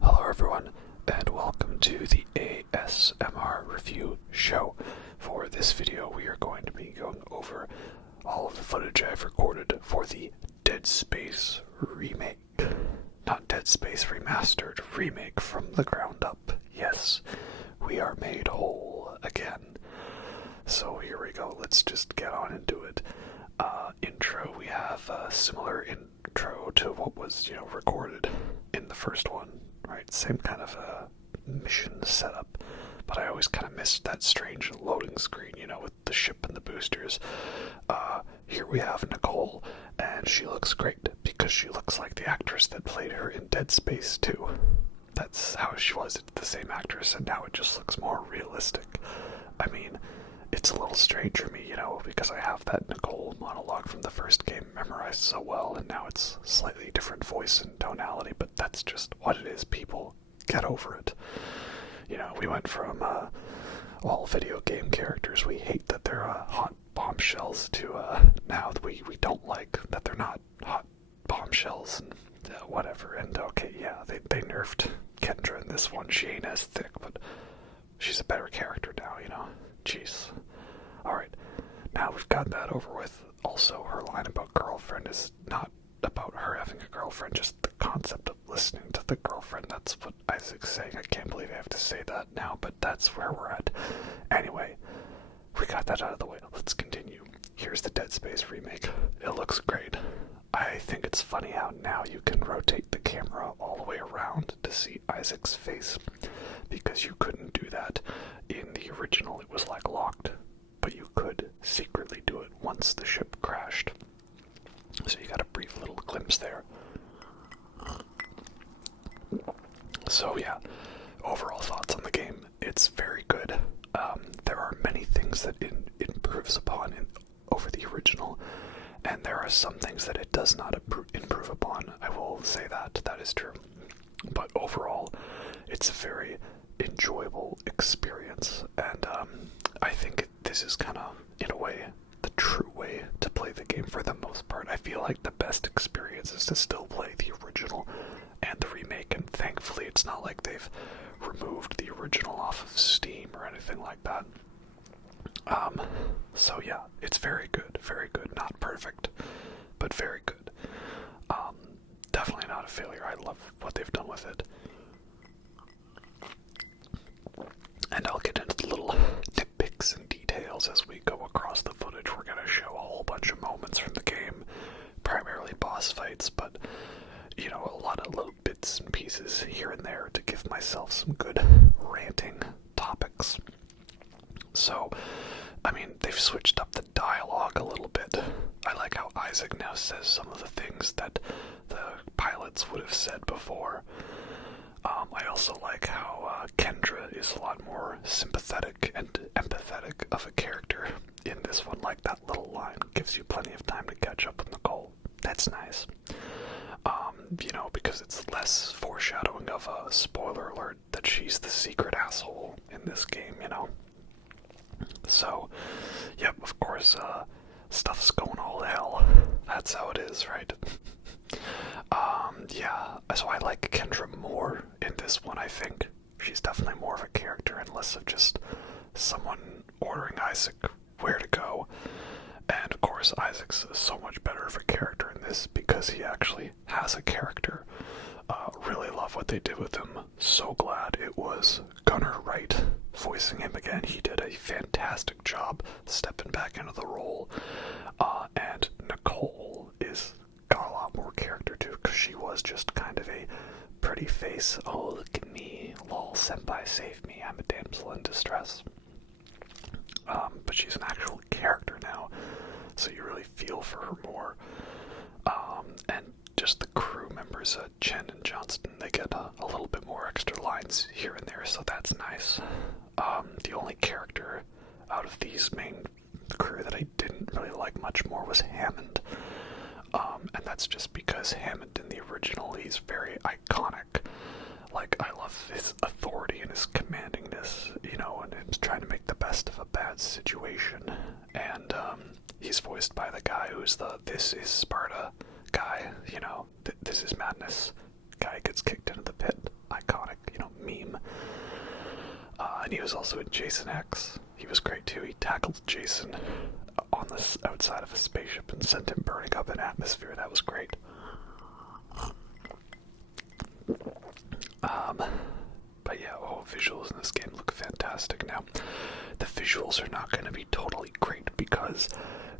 Hello everyone, and welcome to the ASMR review show. For this video, we are going to be going over all of the footage I've recorded for the Dead Space remake. Not Dead Space Remastered, remake from the ground up. Yes, we are made whole again. So here we go, let's just get on into it. Intro, we have a similar intro to what was, recorded in the first one. Right, same kind of mission setup, but I always kind of missed that strange loading screen, with the ship and the boosters. Here we have Nicole, and she looks great because she looks like the actress that played her in Dead Space 2. That's how she was, the same actress, and now it just looks more realistic. I mean, it's a little strange for me, because I have that Nicole monologue from the first game memorized so well, and now it's slightly different voice and tonality, but that's just what it is, people. Get over it. We went from all video game characters, we hate that they're hot bombshells, to now we don't like that they're not hot bombshells, and whatever. And okay, yeah, they nerfed Kendra in this one. She ain't as thick, but she's a better character now, Jeez. Alright, now we've got that over with. Also, her line about girlfriend is not about her having a girlfriend, just the concept of listening to the girlfriend. That's what Isaac's saying. I can't believe I have to say that now, but that's where we're at. Anyway, we got that out of the way. Let's continue. Here's the Dead Space remake. It looks great. I think it's funny how now you can rotate the camera all the way around to see Isaac's face, because you couldn't do that in the original. It was like locked, but you could secretly do it once the ship crashed. So you got a brief little glimpse there. So yeah, overall thoughts on the game. It's very good. There are many things that it improves upon over the original, and there are some things that it does not improve upon. I will say that is true. But overall, it's a very enjoyable experience, and I think this is kind of, in a way, the true way to play the game for the most part. I feel like the best experience is to still play the original and the remake, and thankfully it's not like they've removed the original off of Steam or anything like that. So yeah, it's very good, not perfect, but very good. Definitely not a failure. I love what they've done with it. And I'll get into the little nitpicks and details as we go across the footage. We're going to show a whole bunch of moments from the game, primarily boss fights, but, a lot of little bits and pieces here and there to give myself some good ranting topics. So, they've switched up the dialogue a little bit. I like how Isaac now says some of the things that the pilots would have said before. I also like how Kendra is a lot more sympathetic and empathetic of a character in this one. Like, that little line gives you plenty of time to catch up with Nicole. That's nice. Because it's less foreshadowing of a spoiler alert that she's the secret asshole in this game, So, yep, of course, stuff's going all to hell. That's how it is, right? Yeah, so I like Kendra more in this one, I think. She's definitely more of a character and less of just someone ordering Isaac where to go. And of course, Isaac's so much better of a character in this because he actually has a character. Really love what they did with him. So glad it was Gunnar Wright voicing him again. He did a fantastic job stepping back into the role. And Nicole got a lot more character too, because she was just kind of a pretty face. Oh, look at me. Lol, senpai, save me. I'm a damsel in distress. But she's an actual character now, so you really feel for her more. And just the crew members, Chen and Johnston, they get a little bit more extra lines here and there, so that's nice. The only character out of these main crew that I didn't really like much more was Hammond. And that's just because Hammond in the original, he's very iconic. Like, I love his authority and his commandingness madness, you know, and it's trying to make the best of a bad situation. And he's voiced by the guy who's the "This is Sparta" guy, you know, "This is madness" guy gets kicked into the pit. Iconic, you know, meme. And he was also in Jason X. He was great too. He tackled Jason on the outside of a spaceship and sent him burning up an atmosphere. That was great. But yeah, visuals in this game look fantastic. Now, the visuals are not going to be totally great because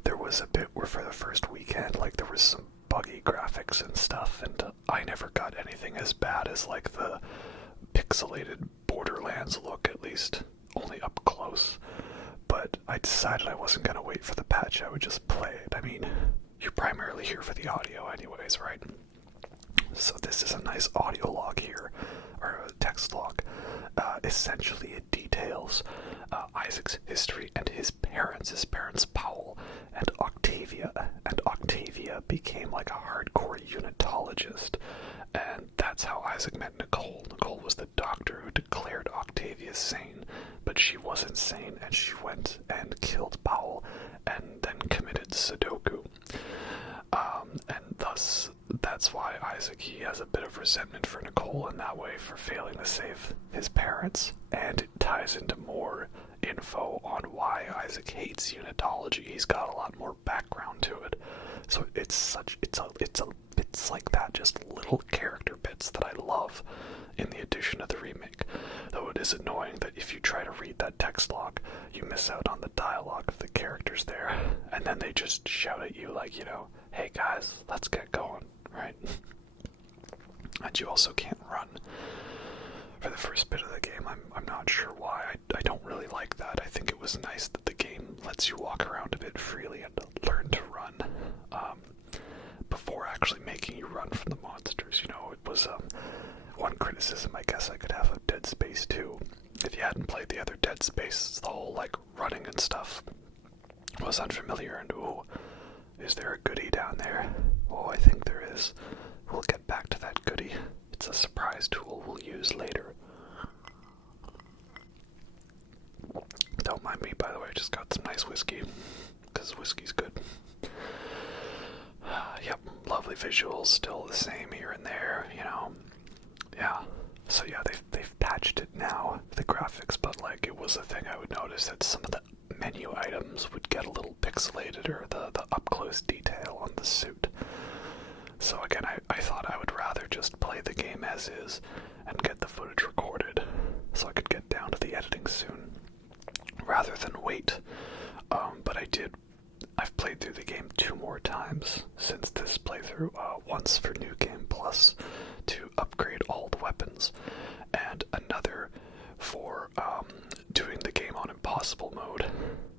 there was a bit where for the first weekend, like, there was some buggy graphics and stuff, and I never got anything as bad as, like, the pixelated Borderlands look, at least, only up close. But I decided I wasn't going to wait for the patch, I would just play it. I mean, you're primarily here for the audio anyways, right? So this is a nice audio log here, or a text log. Essentially it details Isaac's history and his parents Powell and Octavia. And Octavia became like a hardcore unitologist. And that's how Isaac met Nicole. Nicole was the doctor who declared Octavia sane, but she wasn't sane, and she went and killed Powell and then committed Sudoku. And thus, that's why Isaac, he has a bit of resentment for Nicole in that way for failing to save his parents, and it ties into more info on why Isaac hates unitology. He's got a lot more background to it. So it's like that, just little character bits that I love in the addition of the remake. Though it is annoying that if you try to read that text log, you miss out on the dialogue of the characters there, and then they just shout at you like, you know, "Hey guys, let's get going," right? And you also can't run for the first bit of the game. I'm not sure why. I don't really like that. I think it was nice that the game lets you walk around a bit freely and learn to run before actually making you run from the monsters. You know, it was one criticism I guess I could have of Dead Space 2. If you hadn't played the other Dead Space, the whole like running and stuff was unfamiliar, and ooh, is there a goodie down there? Oh, I think there is. We'll get back to that goodie. It's a surprise tool we'll use later. Don't mind me, by the way, I just got some nice whiskey, because whiskey's good. Yep, lovely visuals, still the same here and there, you know. Yeah, so yeah, they've patched it now, the graphics, but like, it was a thing I would notice that some of the menu items would get a little pixelated, or the up-close detail on the suit. So again, I thought I would rather just play the game as is and get the footage recorded so I could get down to the editing soon, rather than wait. But I've played through the game 2 more times since this playthrough, once for New Game Plus to upgrade all the weapons, and another for doing the game on Impossible mode.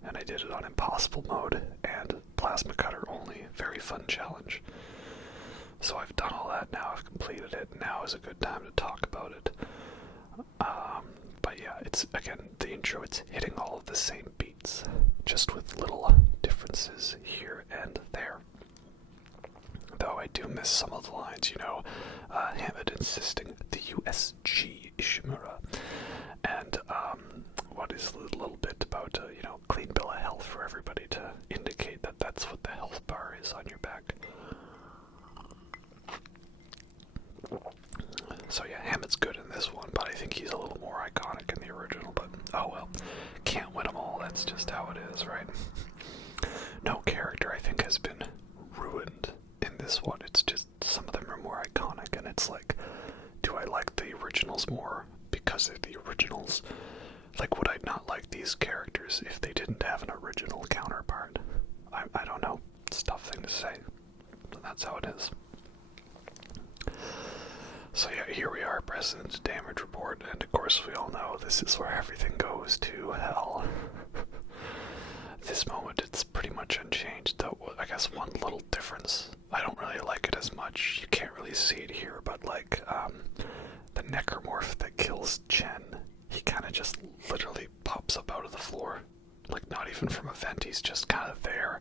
And I did it on Impossible mode and Plasma Cutter only. Very fun challenge. So I've done all that now, I've completed it, now is a good time to talk about it. But yeah, it's, again, the intro, it's hitting all of the same beats, just with little differences here and there. Though I do miss some of the lines, you know, Hammond insisting the USG Ishimura, and what is a little bit about, you know, clean bill of health for everybody to indicate that that's what the health bar is on your back. So yeah, Hammett's good in this one, but I think he's a little more iconic in the original, but oh well. Can't win them all, that's just how it is, right? No character, I think, has been ruined in this one. It's just some of them are more iconic, and it's like, do I like the originals more because they're the originals? Like, would I not like these characters if they didn't have an original counterpart? I don't know. It's a tough thing to say, but that's how it is. So yeah, here we are, President's Damage Report, and of course we all know this is where everything goes to hell. This moment, it's pretty much unchanged, though I guess one little difference. I don't really like it as much. You can't really see it here, but like, the necromorph that kills Chen, he kind of just literally pops up out of the floor. Like, not even from a vent, he's just kind of there.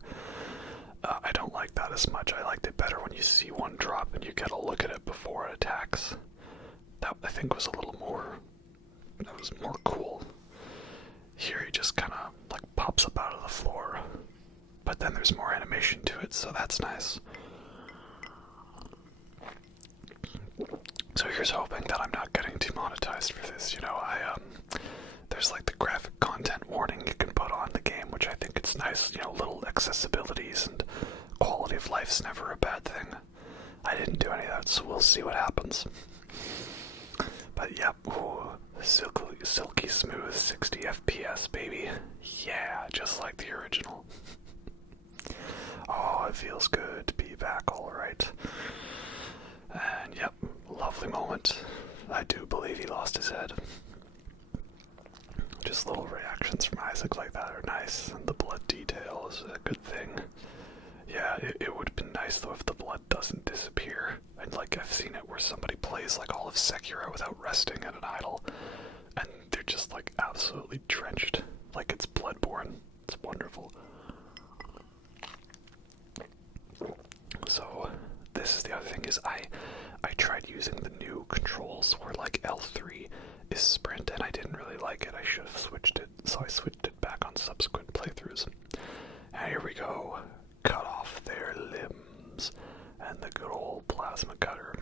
I don't like that as much. I liked it better when you see one drop and you get a look at it before it attacks. That, I think, was a little more... that was more cool. Here he just kind of like pops up out of the floor, but then there's more animation to it, so that's nice. So here's hoping that I'm not getting demonetized for this. You know, there's like the graphic content warning you can put on the game, which I think it's nice. You know, little accessibilities and quality of life's never a bad thing. I didn't do any of that, so we'll see what happens. But yep, ooh, silky smooth 60 FPS, baby. Yeah, just like the original. Oh, it feels good to be back, alright. And yep, lovely moment. I do believe he lost his head. Just little reactions from Isaac like that are nice, and the blood detail is a good thing. Yeah, it would have been nice though if the blood doesn't disappear. And like I've seen it where somebody plays like all of Sekiro without resting at an idol, and they're just like absolutely drenched, like it's Bloodborne. It's wonderful. So this is the other thing is I tried using the new controls where like L3 is sprint, and I didn't really like it. I should have switched it, so I switched it back on subsequent playthroughs. And here we go. Cut off their limbs, and the good old plasma cutter.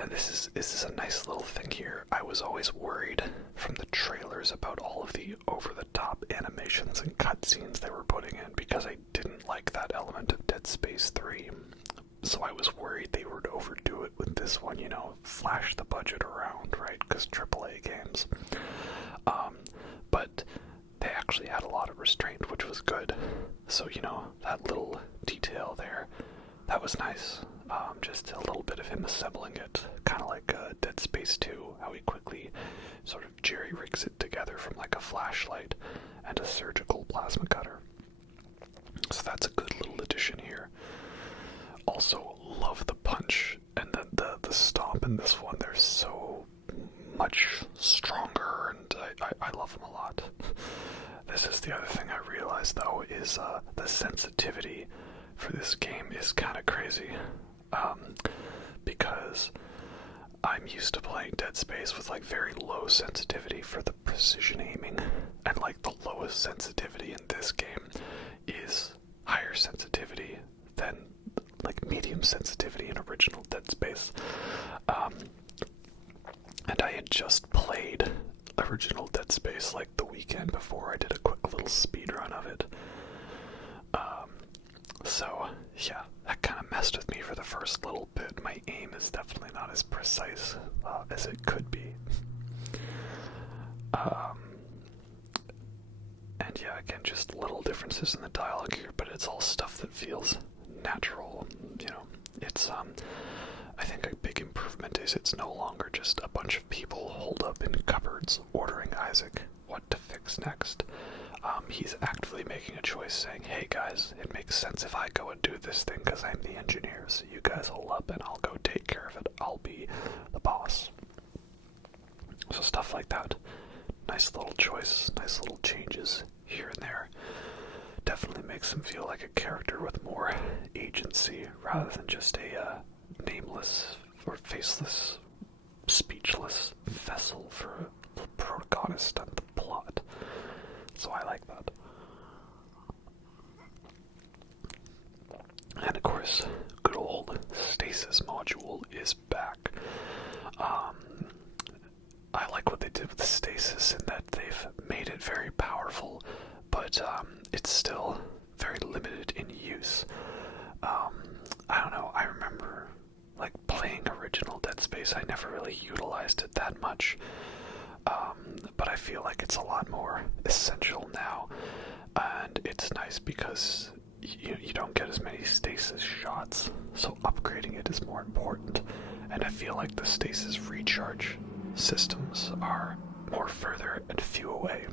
And this is a nice little thing here. I was always worried from the trailers about all of the over-the-top animations and cutscenes they were putting in, because I didn't like that element of Dead Space 3. So I was worried they would overdo it with this one, you know, flash the budget around, right? Because AAA games. But they actually had a lot of restraint, which was good. So, you know, that little detail there, that was nice. Just a little bit of him assembling it, kind of like Dead Space 2, how he quickly sort of jerry-rigs it together from like a flashlight and a surgical plasma cutter. So that's a good little addition here. Also, love the punch and then the stomp in this one. They're so much stronger, and I love them a lot. This is the other thing I realized, though, is the sensitivity for this game is kind of crazy. Because I'm used to playing Dead Space with like very low sensitivity for the precision aiming, and like the lowest sensitivity in this game is higher sensitivity than like medium sensitivity in original Dead Space. And I had just played original Dead Space like the weekend before. I did a quick little speed run of it. So yeah, that kind of messed with me for the first little bit. My aim is definitely not as precise as it could be. And yeah, again, just little differences in the dialogue here, but it's all stuff that feels natural. You know, it's I think a big improvement is it's no longer just a bunch of people holed up in cupboards ordering Isaac what to fix next. He's actively making a choice saying, hey guys, it makes sense if I go and do this thing because I'm the engineer, so you guys hold up and I'll go take care of it. I'll be the boss. So stuff like that. Nice little choice, nice little changes here and there. Definitely makes him feel like a character with more agency rather than just a nameless or faceless, speechless vessel for the protagonist and the plot. So I like that. And of course, good old stasis module is back. I like what they did with the stasis in that they've made it very powerful, but it's still very limited in use. I don't know, I remember like playing original Dead Space, I never really utilized it that much. But I feel like it's a lot more essential now, and it's nice because you don't get as many stasis shots, so upgrading it is more important, and I feel like the stasis recharge systems are more further and few away.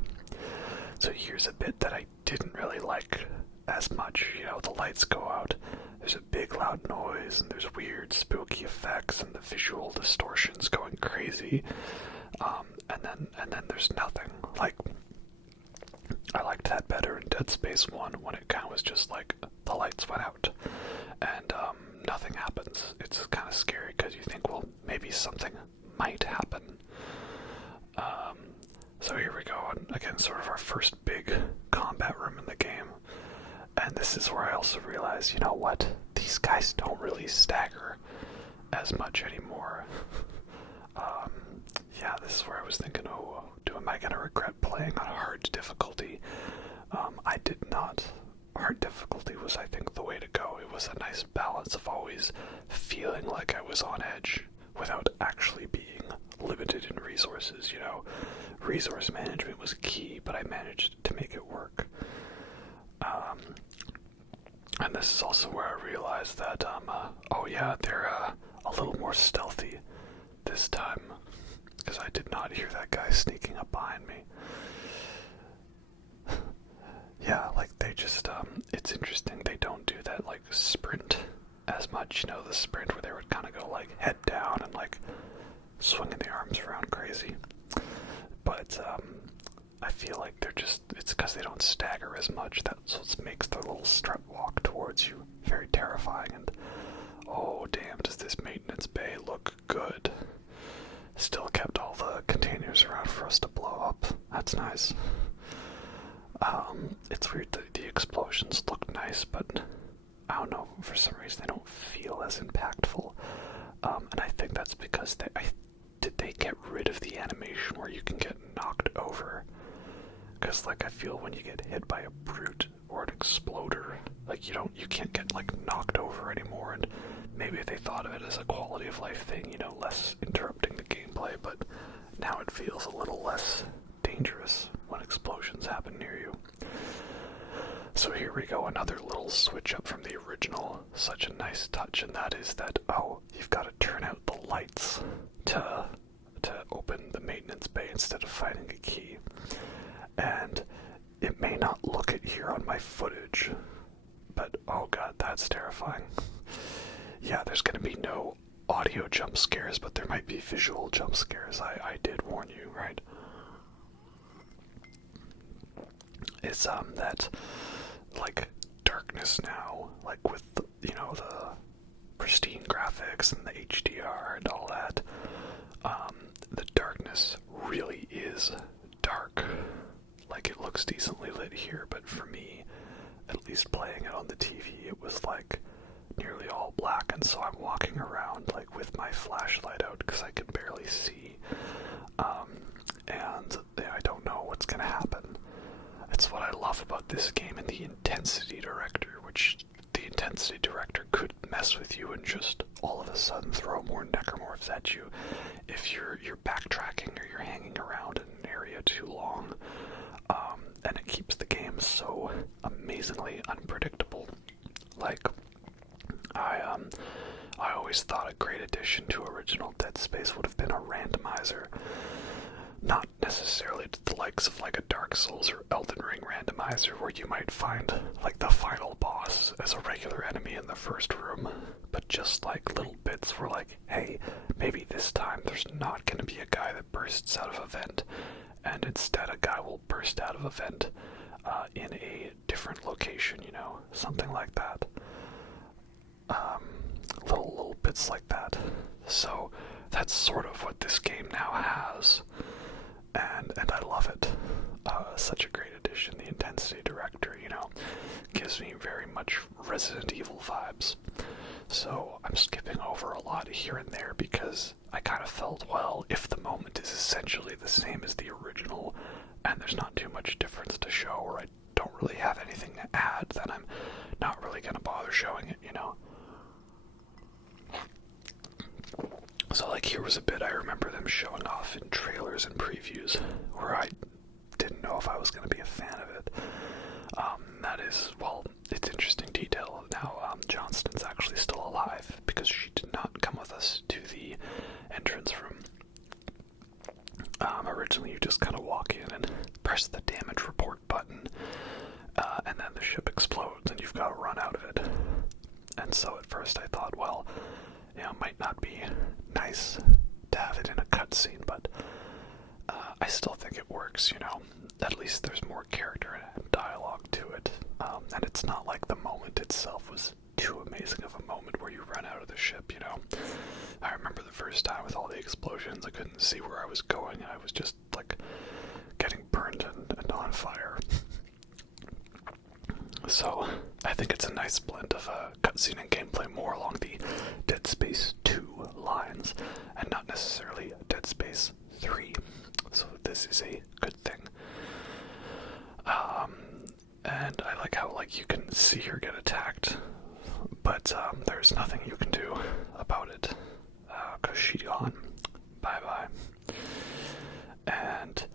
So here's a bit that I didn't really like as much. You know, the lights go out, there's a big loud noise, and there's weird spooky effects, and the visual distortions going crazy. And then there's nothing. Like, I liked that better in Dead Space 1 when it kind of was just like the lights went out and nothing happens. It's kind of scary because you think, well, maybe something might happen. So here we go, and like in sort of our first big combat room in the game. And this is where I also realized, you know what? These guys don't really stagger as much anymore. Yeah, this is where I was thinking, oh, am I going to regret playing on hard difficulty? I did not. Hard difficulty was, I think, the way to go. It was a nice balance of always feeling like I was on edge without actually being limited in resources, you know. Resource management was key, but I managed to make it work. And this is also where I realized that, oh yeah, they're a little more stealthy this time, because I did not hear that guy sneaking up behind me. Yeah, like they just, it's interesting, they don't do that, like, sprint as much, you know, the sprint where they would kind of go, like, head down and, like, swinging the arms around crazy. But, I feel like they're just, it's because they don't stagger as much, that's what makes their little strut walk towards you very terrifying. And, oh damn, does this maintenance bay look good. Still kept all the containers around for us to blow up. That's nice. It's weird that the explosions look nice, but I don't know, for some reason they don't feel as impactful. And I think that's because did they get rid of the animation where you can get knocked over? Because, like, I feel when you get hit by a brute or an exploder, like, you can't get, like, knocked over anymore, and maybe they thought of it as a quality of life thing, you know, less interrupting the gameplay, but now it feels a little less dangerous when explosions happen near you. So here we go, another little switch up from the original. Such a nice touch, and that is that, oh, you've got to turn out the lights to open the maintenance bay instead of finding a key. And it may not look it here on my footage, but oh god, that's terrifying. Yeah, there's going to be no audio jump scares, but there might be visual jump scares. I did warn you, right? It's that, like, darkness now, like with the, you know, the pristine graphics and the HDR and all that. The darkness really is dark. Like, it looks decently lit here, but for me, at least playing it on the TV, it was like nearly all black, and so I'm walking around like with my flashlight out because I can barely see, and I don't know what's gonna happen. It's what I love about this game and the intensity director, which the intensity director could mess with you and just all of a sudden throw more necromorphs at you if you're backtracking or you're hanging around in an area too long. And it keeps the game so amazingly unpredictable. Like, I always thought a great addition to original Dead Space would have been a randomizer. Not necessarily to the likes of like a Dark Souls or Elden Ring randomizer where you might find like the final boss as a regular enemy in the first room, but just like little bits where like, hey, maybe this time there's not going to be a guy that bursts out of a vent, and instead a guy will burst out of a vent in a different location, you know, something like that. Little bits like that. So that's sort of what this game now has, and I love it. Such a great addition. The intensity director, you know, gives me very much Resident Evil vibes. So I'm skipping over a lot here and there because I kind of felt, well, if the moment is essentially the same as the original and there's not too much difference to show, or I don't really have anything to add, then I'm not really going to bother showing it, you know. So like here was a bit I remember them showing off in trailers and previews where I didn't know if I was going to be a fan of it. That is, well, it's interesting detail. Now, Johnston's actually still alive because she did not come with us to the entrance room. Originally you just kind of walk in and press the damage report button, and then the ship explodes and you've got to run out of it. And so at first I thought, well, you know, it might not be nice to have it in a cutscene, but I still think it works, you know. At least there's more character and dialogue to it. And it's not like the moment itself was too amazing of a moment where you run out of the ship, you know. I remember the first time with all the explosions, I couldn't see where I was going, and I was just, like, getting burned So I think it's a nice blend of cutscene and gameplay, more along the Dead Space 2 lines, and not necessarily Dead Space 3. So this is a good thing. And I like how you can see her get attacked, but there's nothing you can do about it, because she's gone. Bye-bye. And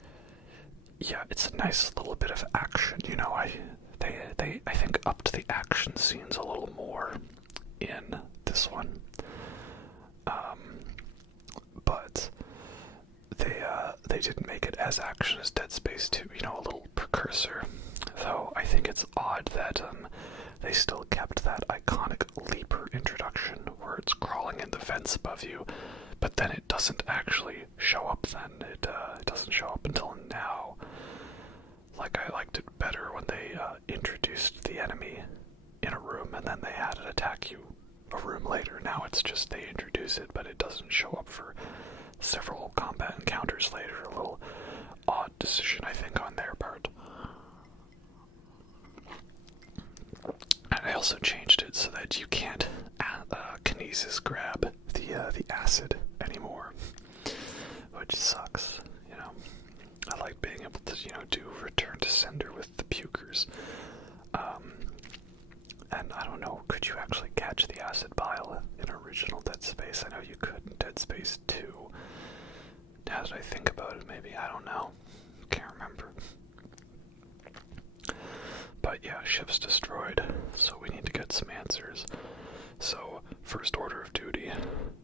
yeah, it's a nice little bit of action, I think upped the action scenes a little more in this one. But they didn't make it as action as Dead Space 2, a little precursor. Though I think it's odd that they still kept that iconic leaper introduction where it's crawling in the vents above you, but then it doesn't actually show up then. It doesn't show up until now. I liked it better when they introduced the enemy in a room and then they had it attack you a room later. Now it's just they introduce it, but it doesn't show up for several combat encounters later. A little odd decision, I think, on their part. And I also changed it so that you can't kinesis grab the acid anymore, which sucks. I like being able to do return to sender with the pukers. And I don't know, could you actually catch the acid bile in original Dead Space? I know you could in Dead Space 2. Now that I think about it, maybe, I don't know. Can't remember. But yeah, ship's destroyed, so we need to get some answers. So, first order of duty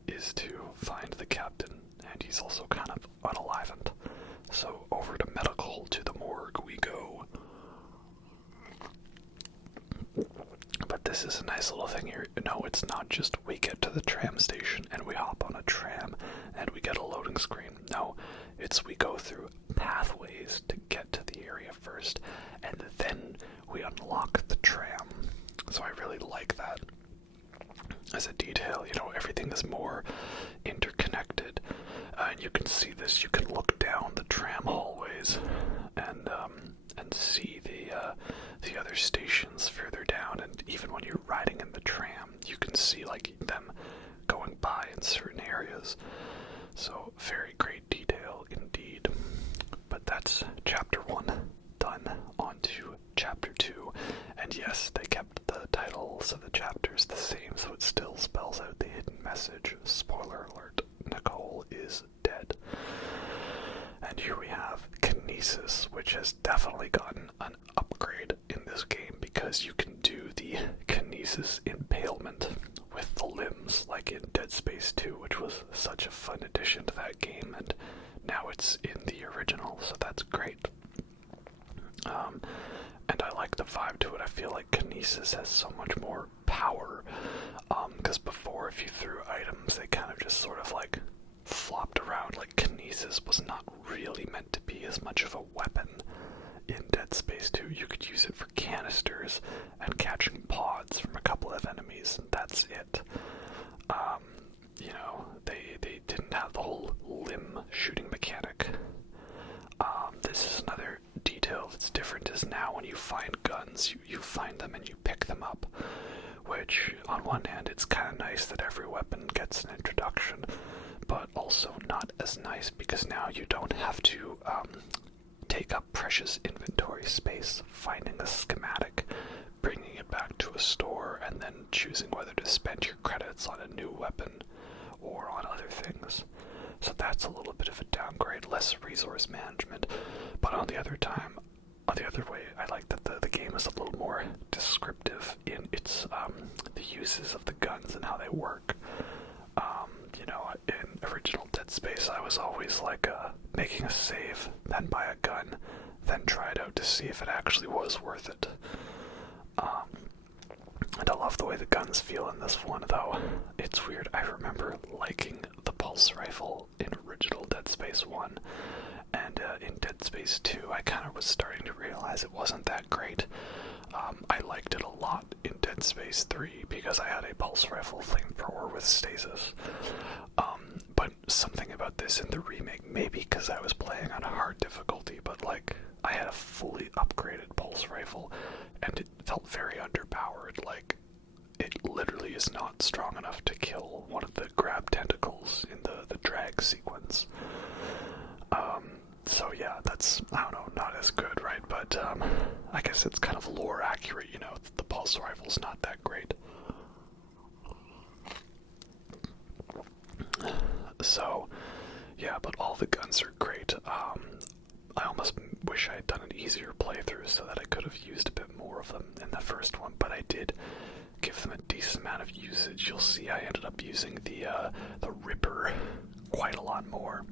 is to find the captain, and he's also kind of unalivened. So, over to medical, to the morgue we go. But this is a nice little thing here. No, it's not just we get to the tram station and we hop on a tram and we get a loading screen. No, it's we go through pathways to get to the area first, and then we unlock the tram. So I really like that as a detail. Everything is more interconnected, and you can see this. You can look down the tram hallways and see the other stations further down, and even when you're riding in the tram, you can see them going by in certain areas. So very great detail indeed. But that's chapter 1 done. On to chapter 2, and yes, they kept the titles of the chapters the same, so it still spells out the hidden message. Spoiler alert, Nicole is dead. And here we have kinesis, which has definitely gotten an upgrade in this game, because you can do the kinesis impalement with the limbs, like in Dead Space 2, which was such a fun addition to that game, and now it's in the original, so that's great. And I like the vibe to it. I feel like kinesis has so much more power, because before, if you threw items, they kind of just sort of flopped around. Kinesis was not really meant to be as much of a weapon in Dead Space 2. You could use it for canisters and catching pods from a couple of enemies, and that's it. They didn't have the whole limb shooting mechanic. This is another detail that's different, is now when you find guns, you find them and you pick them up, which on one hand it's kind of nice that every weapon gets an introduction, but also not as nice because now you don't have to take up precious inventory space finding a schematic, bringing it back to a store, and then choosing whether to spend your credits on a new weapon or on other things. So that's a little bit of a downgrade, less resource management. But on the other way, I like that the game is a little more descriptive in its the uses of the guns and how they work. In original Dead Space, I was always making a save, then buy a gun, then try it out to see if it actually was worth it. And I love the way the guns feel in this one, though. It's weird. I remember liking the pulse rifle in original Dead Space 1, and in Dead Space 2, I kind of was starting to realize it wasn't that great. I liked it a lot in Dead Space 3 because I had a pulse rifle flamethrower with stasis. But something about this in the remake, maybe because I was playing on hard difficulty, but I had a fully upgraded pulse rifle, and felt very underpowered. Like, it literally is not strong enough to kill one of the grab tentacles in the drag sequence. So yeah, that's, I don't know, not as good, right? But I guess it's kind of lore accurate, you know, the pulse rifle's not that great. So, yeah, but all the guns are great. I almost wish I had done an easier playthrough so that I could have used a bit more of them in the first one, but I did give them a decent amount of usage. You'll see I ended up using the Ripper quite a lot more,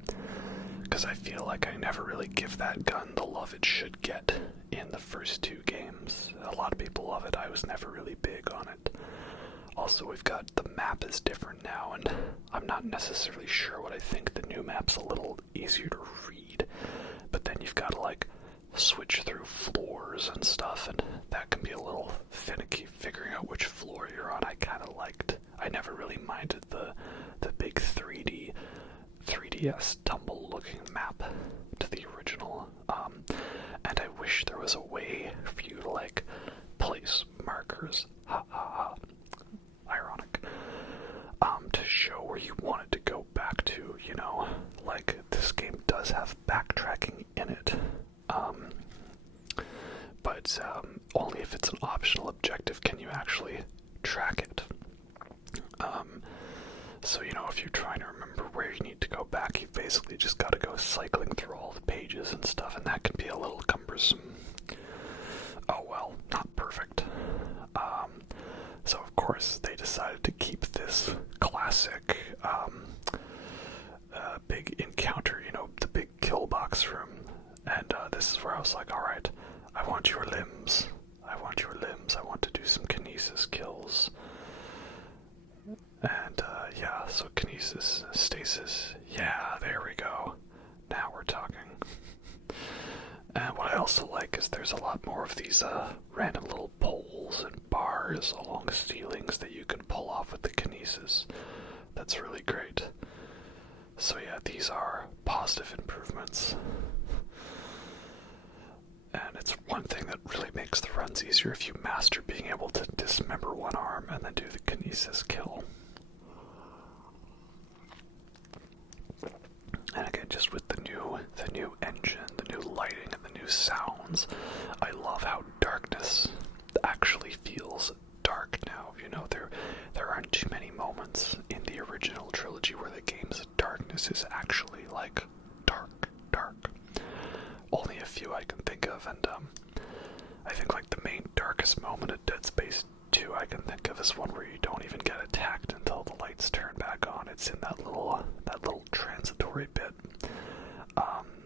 because I feel like I never really give that gun the love it should get in the first two games. A lot of people love it. I was never really big on it. Also, we've got, the map is different now, and I'm not necessarily sure what I think. The new map's a little easier to read, but then you've got to, like, switch through floors and stuff, and that can be a little finicky figuring out which floor you're on. I never really minded the big 3DS tumble-looking map to the original, and I wish there was a way for you to, like, place markers, ironic, to show where you wanted to go back to, you know, like, this game does have backtracking in it, but only if it's an optional objective can you actually track it. So, you know, if you're trying to remember where you need to go back, you've basically just got to go cycling through all the pages and stuff, and that can be a little cumbersome. Oh well, not perfect. So of course they decided to keep this classic big encounter, you know, the big kill box room, and this is where I was like, alright, I want your limbs, I want to do some kinesis kills. And yeah, so kinesis, stasis, yeah, there we go, now we're talking. And what I also like is there's a lot more of these random little poles and bars along ceilings that you can pull off with the kinesis. That's really great. So yeah, these are positive improvements. And it's one thing that really makes the runs easier if you master being able to dismember one arm and then do the kinesis kill. And again, just with the new engine, the new lighting, and the new sounds, I love how darkness actually feels dark now. You know, there aren't too many moments in the original trilogy where the game's darkness is actually, like, dark. Only a few I can think of, and I think, like, the main darkest moment of Dead Space 2 I can think of is one where you don't even get attacked until the lights turn back on. It's in that little transitory bit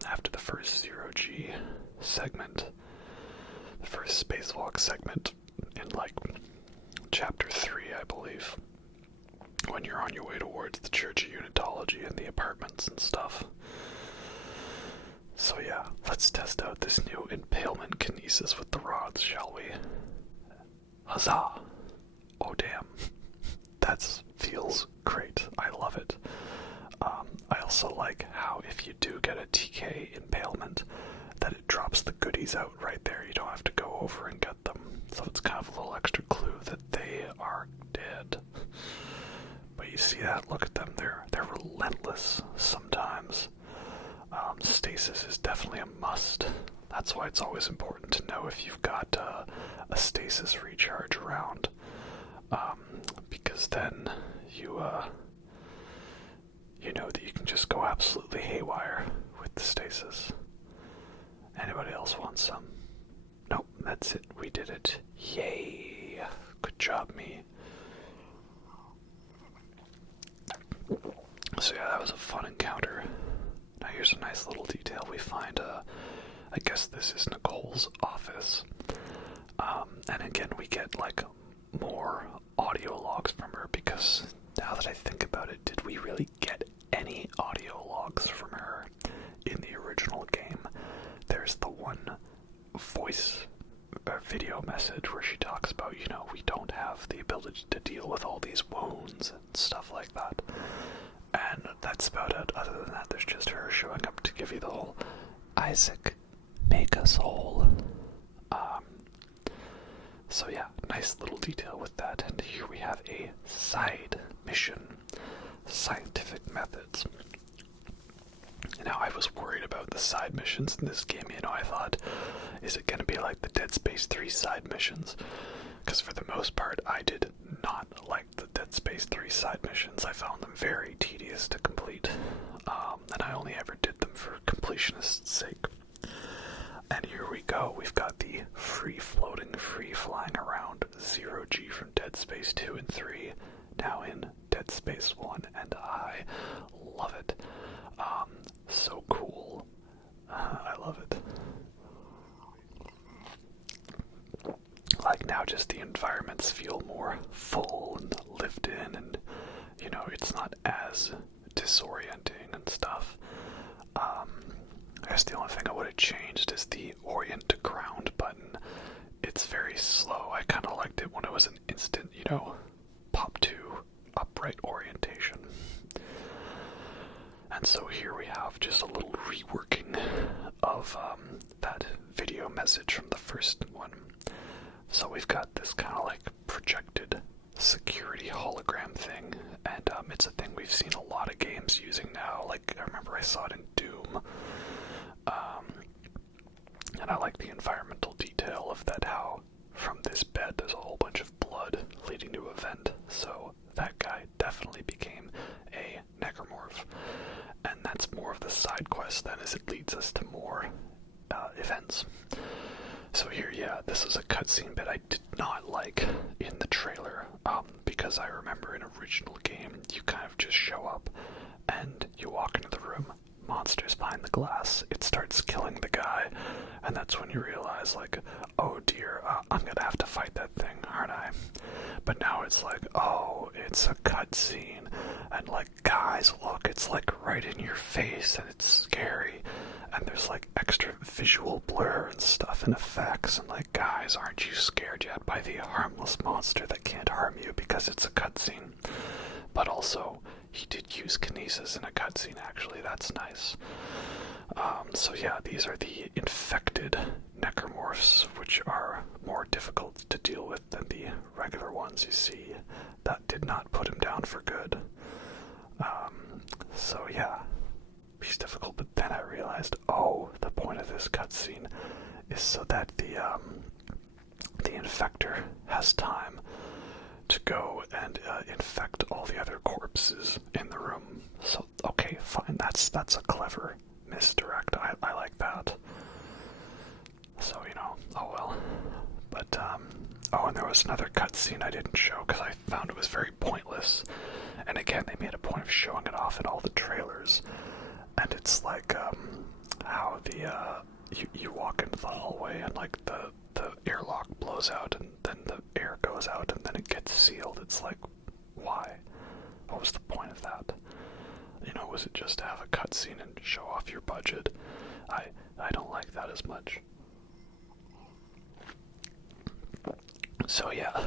after the first zero-G segment, the first spacewalk segment in, like, chapter 3, I believe, when you're on your way towards the Church of Unitology and the apartments and stuff. So yeah, let's test out this new impalement kinesis with the rods, shall we? Huzzah! Oh damn, that feels great. I love it. I also like how if you do get a TK impalement, that it drops the goodies out right there. You don't have to go over and get them. So it's kind of a little extra clue that they are dead. But you see that? Look at them. They're relentless sometimes. Stasis is definitely a must. That's why it's always important to know if you've got a stasis recharge around, because then you know that you can just go absolutely haywire with the stasis. Anybody else want some? Nope, that's it. We did it. Yay! Good job, me. So yeah, that was a fun encounter. Now here's a nice little detail. We find, I guess this is Nicole's office. And again, we get, like, more audio logs from her, because now that I think about it, did we really get any audio logs from her in the original game? There's the one voice video message where she talks about, you know, we don't have the ability to deal with all these wounds and stuff like that. And that's about it. Other than that, there's just her showing up to give you the whole Isaac, make us whole. So yeah, nice little detail with that. And here we have a side mission, scientific methods. Now, I was worried about the side missions in this game. I thought, is it going to be like the Dead Space 3 side missions? Because for the most part, I did not like the Dead Space 3 side missions. I found them very tedious to complete, and I only ever did them for completionist's sake. And here we go. We've got the free-floating, free-flying around zero-G from Dead Space 2 and 3, now in Dead Space 1, and I love it. So cool. I love it. Like, now just the environments feel more full and lived in, and, it's not as disorienting and stuff. I guess the only thing I would have changed is the orient to ground button. It's very slow. I kind of liked it when it was an instant, pop to upright orientation. And so here we have just a little reworking of that video message from the first one. So we've got this kind of like projected security hologram thing, and it's a thing we've seen a lot of games using now. Like, I remember I saw it in Doom, and I like the environmental detail of that, how from this bed there's a whole bunch of blood leading to a vent, so that guy definitely became a necromorph. And that's more of the side quest then, as it leads us to more events. So here, yeah, this is a cutscene bit I did not like in the trailer, because I remember in original game, you kind of just show up and you walk into the room, monsters behind the glass, it starts killing the guy, and that's when you realize, like, oh dear, I'm gonna have to fight that thing, aren't I? But now it's like, oh, it's a cutscene, and like, guys, look, it's like right in your face, and it's scary, and there's like extra visual blur and stuff and effects, and like, guys, aren't you scared yet by the harmless monster that can't harm you because it's a cutscene? But also, he did use kinesis in a cutscene, actually, that's nice. So yeah, these are the infected necromorphs, which are more difficult to deal with than the regular ones you see. That did not put him down for good. So yeah, he's difficult, but then I realized, oh, the point of this cutscene is so that the infector has time to go and infect all the other corpses in the room. So, okay, fine, that's a clever misdirect. I like that. So, oh well. But, oh, and there was another cutscene I didn't show because I found it was very pointless. And again, they made a point of showing it off in all the trailers. And it's like, how you walk into the hallway and like the airlock blows out and then the air goes out and then it gets sealed. It's like, why? What was the point of that? Was it just to have a cutscene and show off your budget? I don't like that as much. So yeah,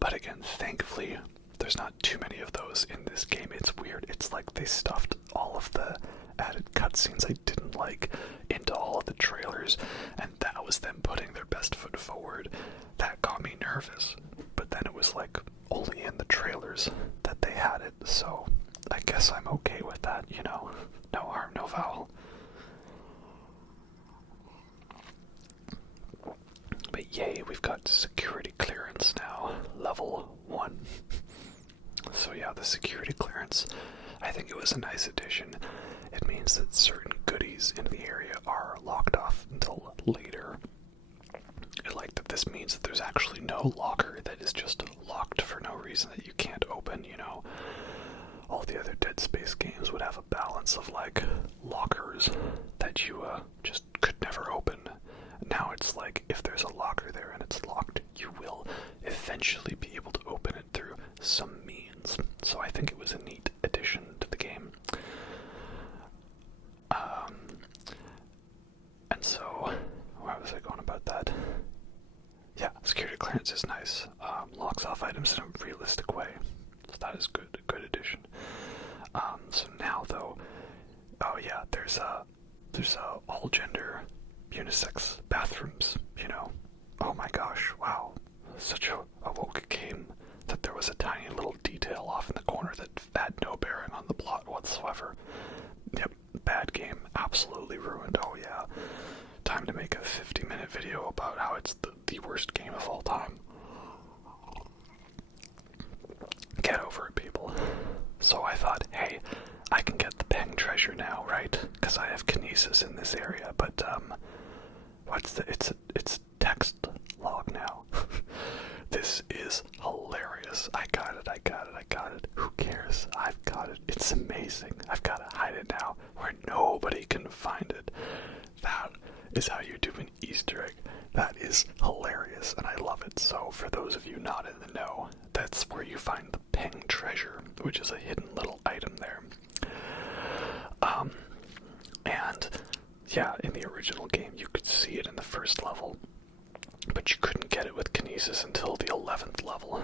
but again, thankfully, there's not too many of those in this game. It's weird. It's like they stuffed all of the added cutscenes I didn't like into all of the trailers, and that was them putting their best foot forward. That got me nervous. But then it was like only in the trailers that they had it, so I guess I'm okay with that, No harm, no foul. But yay, we've got security clearance now, level 1. So yeah, the security clearance, I think it was a nice addition. It means that certain goodies in the area are locked off until later. I like that this means that there's actually no locker that is just locked for no reason that you can't open, All the other Dead Space games would have a balance of, like, lockers that you just could never open. Now it's like, if there's a locker there and it's locked, you will eventually be able to open it through some means. So I think it was a neat addition to the game. And so, where was I going about that? Yeah, security clearance is nice. Locks off items in a realistic way. So that is good, a good addition. So now though, oh yeah, there's all gender unisex bathrooms, Oh my gosh, wow. Such worst game of all time. Get over it, people. So I thought, hey, I can get the Peng treasure now, right? Because I have kinesis in this area, but, it's text log now. This is hilarious. I got it. Who cares? I've got it. It's amazing. I've got to hide it now where nobody can find it. That is how you do an Easter egg. That is hilarious, and I love it. So for those of you not in the know, that's where you find the Peng treasure, which is a hidden little item there. And yeah, in the original game, you could see it in the first level, but you couldn't get it with kinesis until the 11th level.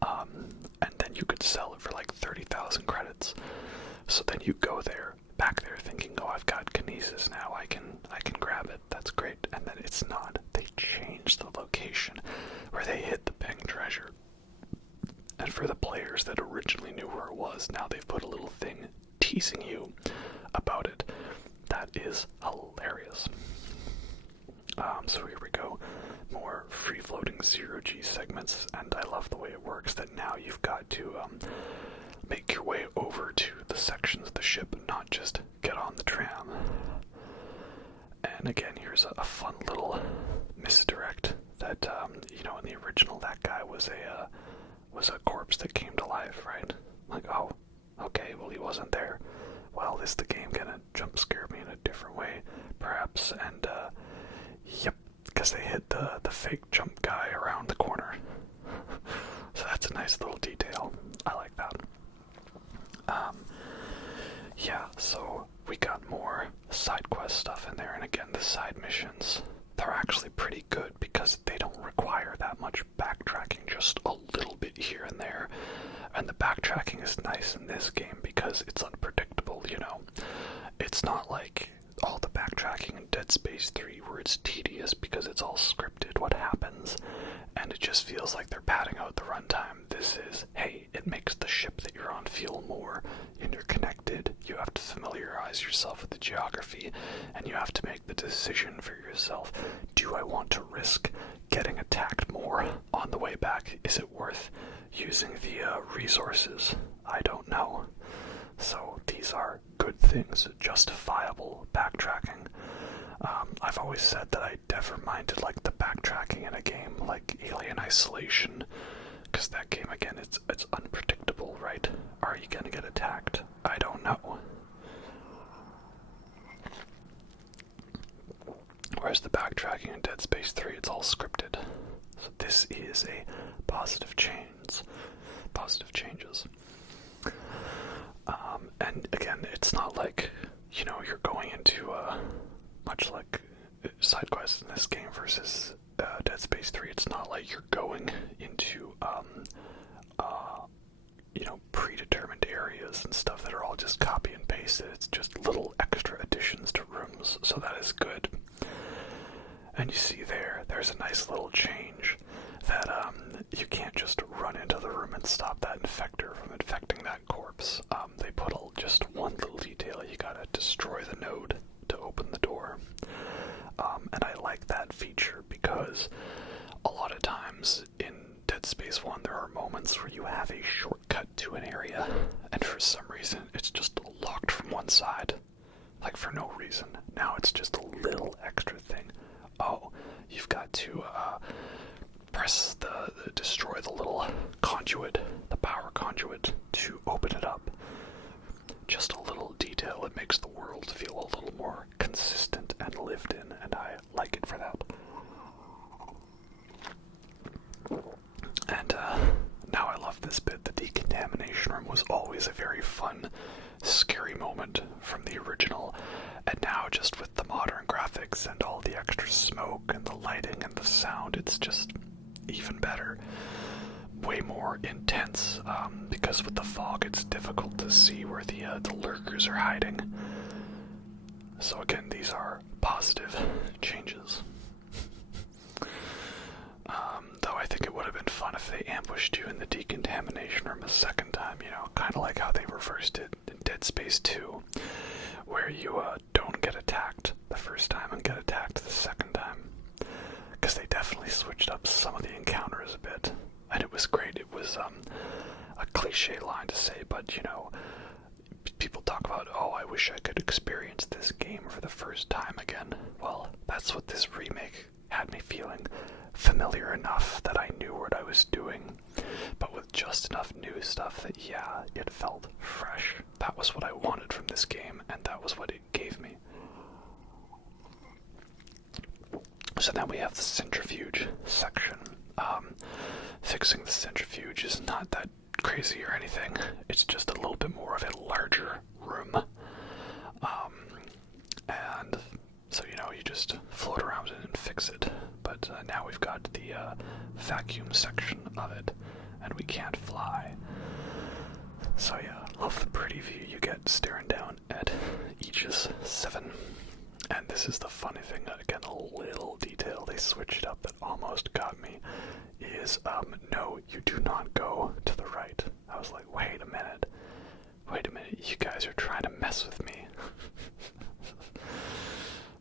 And then you could sell it for like 30,000 credits. So then you go back there thinking, oh, I've got kinesis now, I can grab it, that's great. And then it's not. They changed the location where they hid the Peng treasure. And for the players that originally knew where it was, now they've put a little thing teasing you about it. That is hilarious. So here we go. More free-floating zero-G segments, and I love the way it works that now you've got to make your way over to the sections of the ship, not just get on the tram. And again, here's a fun little misdirect that, in the original, that guy was a corpse that came to life, right? Like, oh, okay, well, he wasn't there. Well, is the game gonna jump scare me in a different way, perhaps? And, yep, because they hid the fake jump guy around the corner. So that's a nice little detail. I like that. Yeah, so we got more side quest stuff in there, and again, the side missions, they're actually pretty good because they don't require that much backtracking, just a little bit here and there. And the backtracking is nice in this game because it's unpredictable, It's not like all the backtracking in Dead Space 3 where it's tedious because it's all scripted what happens, and it just feels like they're padding out the runtime. This is, hey, it makes the ship that you're on feel more interconnected. You have to familiarize yourself with the geography, and you have to make the decision for yourself. Do I want to risk getting attacked more on the way back? Is it worth using the resources? I don't know. So these are good things, justifiable backtracking. I've always said that I never minded like the backtracking in a game like Alien Isolation, because that game, again, it's unpredictable, right? Are you gonna get attacked? I don't know. Whereas the backtracking in Dead Space 3, it's all scripted. So this is a positive change. Positive changes. And again, it's not like, you're going into, much like side quests in this game versus Dead Space 3, it's not like you're going into, predetermined areas and stuff that are all just copy and pasted. It's just little extra additions to rooms, so that is good. And you see there's a nice little change that you can't just run into the room and stop that infector from infecting that corpse. They put just one little detail. You gotta destroy the node to open the door. And I like that feature because a lot of times in Dead Space 1 there are moments where you have a shortcut to an area, and for some reason it's just locked from one side. Like for no reason. Now it's just a little extra thing. Oh, you've got to press destroy the little conduit, the power conduit, to open it up. Just a little detail. It makes the world feel a little more consistent and lived in, and I like it for that. And now I love this bit. The decontamination room was always a very fun, scary moment from the original, and now just with the modern graphics and all the extra smoke and the lighting and the sound, it's just even better. Way more intense, because with the fog it's difficult to see where the lurkers are hiding. So again, these are positive changes. Though I think it would have been fun if they ambushed you in the decontamination room a second time, kind of like how they reversed it in Dead Space 2, where you don't get attacked the first time and get attacked the second time. Because they definitely switched up you know, people talk about, oh, I wish I could experience this game for the first time again. Well, that's what this remake had me feeling. Familiar enough that I knew what I was doing, but with just enough new stuff that, yeah, it felt fresh. That was what I wanted from this game, and that was what it gave me. So then we have the centrifuge section. Fixing the centrifuge is not that crazy or anything. It's just a little bit more of a larger room. And so, you know, you just float around it and fix it. But now we've got the vacuum section of it, and we can't fly. So yeah, love the pretty view you get staring down at Aegis 7. And this is the funny thing, again, a little detail they switched up that almost got me, is, no, you do not go to the right. I was like, wait a minute, you guys are trying to mess with me.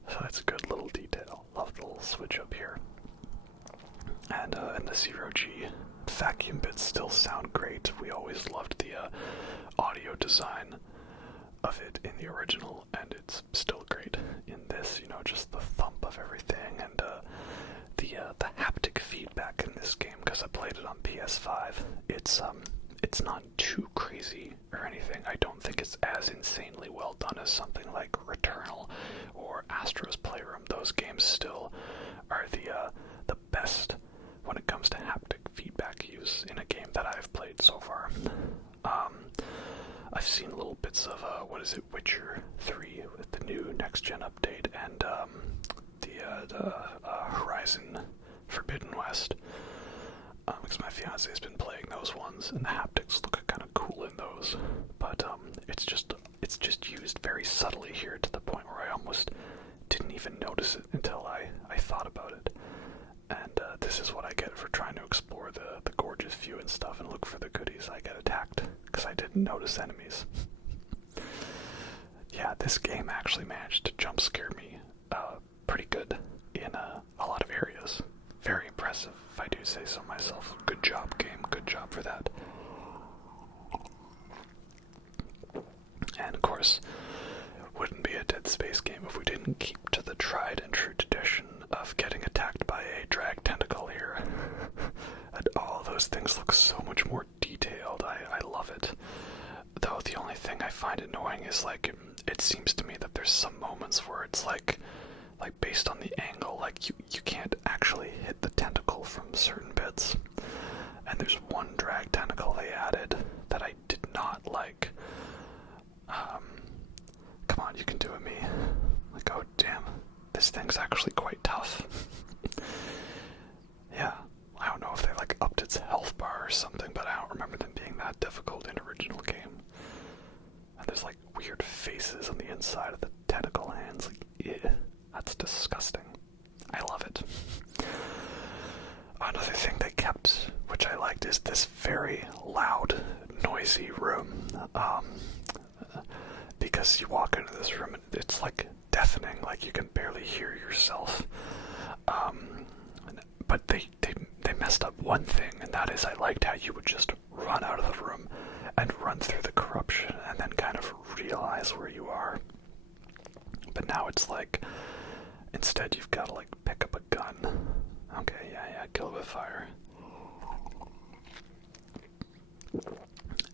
So that's a good little detail. Love the little switch up here. And the 0G vacuum bits still sound great. We always loved the audio design of it in the original, and it's still great in this, you know, just the thump of everything, and the haptic feedback in this game, because I played it on PS5, it's not too crazy or anything. I don't think it's as insanely well done as something like Returnal or Astro's Playroom. Those games still are the best when it comes to haptic feedback use in a game that I've played so far. I've seen little bits of, Witcher 3 with the new next-gen update, and the Horizon Forbidden West, because my fiance has been playing those ones, and the haptics look kind of cool in those, but it's just used very subtly here, to the point where I almost didn't even notice it until I thought about it. And this is what I get for trying to explore the gorgeous view and stuff and look for the goodies. I get attacked because I didn't notice enemies. Yeah, this game actually managed to jump scare me pretty good in a lot of areas. Very impressive, if I do say so myself. Good job, game. Good job for that. And of course, it wouldn't be a Dead Space game if we didn't keep to the tried and true tradition of getting attacked by a drag tentacle here. And all those things look so much more detailed. I love it. Though the only thing I find annoying is, like, it seems to me that there's some moments where it's like based on the angle, like you can't actually hit the tentacle from certain bits. And there's one drag tentacle they added that I did not like. Come on, you can do it, me. Like, oh damn, this thing's actually quite tough. Yeah, I don't know if they like upped its health bar or something, but I don't remember them being that difficult in original game. And there's like weird faces on the inside of the tentacle hands. Like, ew, that's disgusting. I love it. Another thing they kept, which I liked, is this very loud, noisy room. Because you walk into this room and it's like deafening, like you can barely hear yourself. But they messed up one thing, and that is I liked how you would just run out of the room and run through the corruption and then kind of realize where you are. But now it's like, instead you've got to like pick up a gun. Okay, yeah, kill it with fire.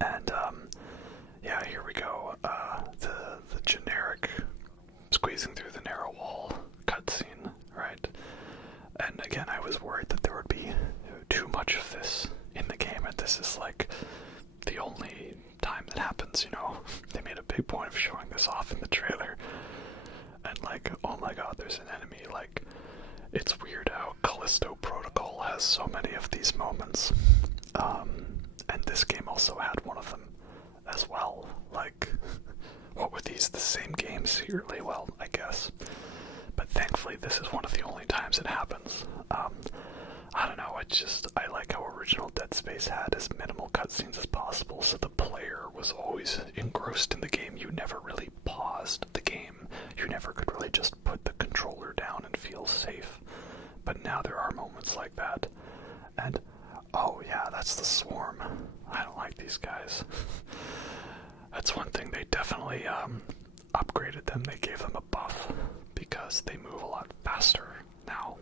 And yeah, here we go. The generic squeezing through the narrow wall cutscene, right? And again, I was worried that there would be too much of this in the game, and this is like the only time that happens, you know. They made a big point of showing this off in the trailer. And like, oh my god, there's an enemy. Like, it's weird how Callisto Protocol has so many of these moments. And this game also had one of them as well. Like, what were these, the same game secretly? Well, I guess. But thankfully, this is one of the only times it happens. I don't know, I like how original Dead Space had as minimal cutscenes as possible, so the player was always engrossed in the game. You never really paused the game. You never could really just put the controller down and feel safe. But now there are moments like that. And, oh yeah, that's the Swarm. I don't like these guys. That's one thing they definitely upgraded them. They gave them a buff because they move a lot faster now.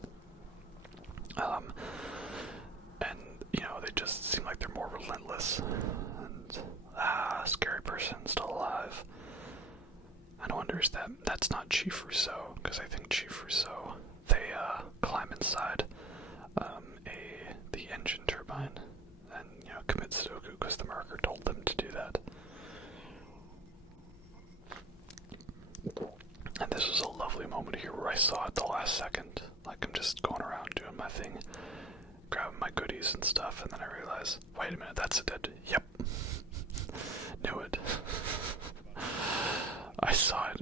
And, you know, they just seem like they're more relentless. And, scary person still alive. I wonder is that's not Chief Rousseau, because I think Chief Rousseau, they climb inside the engine turbine and, you know, commit Sudoku because the marker told them to do that. And this was a lovely moment here where I saw it the last second. Like, I'm just going around doing my thing, grabbing my goodies and stuff, and then I realize, wait a minute, that's a dead. Yep. Knew it. I saw it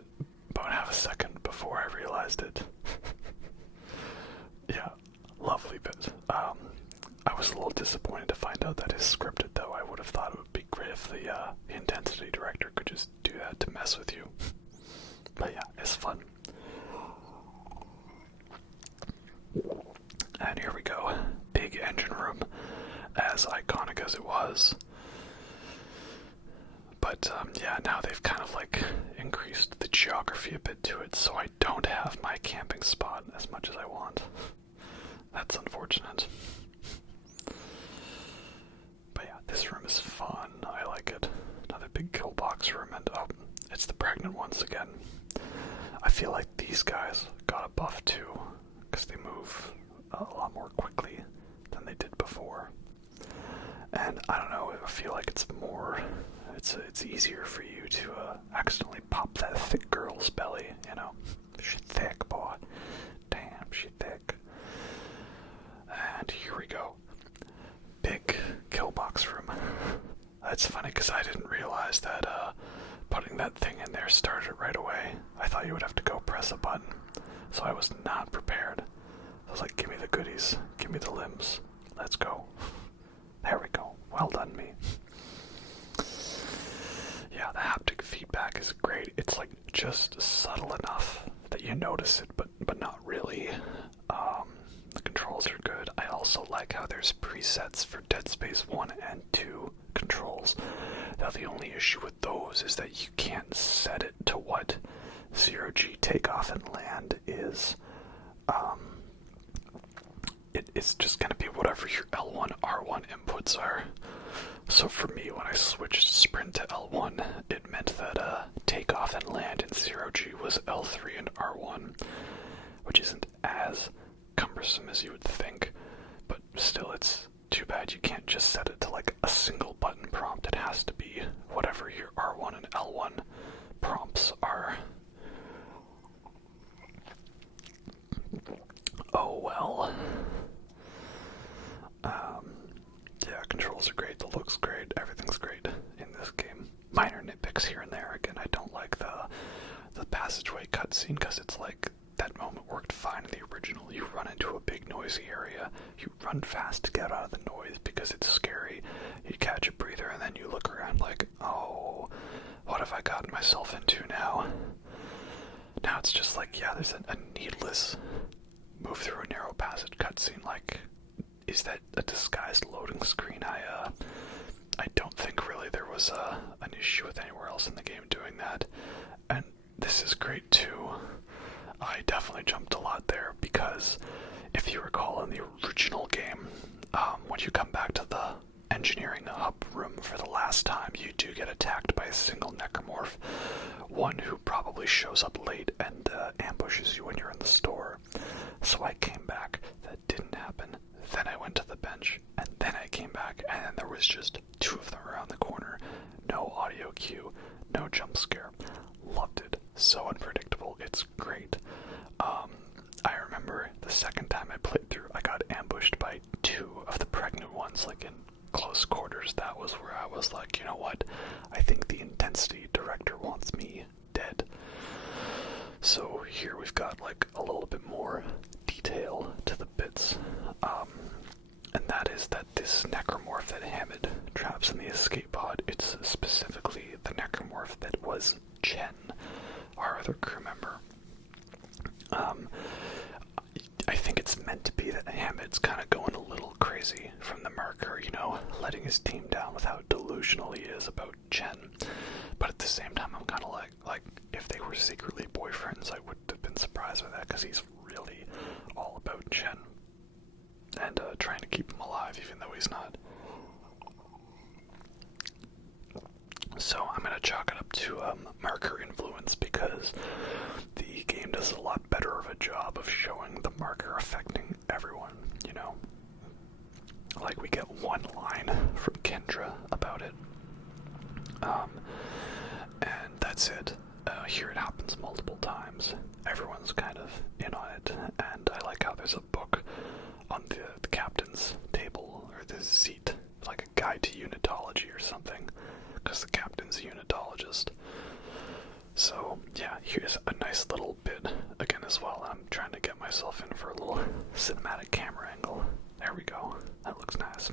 about half a second before I realized it. Yeah, lovely bit. I was a little disappointed to find out that is scripted, though. I would have thought it would be great if the intensity director could just do that to mess with you. But yeah, it's fun. And here we go. Big engine room, as iconic as it was. But yeah, now they've kind of like increased the geography a bit to it, so I don't have my camping spot as much as I want. That's unfortunate. But yeah, this room is fun. I like it. Another big kill box room, and oh, it's the pregnant ones again. I feel like these guys got a buff too, because they move a lot more quickly than they did before. And I don't know, I feel like it's more, it's easier for you to accidentally pop that thick girl's belly, you know. She thick, boy. Damn, she thick. And here we go. Big kill box room. That's funny because I didn't realize that putting that thing in there started it right away. I thought you would have to go press a button, so I was not prepared. I was like, give me the goodies, give me the limbs, let's go. There we go, well done me. Yeah, the haptic feedback is great. It's like just subtle enough that you notice it, but not really. The controls are good. I also like how there's presets for Dead Space 1 and 2 controls. Now the only issue with those is that you can't set it to what zero-G takeoff and land is. It's just going to be whatever your L1, R1 inputs are. So for me, when I switched sprint to L1, it meant that takeoff and land in zero-G was L3 and R1, which isn't as cumbersome as you would think, but still it's too bad you can't just set it to like a single button prompt. It has to be whatever your R1 and L1 prompts are. Oh well. Yeah, controls are great, the looks great, everything's great in this game. Minor nitpicks here and there. Again, I don't like the passageway cutscene because it's like that moment worked fine in the original. You run into a big noisy area, you run fast to get out of the noise because it's scary, you catch a breather, and then you look around like, oh, what have I gotten myself into now? Now it's just like, yeah, there's a needless move through a narrow passage cutscene. Like, is that a disguised loading screen? I don't think really there was an issue with anywhere else in the game doing that. And this is great too. I definitely jumped a lot there because if you recall in the original game, when you come back to the engineering hub room for the last time, you do get attacked by a single necromorph, one who probably shows up late and ambushes you when you're in the store. So I came back, that didn't happen, then I went to the bench, and then I came back, and then there was just two of them around the corner. No audio cue, no jump scare. Loved it. So unpredictable, it's great. I remember the second time I played through, I got ambushed by two of the pregnant ones, like in close quarters. That was where I was like, you know what, I think the intensity director wants me dead. So here we've got like a little bit more detail to the bits, and that is that this necromorph that Hammond traps in the escape pod, it's specifically the necromorph that was Chen, our other crew member. I think it's meant to be that Hammond's kind of going a little crazy from the marker, you know, letting his team down without delusion. delusional he is about Chen. But at the same time, I'm kind of like, if they were secretly boyfriends, I wouldn't have been surprised by that, because he's really all about Chen. And trying to keep him alive, even though he's not. So I'm going to chalk it up to marker influence, because the game does a lot better of a job of showing the marker affecting everyone, you know? Like, we get one line from Kendra about it. And that's it. Here it happens multiple times. Everyone's kind of in on it, and I like how there's a book on the captain's table, or the seat, like a guide to unitology or something, because the captain's a unitologist. So, yeah, here's a nice little bit, again, as well. I'm trying to get myself in for a little cinematic camera angle. There we go. That looks nice.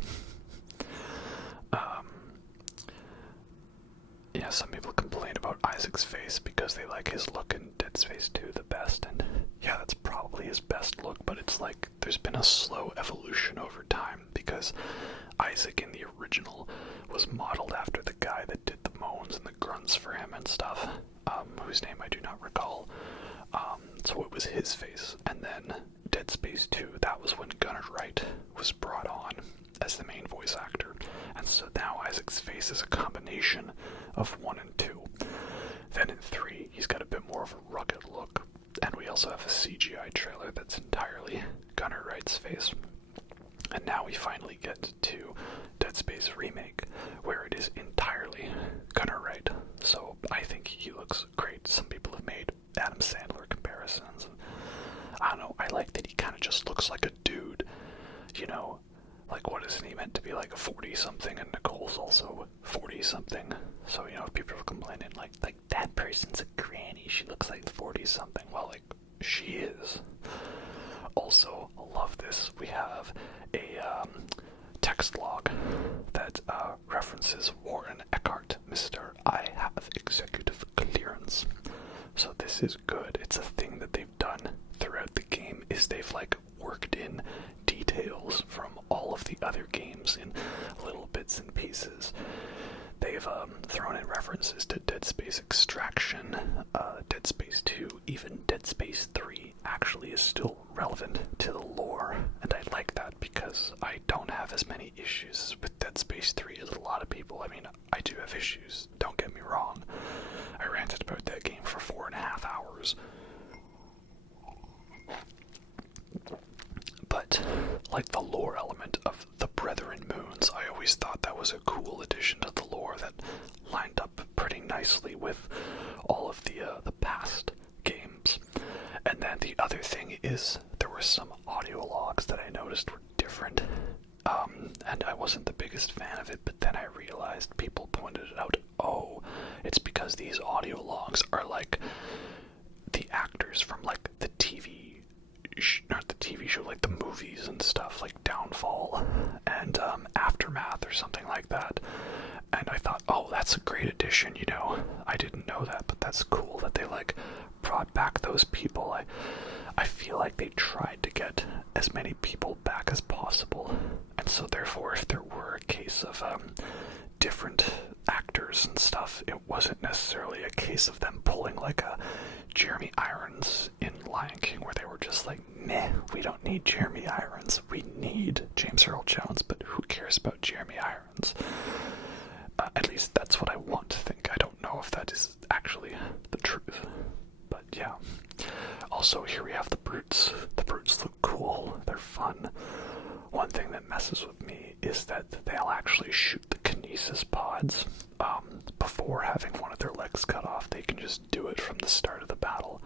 Yeah, some people complain about Isaac's face because they like his look in Dead Space 2 the best, and yeah, that's probably his best look, but it's like there's been a slow evolution over time, because Isaac in the original was modeled after the guy that did the moans and the grunts for him and stuff, whose name I do not recall. So it was his face, and then Dead Space 2, that was when Gunnar Wright was brought on as the main voice actor, and so now Isaac's face is a combination of 1 and 2. Then in 3, he's got a bit more of a rugged look, and we also have a CGI trailer that's entirely Gunnar Wright's face. And now we finally get to Dead Space Remake, where it is entirely Gunnar Wright. So I think he looks great. Some people have made Adam Sandler comparisons. And I don't know, I like that he kind of just looks like a dude, you know? Like, what isn't he meant to be, like a 40-something, and Nicole's also 40-something. So, you know, people are complaining, like that person's a granny, she looks like 40-something. Well, like, she is. Also, love this. We have a text log that references Warren Eckhart, Mr. I have executive clearance. So this is good. It's a thing that they've done throughout the game, is they've, like, worked in details from all of the other games in little bits and pieces. They've thrown in references to Dead Space Extraction, Dead Space 2, even Dead Space 3 actually is still relevant to the lore, and I like that because I don't have as many issues with Dead Space 3 as a lot of people. I mean, I do have issues, don't get me wrong. I ranted about that game for 4.5 hours. But, like, the lore element of the Brethren Moons, I always thought that was a cool addition to the lore that lined up pretty nicely with all of the past games. And then the other thing is, there were some audio logs that I noticed were different, and I wasn't the biggest fan of it, but then I realized, people pointed it out, oh, it's because these audio logs are like the actors from, like, the not the TV show, like the movies and stuff, like Downfall and Aftermath or something like that. And I thought, oh, that's a great addition, you know. I didn't know that, but that's cool that they, like, brought back those people. I feel like they tried to get as many people back as possible, and so therefore, if there were a case of different actors and stuff, it wasn't necessarily a case of them pulling like a Jeremy Irons in Lion King, where they were just like, meh, we don't need Jeremy Irons, we need James Earl Jones, but who cares about Jeremy Irons? At least that's what I want to think. I don't know if that is actually the truth, but yeah. Also, here we have the brutes. The brutes look cool, they're fun. One thing that messes with me is that they'll actually shoot the kinesis pods before having one of their legs cut off. They can just do it from the start of the battle.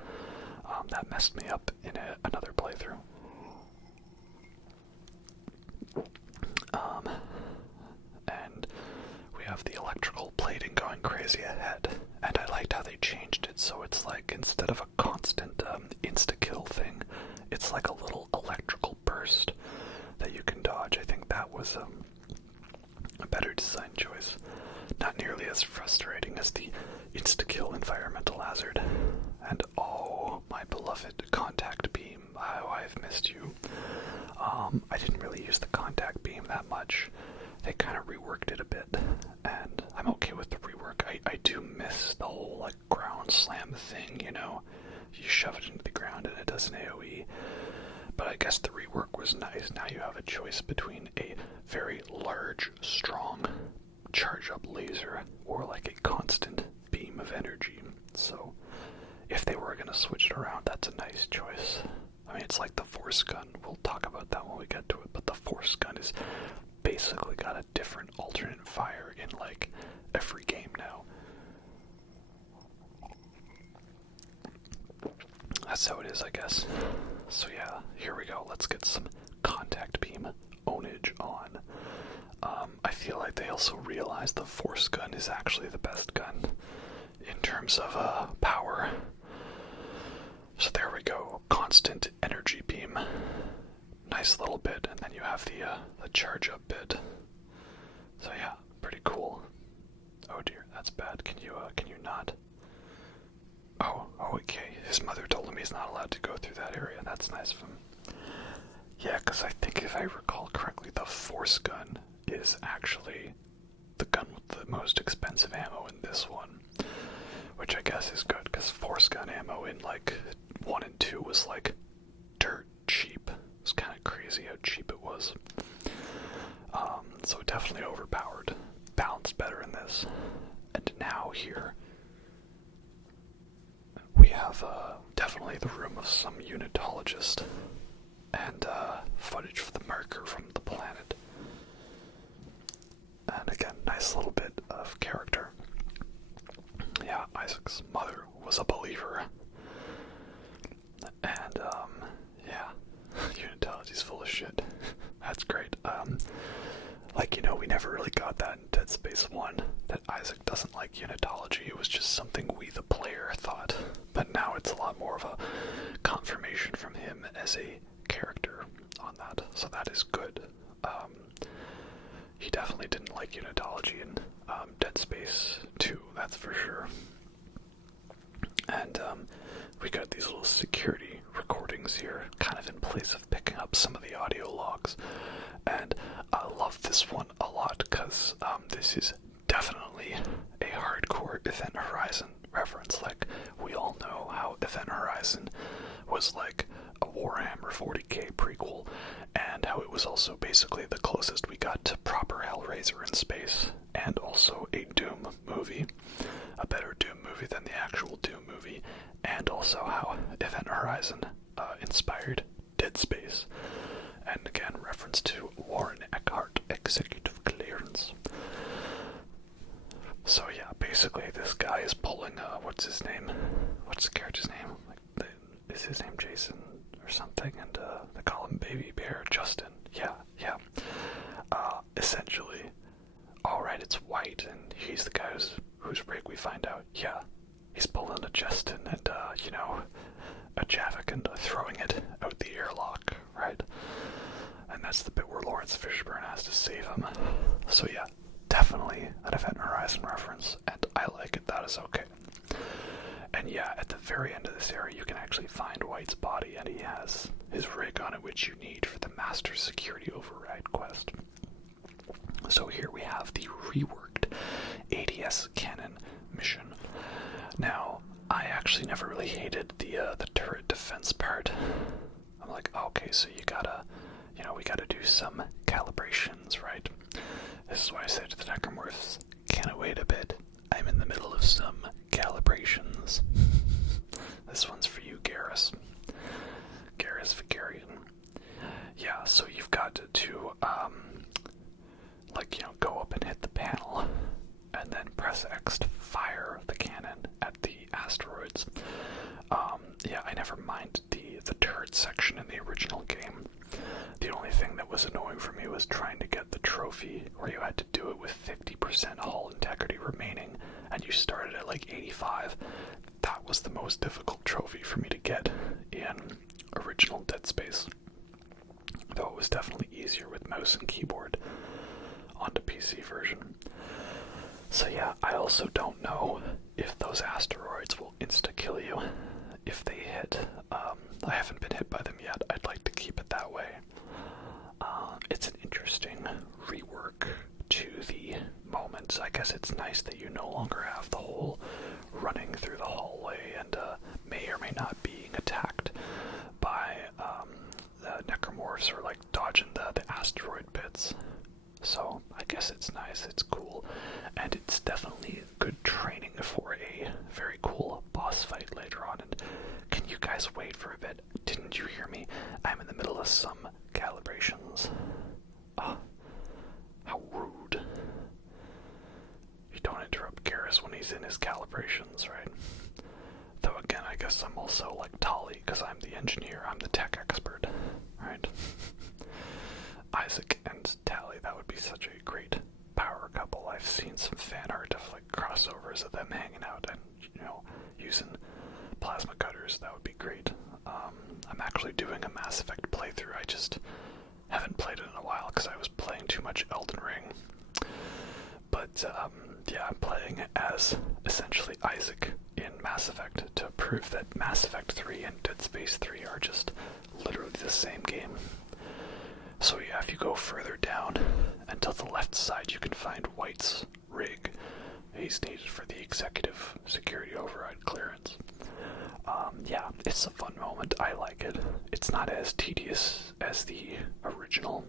That messed me up in another playthrough. And we have the electrical plating going crazy ahead, and I liked how they changed it, so it's like, instead of a constant insta-kill thing, it's like a little electrical burst that you can dodge. I think that was a better design choice. Not nearly as frustrating as the insta-kill environmental hazard. And oh, my beloved contact beam, how I've missed you. I didn't really use the contact beam that much. They kind of reworked it a bit, and I'm okay with the rework. I do miss the whole, like, ground slam thing, you know? You shove it into the ground and it does an AoE. But I guess the rework was nice. Now you have a choice between a very large, strong, charge-up laser or, like, a constant beam of energy. So, if they were going to switch it around, that's a nice choice. I mean, it's like the Force Gun. We'll talk about that when we get to it. But the Force Gun is basically got a different alternate fire in, like, every game now. That's how it is, I guess. So yeah, here we go. Let's get some contact beam ownage on. I feel like they also realized the Force Gun is actually the best gun in terms of power. So there we go. Constant energy beam. Nice little bit, and then you have the charge up bit. So yeah, pretty cool. Oh dear, that's bad. Can you not? Oh, okay. His mother told him he's not allowed to go through that area. That's nice of him. Yeah, because I think if I recall correctly, the Force Gun is actually the gun with the most expensive ammo in this one. Which I guess is good, because Force Gun ammo in, like, 1 and 2 was, like, dirt cheap. It was kind of crazy how cheap it was. So definitely overpowered. Balanced better in this. And now here we have definitely the room of some unitologist and footage for the marker from the planet. And again, nice little bit of character. Yeah, Isaac's mother was a believer. And yeah, unitology's full of shit. That's great. Like, you know, we never really got that in Dead Space 1, that Isaac doesn't like unitology. It was just something we, the player, thought. But now it's a lot more of a confirmation from him as a character on that. So that is good. He definitely didn't like unitology in Dead Space 2, that's for sure. And we got these little security recordings here, kind of in place of picking up some of the audio logs. And I love this one a lot because this is definitely a hardcore Event Horizon reference. Like, we all know how Event Horizon was like a Warhammer 40k prequel, and how it was also basically the closest we got to proper Hellraiser in space, and also a Doom movie, a better Doom movie than the actual Doom movie, and also how Event Horizon inspired Dead Space. And again, reference to Warren Eckhart executive clearance. So yeah, basically this guy is pulling, what's his name? What's the character's name? Like, is his name Jason or something? And they call him Baby Bear, Justin. Yeah. Essentially, alright, it's White, and he's the guy whose rig we find out. Yeah, he's pulling a Justin and, you know, a Javik and throwing it out the airlock, right? And that's the bit where Lawrence Fishburne has to save him. So yeah, definitely an Event Horizon reference, and I like it. That is okay. And yeah, at the very end of this area, you can actually find White's body, and he has his rig on it, which you need for the Master Security Override quest. So here we have the reworked ADS cannon mission. Now, I actually never really hated the turret defense part. I'm like, okay, so we gotta do some calibrations, right? This is why I say to the necromorphs, can I wait a bit? I'm in the middle of some calibrations. This one's for you, Garrus. Garrus Vigarian. Yeah, so you've got to, go up and hit the panel, and then press X to fire the cannon at the asteroids. Yeah, I never minded the turret section in the original game. The only thing that was annoying for me was trying to get the trophy where you had to do it with 50% hull integrity remaining, and you started at like 85. That was the most difficult trophy for me to get in original Dead Space. Though it was definitely easier with mouse and keyboard on the PC version. So yeah, I also don't know if those asteroids will insta-kill you if they hit. I haven't been hit by them yet. I'd like to keep it that way. It's an interesting rework to the moment and I guess it's nice that you no longer have the whole running through the hallway and may or may not being attacked by the necromorphs or like dodging the asteroid pits. So I guess it's nice, it's cool, and it's definitely good training for a very cool boss fight later on. And can you guys wait for a bit? Didn't you hear me? I'm in the middle of some calibrations. How rude. You don't interrupt Garrus when he's in his calibrations, right? Though again, I guess I'm also like Tali, because I'm the engineer, I'm the tech expert, right? Isaac and Tali, that would be such a great power couple. I've seen some fan art of like crossovers of them hanging out and, you know, using plasma cutters. That would be great. I'm actually doing a Mass Effect playthrough. I just haven't played it in a while because I was playing too much Elden Ring. But yeah, I'm playing as essentially Isaac in Mass Effect to prove that Mass Effect 3 and Dead Space 3 are just literally the same game. So yeah, if you go further down and to the left side, you can find White's rig. He's needed for the executive security override clearance. Yeah, it's a fun moment. I like it. It's not as tedious as the original,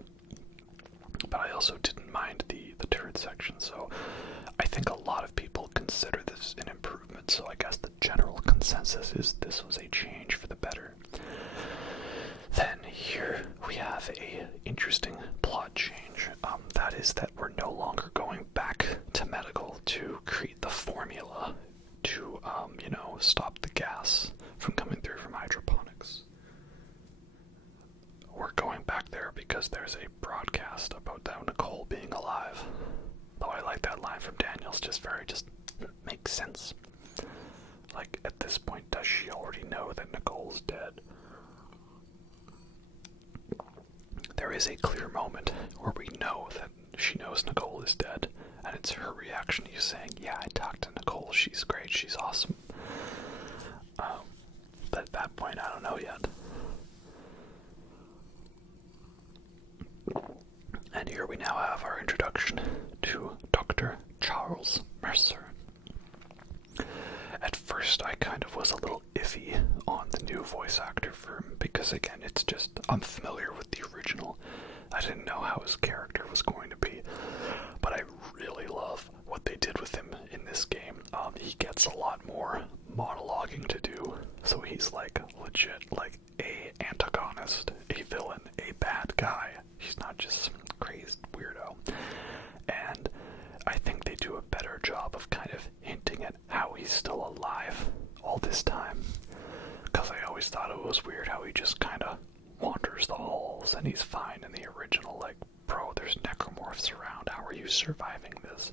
but I also didn't mind the turret section, so I think a lot of people consider this an improvement, so I guess the general consensus is this was a change for the better. Then here we have a interesting plot change. That is that we're no longer going back to medical to create the formula to, you know, stop the gas from coming through from hydroponics. We're going back there because there's a broadcast about Nicole being alive. Though I like that line from Daniels, just makes sense. Like, at this point, does she already know that Nicole's dead? There is a clear moment where we know that she knows Nicole is dead, and it's her reaction to you saying, yeah, I talked to Nicole, she's great, she's awesome. But at that point, I don't know yet. And here we now have our introduction to Dr. Charles Mercer. At first, I kind of was a little iffy on the new voice actor for him, because again, it's just, I'm familiar with the original. I didn't know how his character was going to be, but I really love what they did with him in this game. He gets a lot more monologuing to do, so he's like legit like a antagonist, a villain, a bad guy. He's not just some crazed weirdo. And I think they do a better job of kind of hinting at how he's still alive all this time. Because I always thought it was weird how he just kind of wanders the halls and he's fine in the original. Like, bro, there's necromorphs around. How are you surviving this?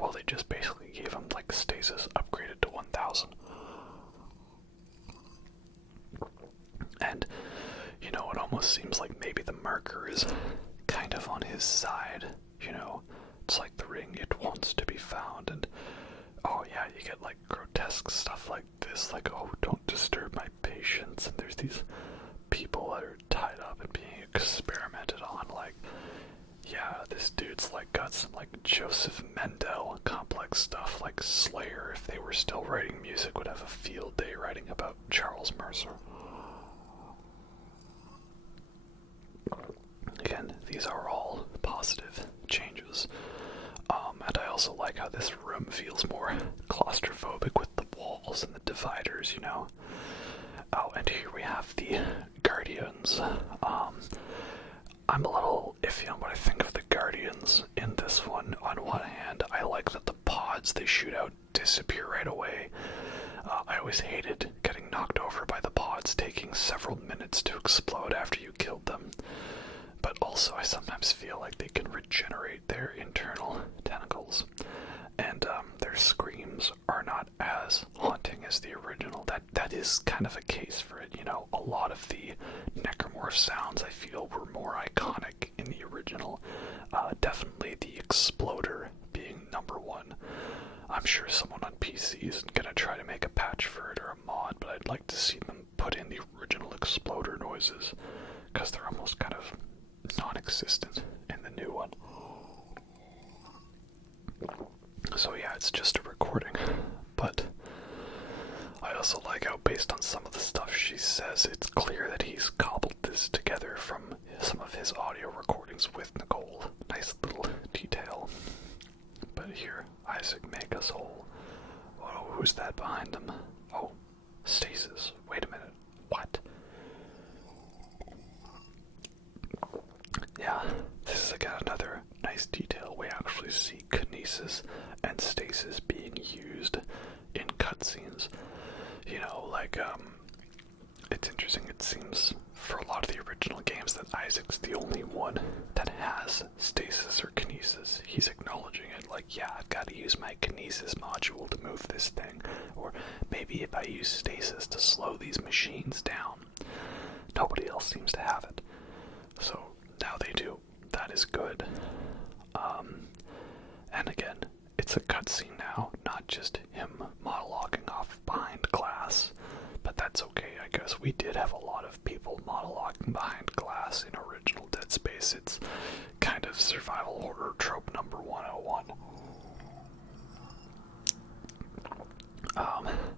Well, they just basically gave him like stasis upgraded to 1000. And, you know, it almost seems like maybe the marker is kind of on his side, you know? It's like the ring, it wants to be found, and oh yeah, you get like grotesque stuff like this, like, oh, don't disturb my patients, and there's these people that are tied up and being experimented on, like, yeah, this dude's like got some like Joseph Mendel complex stuff, like Slayer, if they were still writing music, would have a field day writing about Charles Mercer. Again, these are all positive changes. And I also like how this room feels more claustrophobic with the walls and the dividers, you know. Oh, and here we have the Guardians. I'm a little iffy on what I think of the Guardians in this one. On one hand, I like that the pods they shoot out disappear right away. I always hated getting knocked over by the pods taking several minutes to explode after you killed them. But also I sometimes feel like they can regenerate their internal tentacles, and their screams are not as haunting as the original. That is kind of a case for it, you know. A lot of the necromorph sounds I feel were more iconic in the original. Definitely the exploder being number one. I'm sure someone on PC is gonna try to make a patch for it or a mod, but I'd like to see them put in the original exploder noises, because they're almost kind of non-existent in the new one. it's just a recording. But I also like how, based on some of the stuff she says, it's clear that he's cobbled this together from some of his audio recordings with Nicole. Nice little detail. But here, Isaac make us whole. Whoa, who's that behind them? Oh, stasis. Wait a minute. What? Yeah, this is again another nice detail. We actually see kinesis and stasis being used in cutscenes. You know, like, it's interesting. It seems for a lot of the original games that Isaac's the only one that has stasis or kinesis. He's acknowledging it, like, yeah, I've got to use my kinesis module to move this thing. Or maybe if I use stasis to slow these machines down. Nobody else seems to have it. So now they do. That is good. And again, it's a cutscene now, not just him monologuing off behind glass. But that's okay, I guess. We did have a lot of people monologuing behind glass in original Dead Space. It's kind of survival horror trope number 101.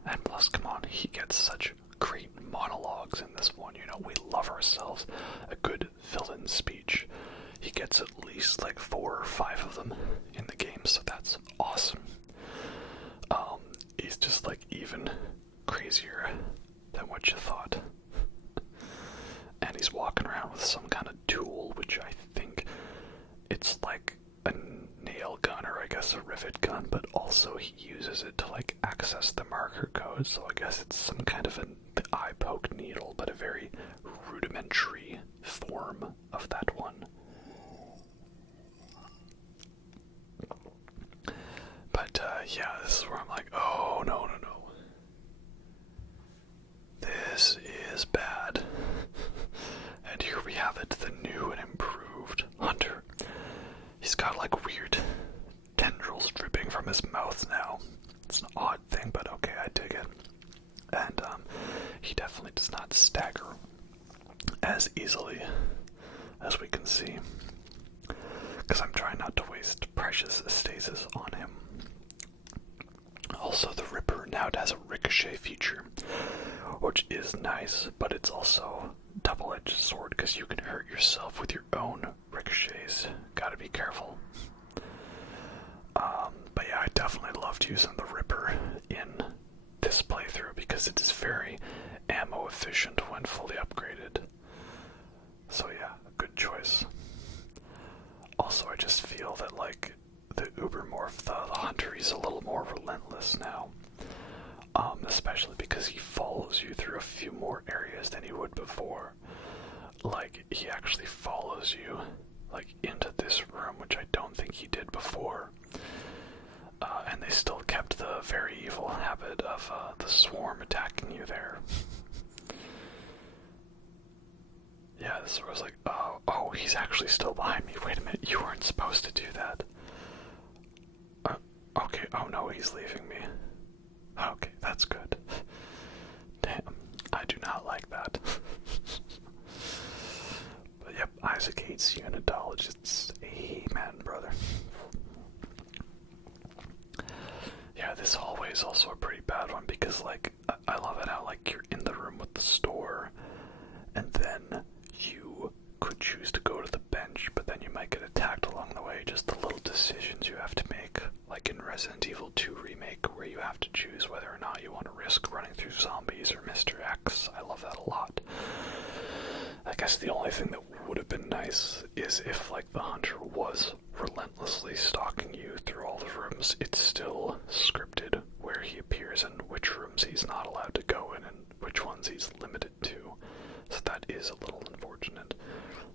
And plus, come on, he gets such great monologues in this one. You know, we love ourselves a good villain speech. He gets at least like 4 or 5 of them in the game, so that's awesome. He's just like even crazier than what you thought. And he's walking around with some kind of tool, which I think it's like a nail gun, or I guess a rivet gun, but also he uses it to like access the marker code, so I guess it's some kind of an eye poke needle, but a very rudimentary form of that one. But yeah, this is where I'm like, oh no. This is bad. And here we have it, the new and improved Hunter. He's got like weird tendrils dripping from his mouth now. It's an odd thing, but okay, I dig it. And he definitely does not stagger as easily as we can see. Because I'm trying not to waste precious stasis on him. Also, the Ripper now has a ricochet feature, which is nice, but it's also double-edged sword because you can hurt yourself with your own ricochets. Gotta be careful. But yeah, I definitely loved using the Ripper in this playthrough because it is very ammo efficient when fully upgraded. So yeah, good choice. Also, I just feel that like the Ubermorph, the Hunter, he's a little more relentless now. Especially because he follows you through a few more areas than he would before. Like, he actually follows you, like, into this room, which I don't think he did before. And they still kept the very evil habit of the swarm attacking you there. Yeah, so I was like, oh, he's actually still behind me. Wait a minute, you weren't supposed to do that. Okay, oh no, he's leaving me. Okay, that's good. Damn, I do not like that. But yep, Isaac hates unitologists. Amen, brother. Yeah, this hallway is also a pretty bad one because, like, I love it how, like, you're in the room with the store, and then you could choose to go to the bench, but then you might get attacked along the way. Just the little decisions you have to make, like in Resident Evil 2 Remake, where you have to choose whether or not you want to risk running through zombies or Mr. X. I love that a lot. I guess the only thing that would have been nice is if, like, the Hunter was relentlessly stalking you through all the rooms. It's still scripted where he appears and which rooms he's not allowed to go in and which ones he's limited to. So that is a little unfortunate.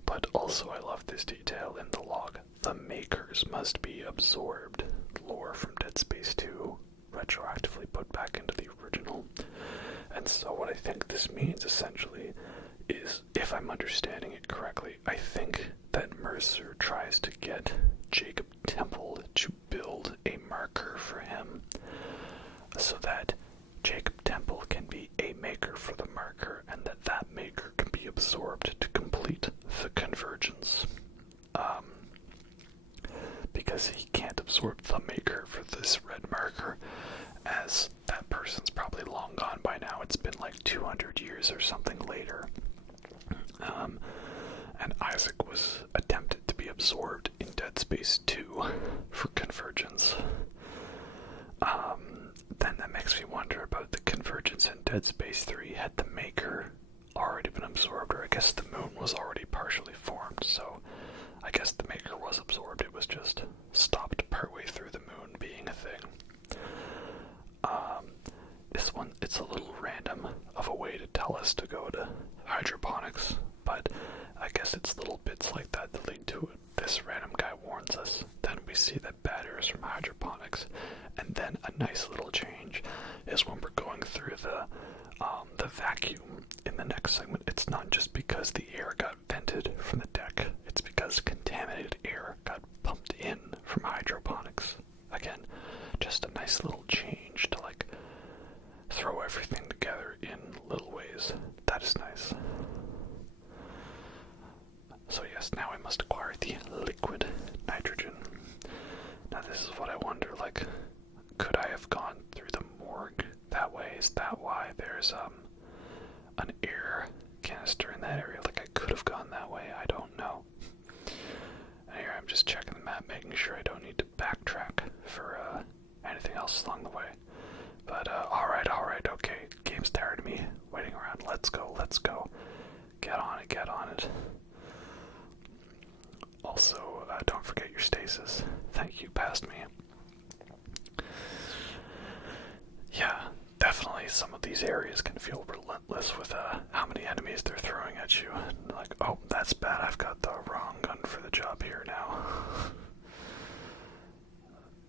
But also I love this detail in the log. The makers must be absorbed. Lore from Dead Space 2 retroactively put back into the original. And so what I think this means essentially is, if I'm understanding it correctly, I think that Mercer tries to get Jacob Temple to build a marker for him so that Jacob Temple can be a maker for the marker, and that maker can be absorbed to complete the convergence. Because because he can't absorb the maker for this red marker, as that person's probably long gone by now. It's been like 200 years or something later. And Isaac was attempted to be absorbed in Dead Space 2 for convergence. Then that makes me wonder about the convergence in Dead Space 3. Had the maker already been absorbed, or I guess the moon was already partially formed, so I guess the maker was absorbed. It was just stopped partway through the moon being a thing. This one, it's a little random of a way to tell us to go to hydroponics, but I guess it's little bits like that that lead to it. This random guy warns us, then we see that bad air is from hydroponics, and then a nice little change is when we're going through the vacuum in the next segment. It's not just because the air got vented from the deck, it's because contaminated air got pumped in from hydroponics. Again, just a nice little change to like throw everything together in little ways. That is nice. So yes, now I must acquire the liquid nitrogen. Now this is what I wonder, like, could I have gone through the morgue that way? Is that why there's an air canister in that area? Like, I could have gone that way, I don't know. And here I'm just checking the map, making sure I don't need to backtrack for anything else along the way. But alright, okay, game's tired of me waiting around. Let's go. Get on it. Also, don't forget your stasis. Thank you, past me. Yeah, definitely some of these areas can feel relentless with how many enemies they're throwing at you. Like, oh, that's bad, I've got the wrong gun for the job here now.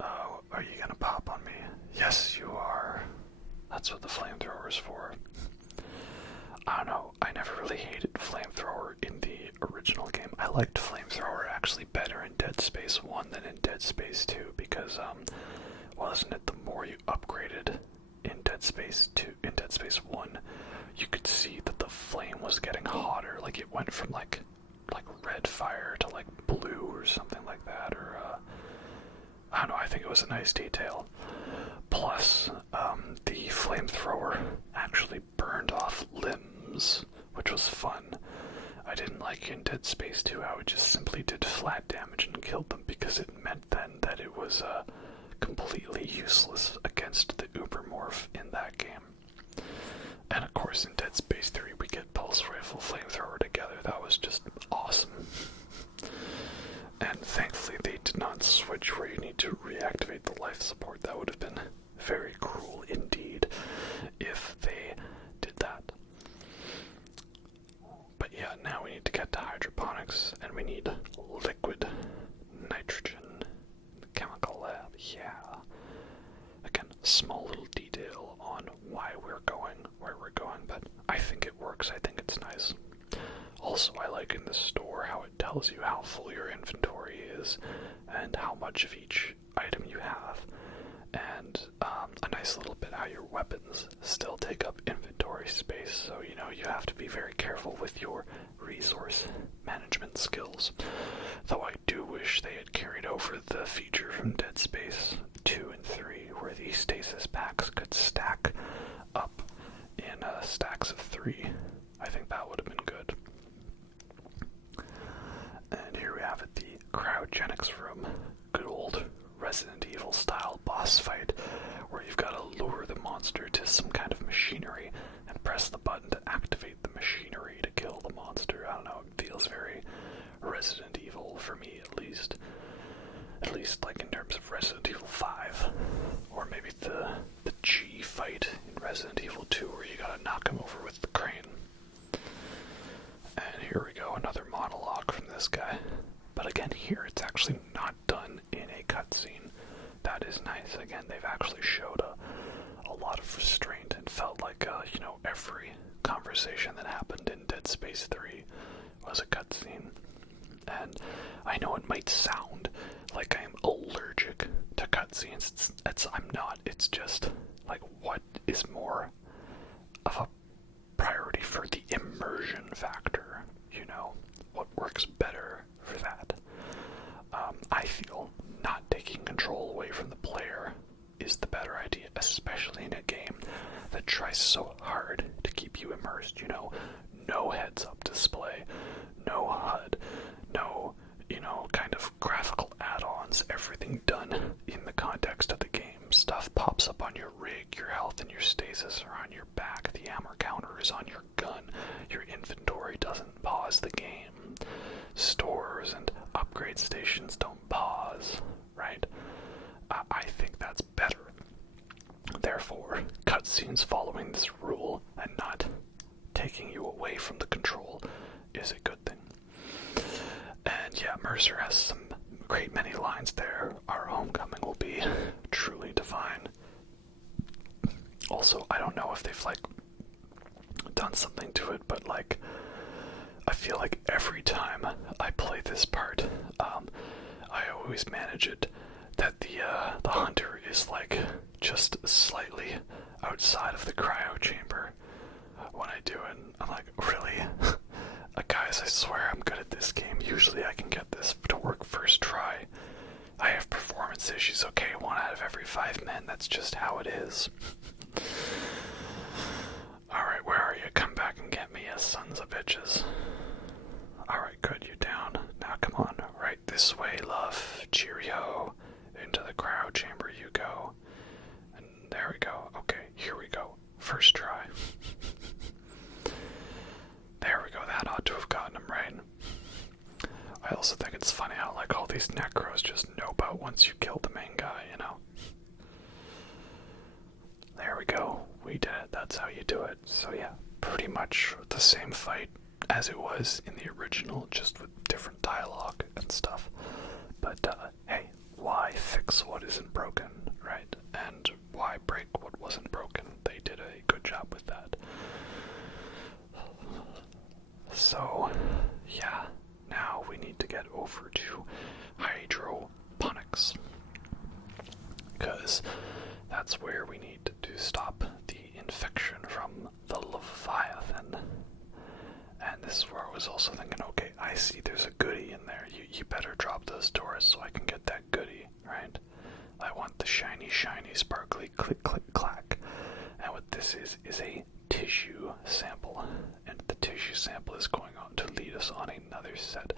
Oh, are you gonna pop on me? Yes, you are. That's what the flamethrower is for. I don't know, I never really hated flamethrower in the original game. I liked flamethrower actually better in Dead Space 1 than in Dead Space 2 because, wasn't it the more you upgraded in Dead Space 1, you could see that the flame was getting hotter, like it went from like red fire to like blue or something like that, or I don't know, I think it was a nice detail. Plus, the flamethrower actually burned off limbs, which was fun. I didn't like in Dead Space 2 how it just simply did flat damage and killed them, because it meant then that it was completely useless against the ubermorph in that game. And of course in Dead Space 3 we get pulse rifle flamethrower together. That was just awesome. And thankfully they did not switch where you need to reactivate the life support. That would have been very cruel indeed if they did that. But yeah, now we need to get to hydroponics, and we need liquid nitrogen. The chemical lab, yeah. Again, small little detail on why we're going where we're going, but I think it works. I think it's nice. Also, I like in the store how it tells you how full your inventory is and how much of each item you have. And a nice little bit how your weapons still take up inventory space, so you know you have to be very careful with your resource management skills. Though I do wish they had carried over the feature from Dead Space 2 and 3, where the stasis packs could stack up in stacks of 3. I think that would have been good. And here we have it, the Cryogenics room. Good old Resident Evil style boss fight, where you've got to lure the monster to some kind of machinery and press the button to activate the machinery to kill the monster. I don't know, it feels very Resident Evil for me, at least like in terms of Resident Evil 5, or maybe the G fight in Resident Evil 2 where you gotta knock him over with the crane. And here we go, another monologue from this guy. But again, here it's actually not done in a cutscene. That is nice. Again, they've actually showed a lot of restraint and felt like, every conversation that happened in Dead Space 3 was a cutscene. And I know it might sound like I'm allergic to cutscenes. I'm not. It's just, like, what is more of a priority for the immersion factor, what works better for that. I feel not tries so hard to keep you immersed, you know, no heads-up display, no HUD, no, you know, kind of graphical add-ons, everything done in the context of the game. Stuff pops up on your rig, your health and your stasis are on your back, the ammo counter is on your gun, your inventory doesn't pause the game, stores and upgrade stations don't pause, right? I think that's better. Therefore, cutscenes following this rule and not taking you away from the control is a good thing. And yeah, Mercer has some great many lines there. Our homecoming will be truly divine. Also, I don't know if they've like done something to it, but like I feel like every time I play this part, I always manage it that the hunter is like just slightly outside of the cryo chamber when I do it. I'm like, really? Guys, I swear I'm good at this game. Usually I can get this to work first try. I have performance issues, okay, 1 out of every 5 men, that's just how it is. Alright, where are you? Come back and get me, you sons of bitches. Alright, good, you're down. Now come on, right this way, love. Cheerio. Into the cryo chamber you go. And there we go. Okay, here we go. First try. There we go, that ought to have gotten him right. I also think it's funny how like all these necros just know about once you kill the main guy, you know? There we go. We did it. That's how you do it. So yeah, pretty much the same fight as it was in the original, just with different dialogue and stuff. But hey, why fix what isn't broken, right? And why break what wasn't broken? They did a good job with that. So, yeah, now we need to get over to hydroponics, because that's where we need to stop the infection from the Leviathan. And this is where I was also thinking, okay, I see there's a goodie in there. You better drop those doors so I can get that goodie, right? I want the shiny, shiny, sparkly, click, click, clack. And what this is a tissue sample. And the tissue sample is going on to lead us on another set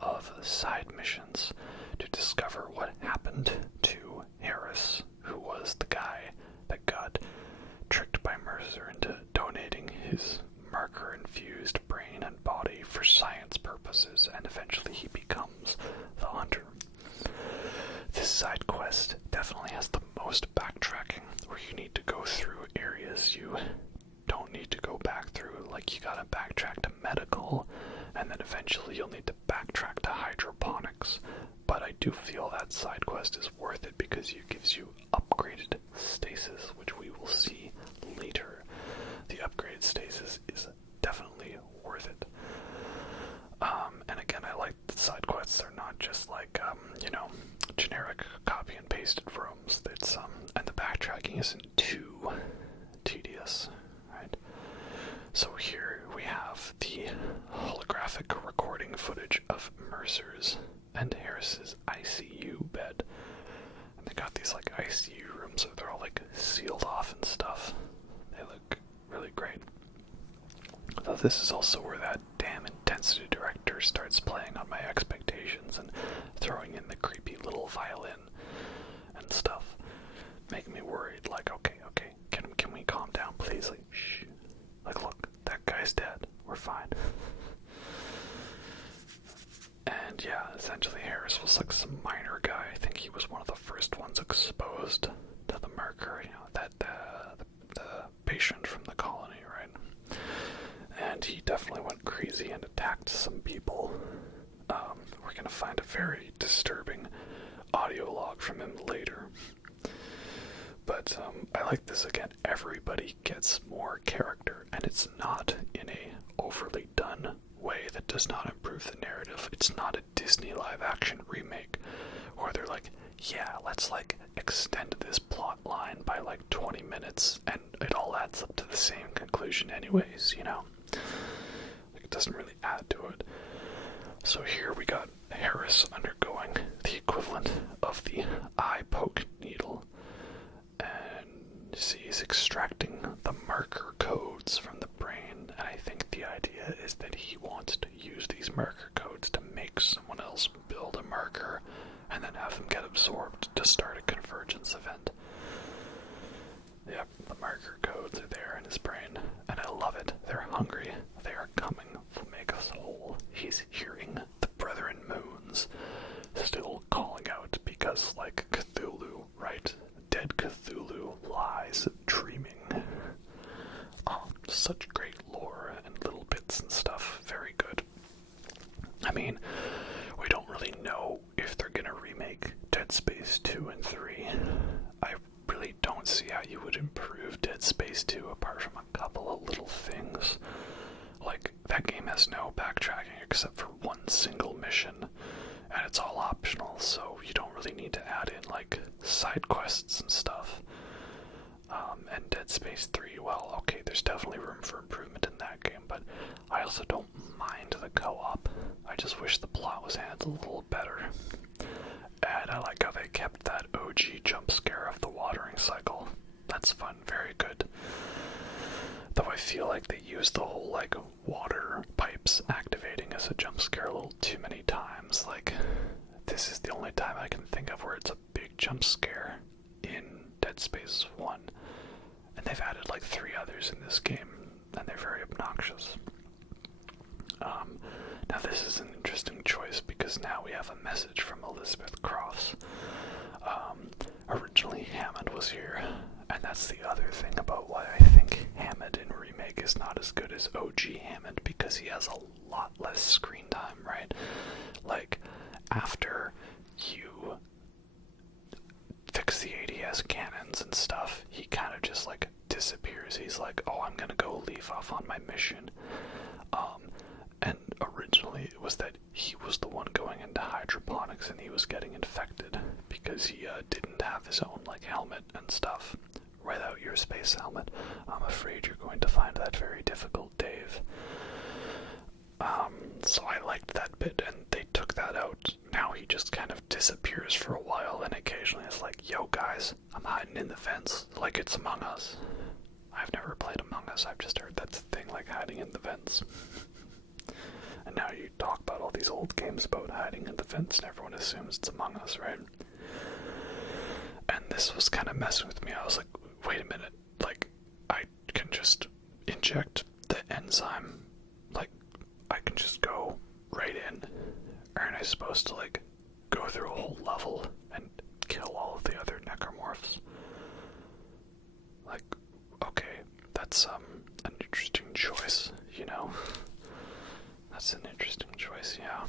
of side missions to discover what happened to Harris, who was the guy that got tricked by Mercer into donating his marker-infused brain and body for science purposes, and eventually he becomes the hunter. This side quest definitely has the most backtracking, where you need to go through areas you don't need to go back through, like you gotta backtrack to medical, and then eventually you'll need to backtrack to hydroponics. But I do feel that side quest is worth it because it gives you upgraded stasis, which we will see later. The upgraded stasis is definitely worth it. And again, I like the side quests. They're not just like, you know, generic copy and pasted rooms. It's, and the backtracking isn't too tedious, right? So here we have the holographic recording footage of Mercer's and Harris's ICU bed. And they got these like ICU rooms, so they're all like sealed off and stuff. They look really great. Though this is also where that damn intensity director starts playing on my expectations and throwing in the creepy little violin and stuff, making me worried. Like, okay, can we calm down, please? Like, shh. Like, look, that guy's dead. We're fine. And yeah, essentially Harris was like some minor guy. I think he was one of the first ones exposed to the marker, you know, that the patient from the colony, right? And he definitely went crazy and attacked some people. We're gonna find a very disturbing audio log from him later. But I like this again. Everybody gets more character, and it's not in a overly done way that does not improve the narrative. It's not a Disney live-action remake where they're like, yeah, let's like extend this plot line by like 20 minutes and it all adds up to the same conclusion anyways, you know? Like, it doesn't really add to it. So here we got Harris undergoing the equivalent of the eye poke needle, and you see he's extracting the marker them get absorbed to start a convergence event. Yep, the marker codes are there in his brain, and I love it. They're hungry. They are coming to make us whole. He's hearing the Brethren Moons still calling out because, like Cthulhu, right? Dead Cthulhu lies dreaming. Oh, such great lore and little bits and stuff. Very good. I mean, we don't really know if they're gonna remake Dead Space 2 and 3. I really don't see how you would improve Dead Space 2 apart from a couple of little things. Like, that game has no backtracking except for one single mission, and it's all optional, so you don't really need to add in, like, side quests and stuff. And Dead Space 3, well, okay, there's definitely room for improvement in that game, but I also don't mind the co-op. I just wish the plot was handled a little better. And I like how they kept that OG jump scare of the watering cycle. That's fun, very good. Though I feel like they used the whole, like, water pipes activating as a jump scare a little too many times. Like, this is the only time I can think of where it's a big jump scare in Dead Space 1. And they've added, like, 3 others in this game, and they're very obnoxious. Now this is an interesting choice because now we have a message from Elizabeth Cross. Originally Hammond was here, and that's the other thing about why I think Hammond in Remake is not as good as OG Hammond, because he has a lot less screen time, right? Like, after you fix the ADS cannons and stuff, he kind of just, like, disappears. He's like, oh, I'm gonna go leave off on my mission. And originally it was that he was the one going into hydroponics and he was getting infected because he didn't have his own, like, helmet and stuff. Without your space helmet, I'm afraid you're going to find that very difficult, Dave. So I liked that bit, and they took that out. Now he just kind of disappears for a while, and occasionally it's like, yo guys, I'm hiding in the vents, like it's Among Us. I've never played Among Us, I've just heard that's the thing, like hiding in the vents. And now you talk about all these old games about hiding in the vents, and everyone assumes it's Among Us, right? And this was kind of messing with me. I was like, wait a minute, like, I can just inject the enzyme, like, I can just go right in. Aren't I supposed to, like, go through a whole level and kill all of the other necromorphs? Like, okay, that's an interesting choice, you know? That's an interesting choice, yeah.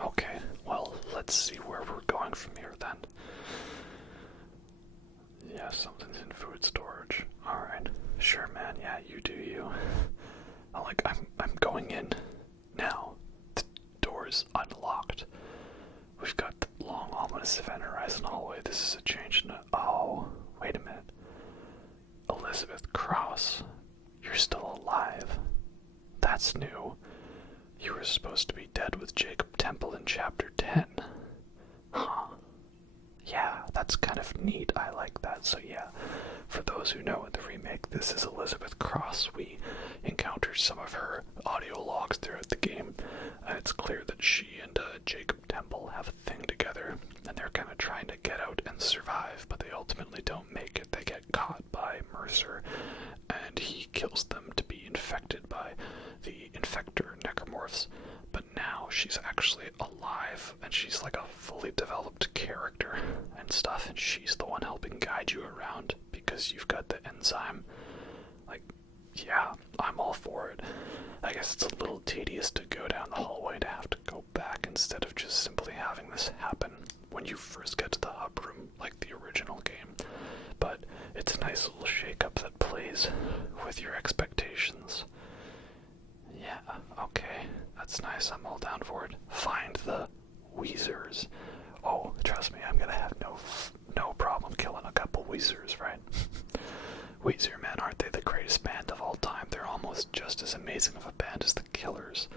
Okay, well, let's see where we're going from here then. Yeah, something's in food storage. Alright, sure man, yeah, you do you. I'm going in now. The door's unlocked. We've got the long, ominous event horizon hallway. This is a change in oh, wait a minute. Elizabeth Cross, you're still alive. That's new. You were supposed to be dead with Jacob Temple in Chapter 10. Huh. Yeah, that's kind of neat. I like that. So yeah, for those who know in the remake, this is Elizabeth Cross. We encounter some of her audio logs throughout the game, and it's clear that she and Jacob Temple have a thing together, and they're kind of trying to get out and survive, but they ultimately don't make it. They get caught by Mercer, and he kills them to be infected by the infector necromorphs. But now she's actually alive, and she's like a fully developed character and stuff, and she's the one helping guide you around because you've got the enzyme. Like, yeah, I'm all for it. I guess it's a little tedious to go down the hallway to have to go back instead of just simply having this happen when you first get to the hub room, like the original game. But it's a nice little shake-up that plays with your expectations. Yeah, okay, that's nice, I'm all down for it. Find the Weezers. Oh, trust me, I'm gonna have no problem killing a couple Weezers, right? Weezer, man, aren't they the greatest band of all time? They're almost just as amazing of a band as the Killers.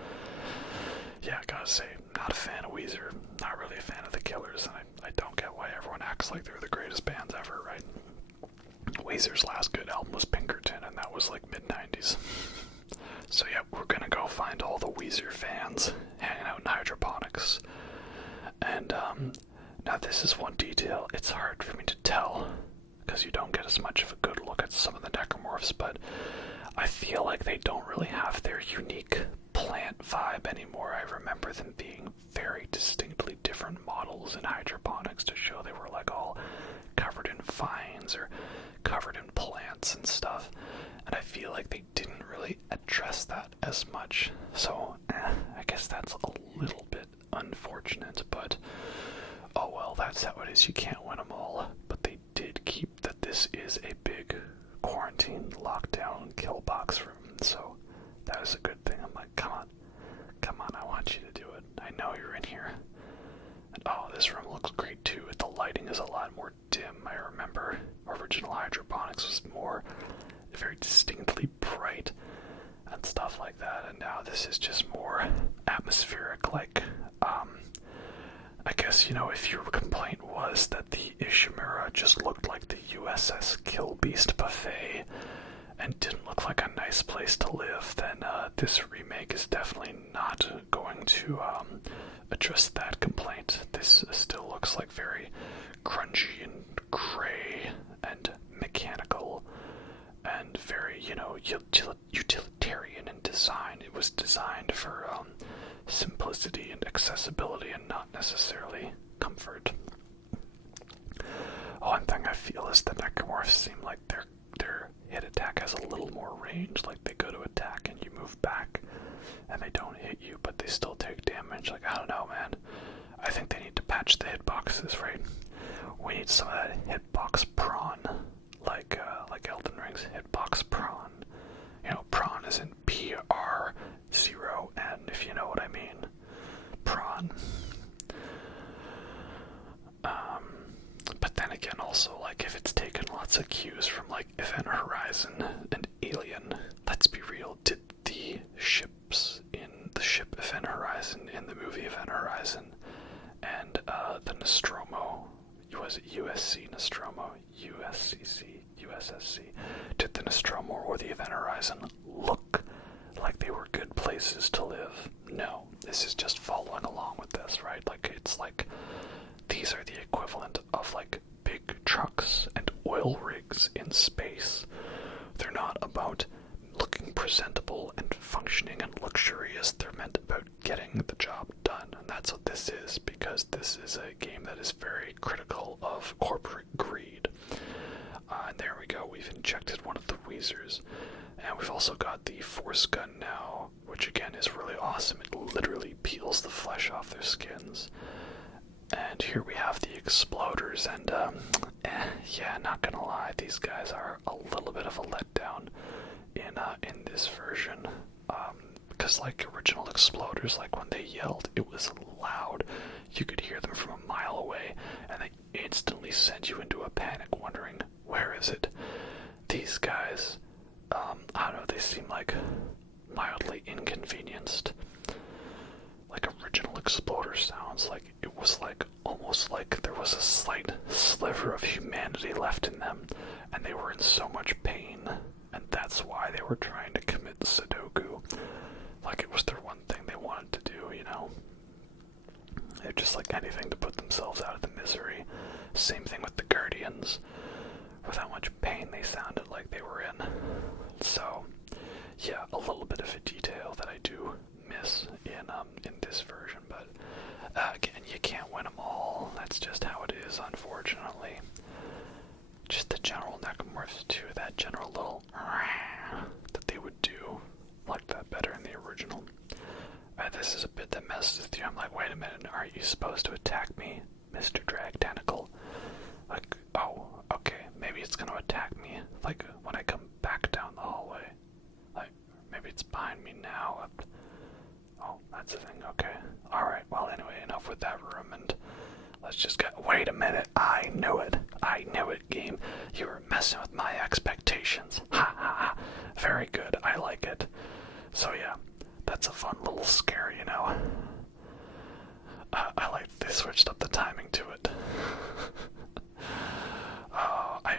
Yeah, I gotta say, not a fan of Weezer, not really a fan of the Killers, and I don't get why everyone acts like they're the greatest bands ever, right? Weezer's last good album was Pinkerton, and that was like mid-90s. So yeah, we're gonna go find all the Weezer fans hanging out in hydroponics. And Now this is one detail, it's hard for me to tell, because you don't get as much of a good look at some of the necromorphs, but I feel like they don't really have their unique plant vibe anymore. I remember them being very distinctly different models in hydroponics to show they were like all covered in vines or covered in plants and stuff, and I feel like they didn't really address that as much, so I guess that's a little bit unfortunate, but oh well, that's how it is. You can't win them all. But they did keep that this is a big quarantine, lockdown, kill box room, so that was a good thing. I'm like, come on, I want you to do it. I know you're in here. And oh, this room looks great too. The lighting is a lot more dim. I remember original hydroponics was more very distinctly bright and stuff like that, and now this is just more atmospheric, like, I guess, if your complaint was that the Ishimura just looked like the USS Kill Beast buffet and didn't look like a nice place to live, then this remake is definitely not going to address that complaint. This still looks like very grungy and gray and mechanical and very, utilitarian in design. It was designed for simplicity and accessibility and not necessarily comfort. One thing I feel is the necromorphs seem like their hit attack has a little more range, like they go to attack and you move back and they don't hit you, but they still take damage. Like, I don't know, man. I think they need to patch the hitboxes, right? We need some of that hitbox prawn, like Elden Ring's hitbox prawn. Prawn is in PR0, if you know what I mean. Prawn. But then again, also, like, if it's taken lots of cues from, like, Event Horizon and Alien, let's be real, did the ships in the ship Event Horizon, in the movie Event Horizon, and the Nostromo, was it USC Nostromo? USSC? Did the Nostromo or the Event Horizon look like they were good places to live? No. This is just following along with this, right? Like, it's like, these are the equivalent of, like, big trucks and oil rigs in space. They're not about looking presentable and functioning and luxurious. They're meant about getting the job done, and that's what this is, because this is a game that is very critical of corporate greed. And there we go, we've injected one of the Weezers, and we've also got the Force Gun now, which again is really awesome. It literally peels the flesh off their skins. And here we have the Exploders, and yeah, not gonna lie, these guys are a little bit of a letdown in this version, because like original Exploders, like when they yelled, it was loud. You could hear them from a mile away, and they instantly sent you into a panic, wondering, where is it? These guys, I don't know, they seem like mildly inconvenienced. Like original Exploder sounds, like it was like almost like there was a slight sliver of humanity left in them, and they were in so much pain, and that's why they were trying to commit Sudoku. Like it was their one thing they wanted to do, They're just like anything to put themselves out of the misery. Same thing with the Guardians. With how much pain they sounded like they were in. So, yeah, a little bit of a detail that I do miss in this version, but again, you can't win them all. That's just how it is, unfortunately. Just the general necromorphs too, that general little that they would do, like that better in the original. This is a bit that messes with you. I'm like, wait a minute, aren't you supposed to attack me, Mr. Drag Tentacle? Like, oh, okay, maybe it's gonna attack me, like, when I come back down the hallway. Like, maybe it's behind me now. Oh, that's the thing, okay. Alright, well, anyway, enough with that room, and let's just get— wait a minute, I knew it, game. You were messing with my expectations. Ha ha ha. Very good, I like it. So yeah, that's a fun little scare, I like they switched up the timing to it.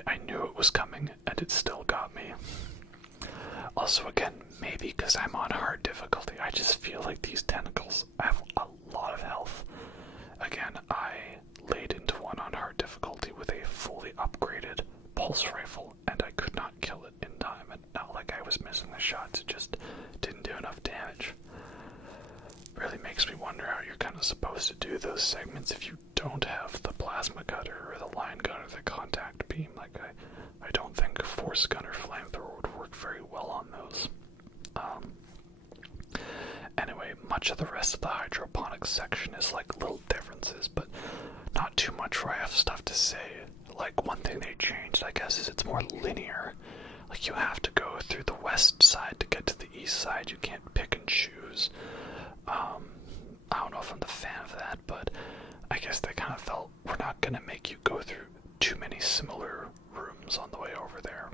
I knew it was coming, and it still got me. Also, again, maybe because I'm on hard difficulty, I just feel like these tentacles have a lot of health. Again, I fully upgraded pulse rifle, and I could not kill it in time. And not like I was missing the shots, it just didn't do enough damage. Really makes me wonder how you're kind of supposed to do those segments if you don't have the plasma cutter or the line gun or the contact beam. Like, I don't think force gun or flamethrower would work very well on those. Anyway, much of the rest of the hydroponics section is like little differences, but not too much where I have stuff to say. Like, one thing they changed, I guess, is it's more linear. Like, you have to go through the west side to get to the east side. You can't pick and choose. I don't know if I'm the fan of that, but I guess they kind of felt we're not going to make you go through too many similar rooms on the way over there.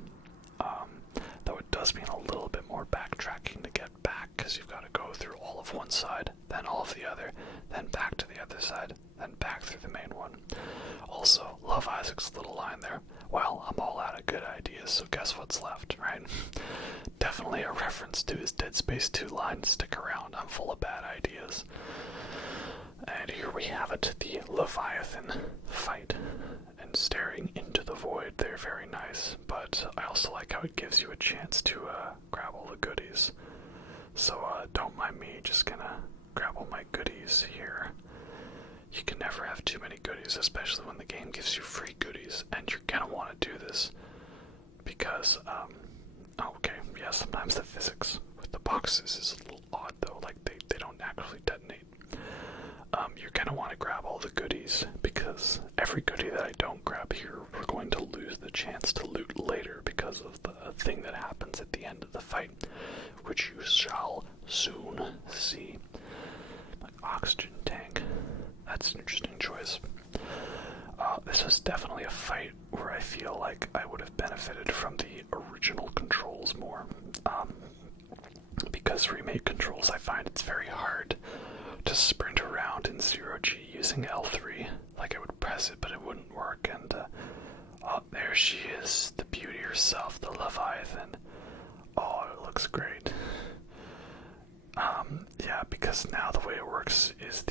Though it does mean a little bit more backtracking to get back, because you've got to go through all of one side, then all of the other, then back to the other side, then back through the main one. Also, love Isaac's little line there. Well, I'm all out of good ideas, so guess what's left, right? Definitely a reference to his Dead Space 2 line, stick around, I'm full of bad ideas. And here we have it, the Leviathan fight. And staring into the void, they're very nice, but I also like how it gives you a chance to grab all the goodies. So don't mind me, just gonna grab all my goodies here. You can never have too many goodies, especially when the game gives you free goodies, and you're gonna want to do this because, okay, yeah, sometimes the physics with the boxes is a little odd though, like they don't actually detonate. You're gonna want to grab all the goodies, because every goodie that I don't grab here, we're going to lose the chance to loot later because of the thing that happens at the end of the fight, which you shall soon see. My oxygen tank. That's an interesting choice. This was definitely a fight where I feel like I would have benefited from the original controls more. Because remake controls, I find it's very hard to sprint around in 0G using L3. Like, I would press it, but it wouldn't work, and, oh, there she is, the beauty herself, the Leviathan. Oh, it looks great. Yeah, because now the way it works is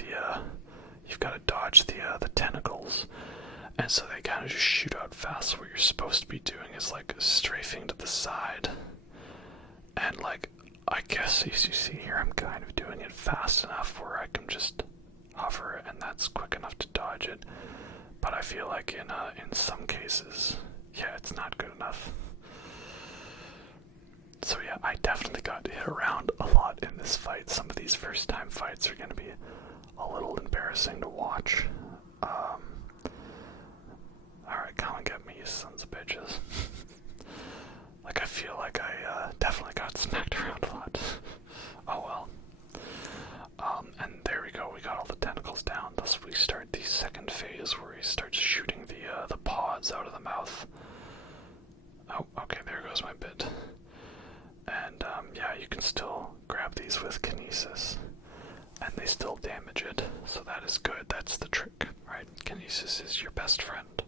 you've got to dodge the tentacles, and so they kind of just shoot out fast. So what you're supposed to be doing is, like, strafing to the side, and, like, I guess, as you see here, I'm kind of doing it fast enough where I can just hover, and that's quick enough to dodge it. But I feel like in some cases, yeah, it's not good enough. So yeah, I definitely got hit around a lot in this fight. Some of these first time fights are going to be a little embarrassing to watch. Alright, come and get me, you sons of bitches. Like, I feel like I definitely got smacked around a lot. Oh well. And there we go, we got all the tentacles down. Thus we start the second phase where he starts shooting the pods out of the mouth. Oh, okay, there goes my bit. And yeah, you can still grab these with kinesis, and they still damage it, so that is good. That's the trick, right? Kinesis is your best friend.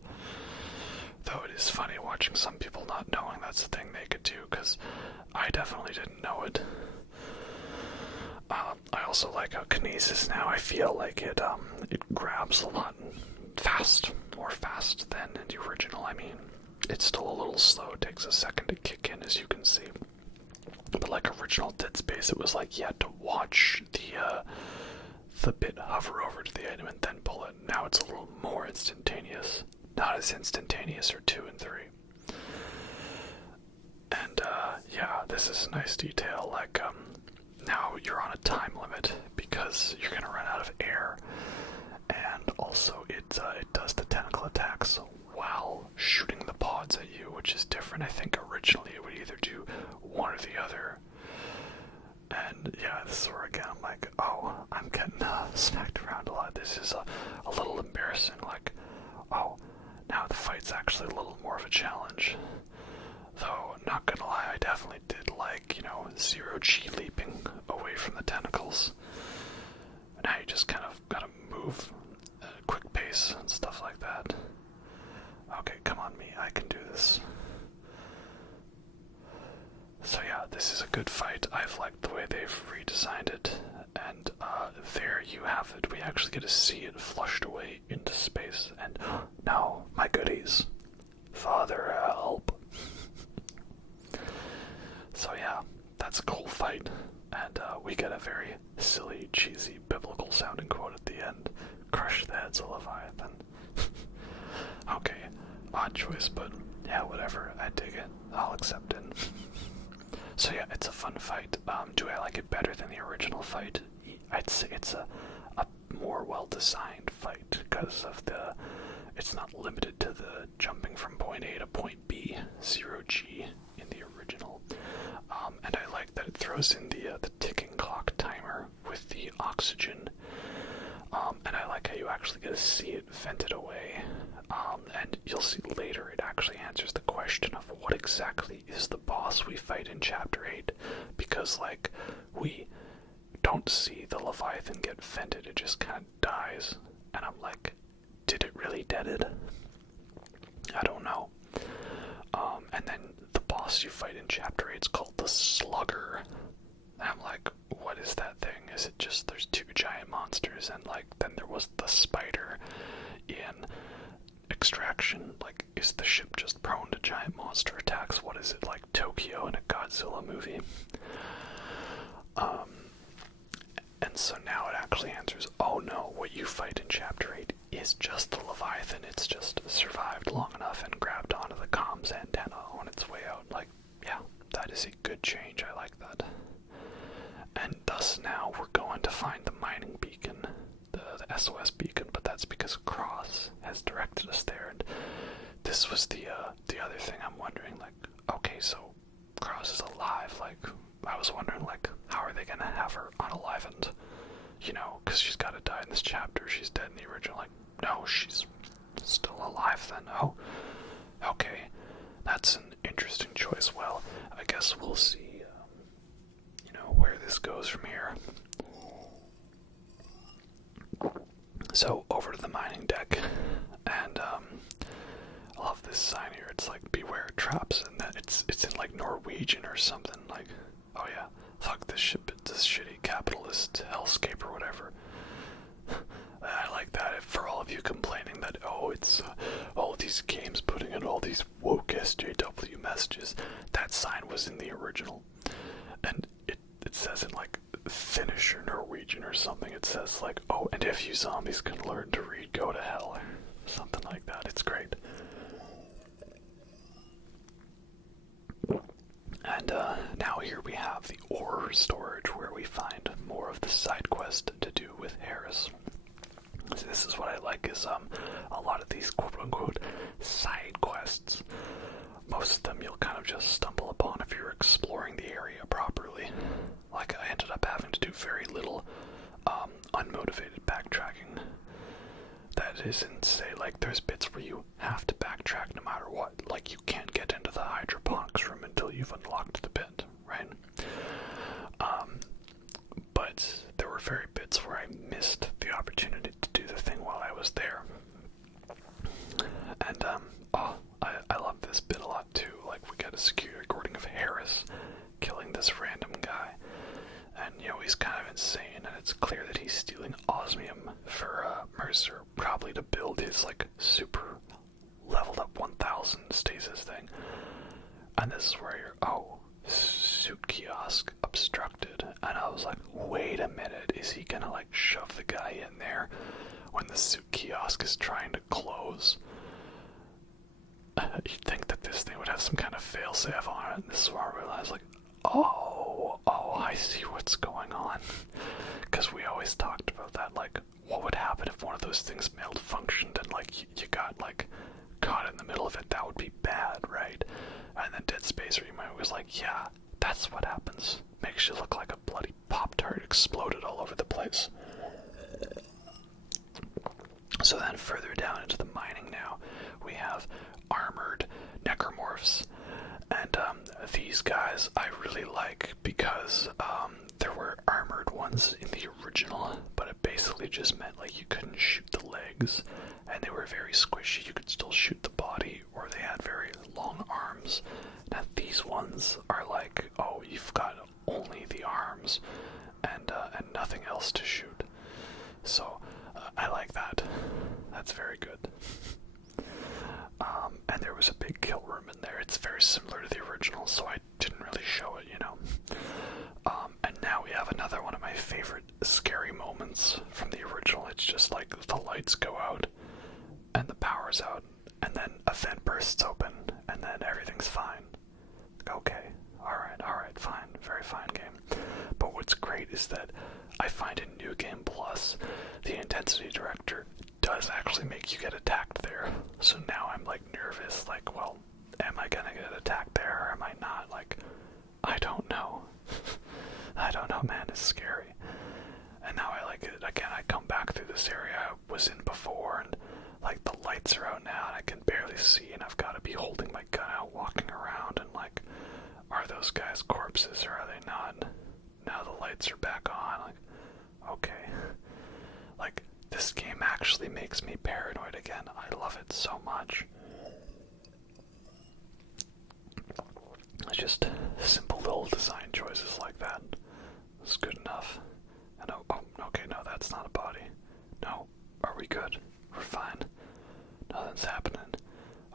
Though it is funny watching some people not knowing that's the thing they could do, because I definitely didn't know it. I also like how kinesis now, I feel like it grabs a lot fast, more fast than in the original. I mean, it's still a little slow, it takes a second to kick in, as you can see. But like original Dead Space, it was like you had to watch the bit hover over to the item and then pull it. Now it's a little more instantaneous. Not as instantaneous or 2 and 3. And yeah, this is a nice detail. Like, now you're on a time limit because you're gonna run out of air, and also it does the tentacle attacks while shooting the pods at you, which is different. I think originally it would either do one or the other. And yeah, this is where again I'm like, oh, I'm getting smacked around a lot. This is a little embarrassing. Like, oh, now the fight's actually a little more of a challenge. Though, not gonna lie, I definitely did like, 0G leaping away from the tentacles. Now you just kind of gotta move at a quick pace and stuff like that. Okay, come on me, I can do this. So yeah, this is a good fight. I've liked the way they've redesigned it. And there you have it. We actually get to see it flushed away into space. And now, my goodies. odd choice, but yeah, whatever. I dig it. I'll accept it. So yeah, it's a fun fight. Do I like it better than the original fight? I'd say it's a more well-designed fight because of it's not limited to the jumping from point A to point B, 0G in the original. And I like that it throws in the ticking clock timer with the oxygen. And I like how you actually get to see it vented away. And you'll see later it actually answers the question of what exactly is the boss we fight in Chapter 8. Because, like, we don't see the Leviathan get vented, it just kind of dies. And I'm like, did it really dead it? I don't know. And then the boss you fight in Chapter 8 is called the Slugger. And I'm like, what is that thing? Is it just there's two giant monsters and like then there was the spider in Extraction? Like, is the ship just prone to giant monster attacks? What is it, like Tokyo in a Godzilla movie? And so now it actually answers, oh no, what you fight in Chapter 8 is just the Leviathan. It's just survived long enough and grabbed onto the comms antenna on its way out. Like, yeah, that is a good change. I like that. And thus now we're going to find the mining beacon, the SOS beacon, but that's because Cross has directed us there. And this was the other thing I'm wondering, like, okay, so Cross is alive, like, I was wondering, like, how are they gonna have her unalivened? You know, because she's gotta die in this chapter. She's dead in the original. Like, no, she's still alive then. Oh, okay. That's an interesting choice. Well, I guess we'll see, you know, where this goes from here. So, over to the mining deck. And, I love this sign here. It's like, beware traps. And then it's in, like, Norwegian or something. Like, oh yeah, fuck this ship, this shitty capitalist hellscape or whatever. I like that. For all of you complaining that, oh, it's all these games putting in all these woke SJW messages, that sign was in the original. And it says in like Finnish or Norwegian or something, it says like, oh, and if you zombies can learn to read, go to hell, or something like that. It's great. And now here we have the ore storage where we find more of the side quest to do with Harris. So this is what I like is a lot of these quote-unquote side quests. Most of them you'll kind of just stumble upon if you're exploring the area properly. Like I ended up having to do very little unmotivated backtracking. That isn't, say, like there's bits where you have to backtrack no matter what. Like you can't get into the hydroponics room until you've unlocked the bit, right? But there were very bits where I missed the opportunity to do the thing while I was there. And, I love this bit a lot too. Like we got a security recording of Harris killing this random guy. And, you know, he's kind of insane, and it's clear that he's stealing osmium for Mercer, probably to build his, like, super leveled up 1000 stasis thing. And this is where you're, oh, suit kiosk obstructed. And I was like, wait a minute, is he gonna, like, shove the guy in there when the suit kiosk is trying to close? You'd think that this thing would have some kind of failsafe on it, and this is where I realized, like, oh, I see what's going on. Because we always talked about that, like, what would happen if one of those things malfunctioned and, like, you got, like, caught in the middle of it? That would be bad, right? And then Dead Space Remake was like, yeah, that's what happens. Makes you look like a bloody Pop-Tart exploded all over the place. So then further down into the mining now, we have armored necromorphs. And these guys I really like because there were armored ones in the original, but it basically just meant like you couldn't shoot the legs, and they were very squishy. You could still shoot the body, or they had very long arms. Now these ones are like, oh, you've got only the arms and nothing else to shoot. So I like that. That's very good. And there was a big kill room in there. It's very similar to the original, so I didn't really show it, you know. And now we have another one of my favorite scary moments from the original. It's just like the lights go out and the power's out, and then a vent bursts open, and then everything's fine. Okay, alright, fine, very fine game. But what's great is that I find in New Game Plus, the intensity director does actually make you get attacked there. So now I'm like nervous, like, well, am I gonna get attacked there or am I not? Like, I don't know. I don't know, man, it's scary. And now I like it. Again, I come back through this area I was in before, and like the lights are out now and I can barely see, and I've got to be holding my gun out, walking around, and like, are those guys corpses or are they not? Now the lights are back on. Like, okay. Like, this game actually makes me paranoid again. I love it so much. It's just simple little design choices like that. It's good enough. And oh, okay, no, that's not a body. No, are we good? We're fine. Nothing's happening.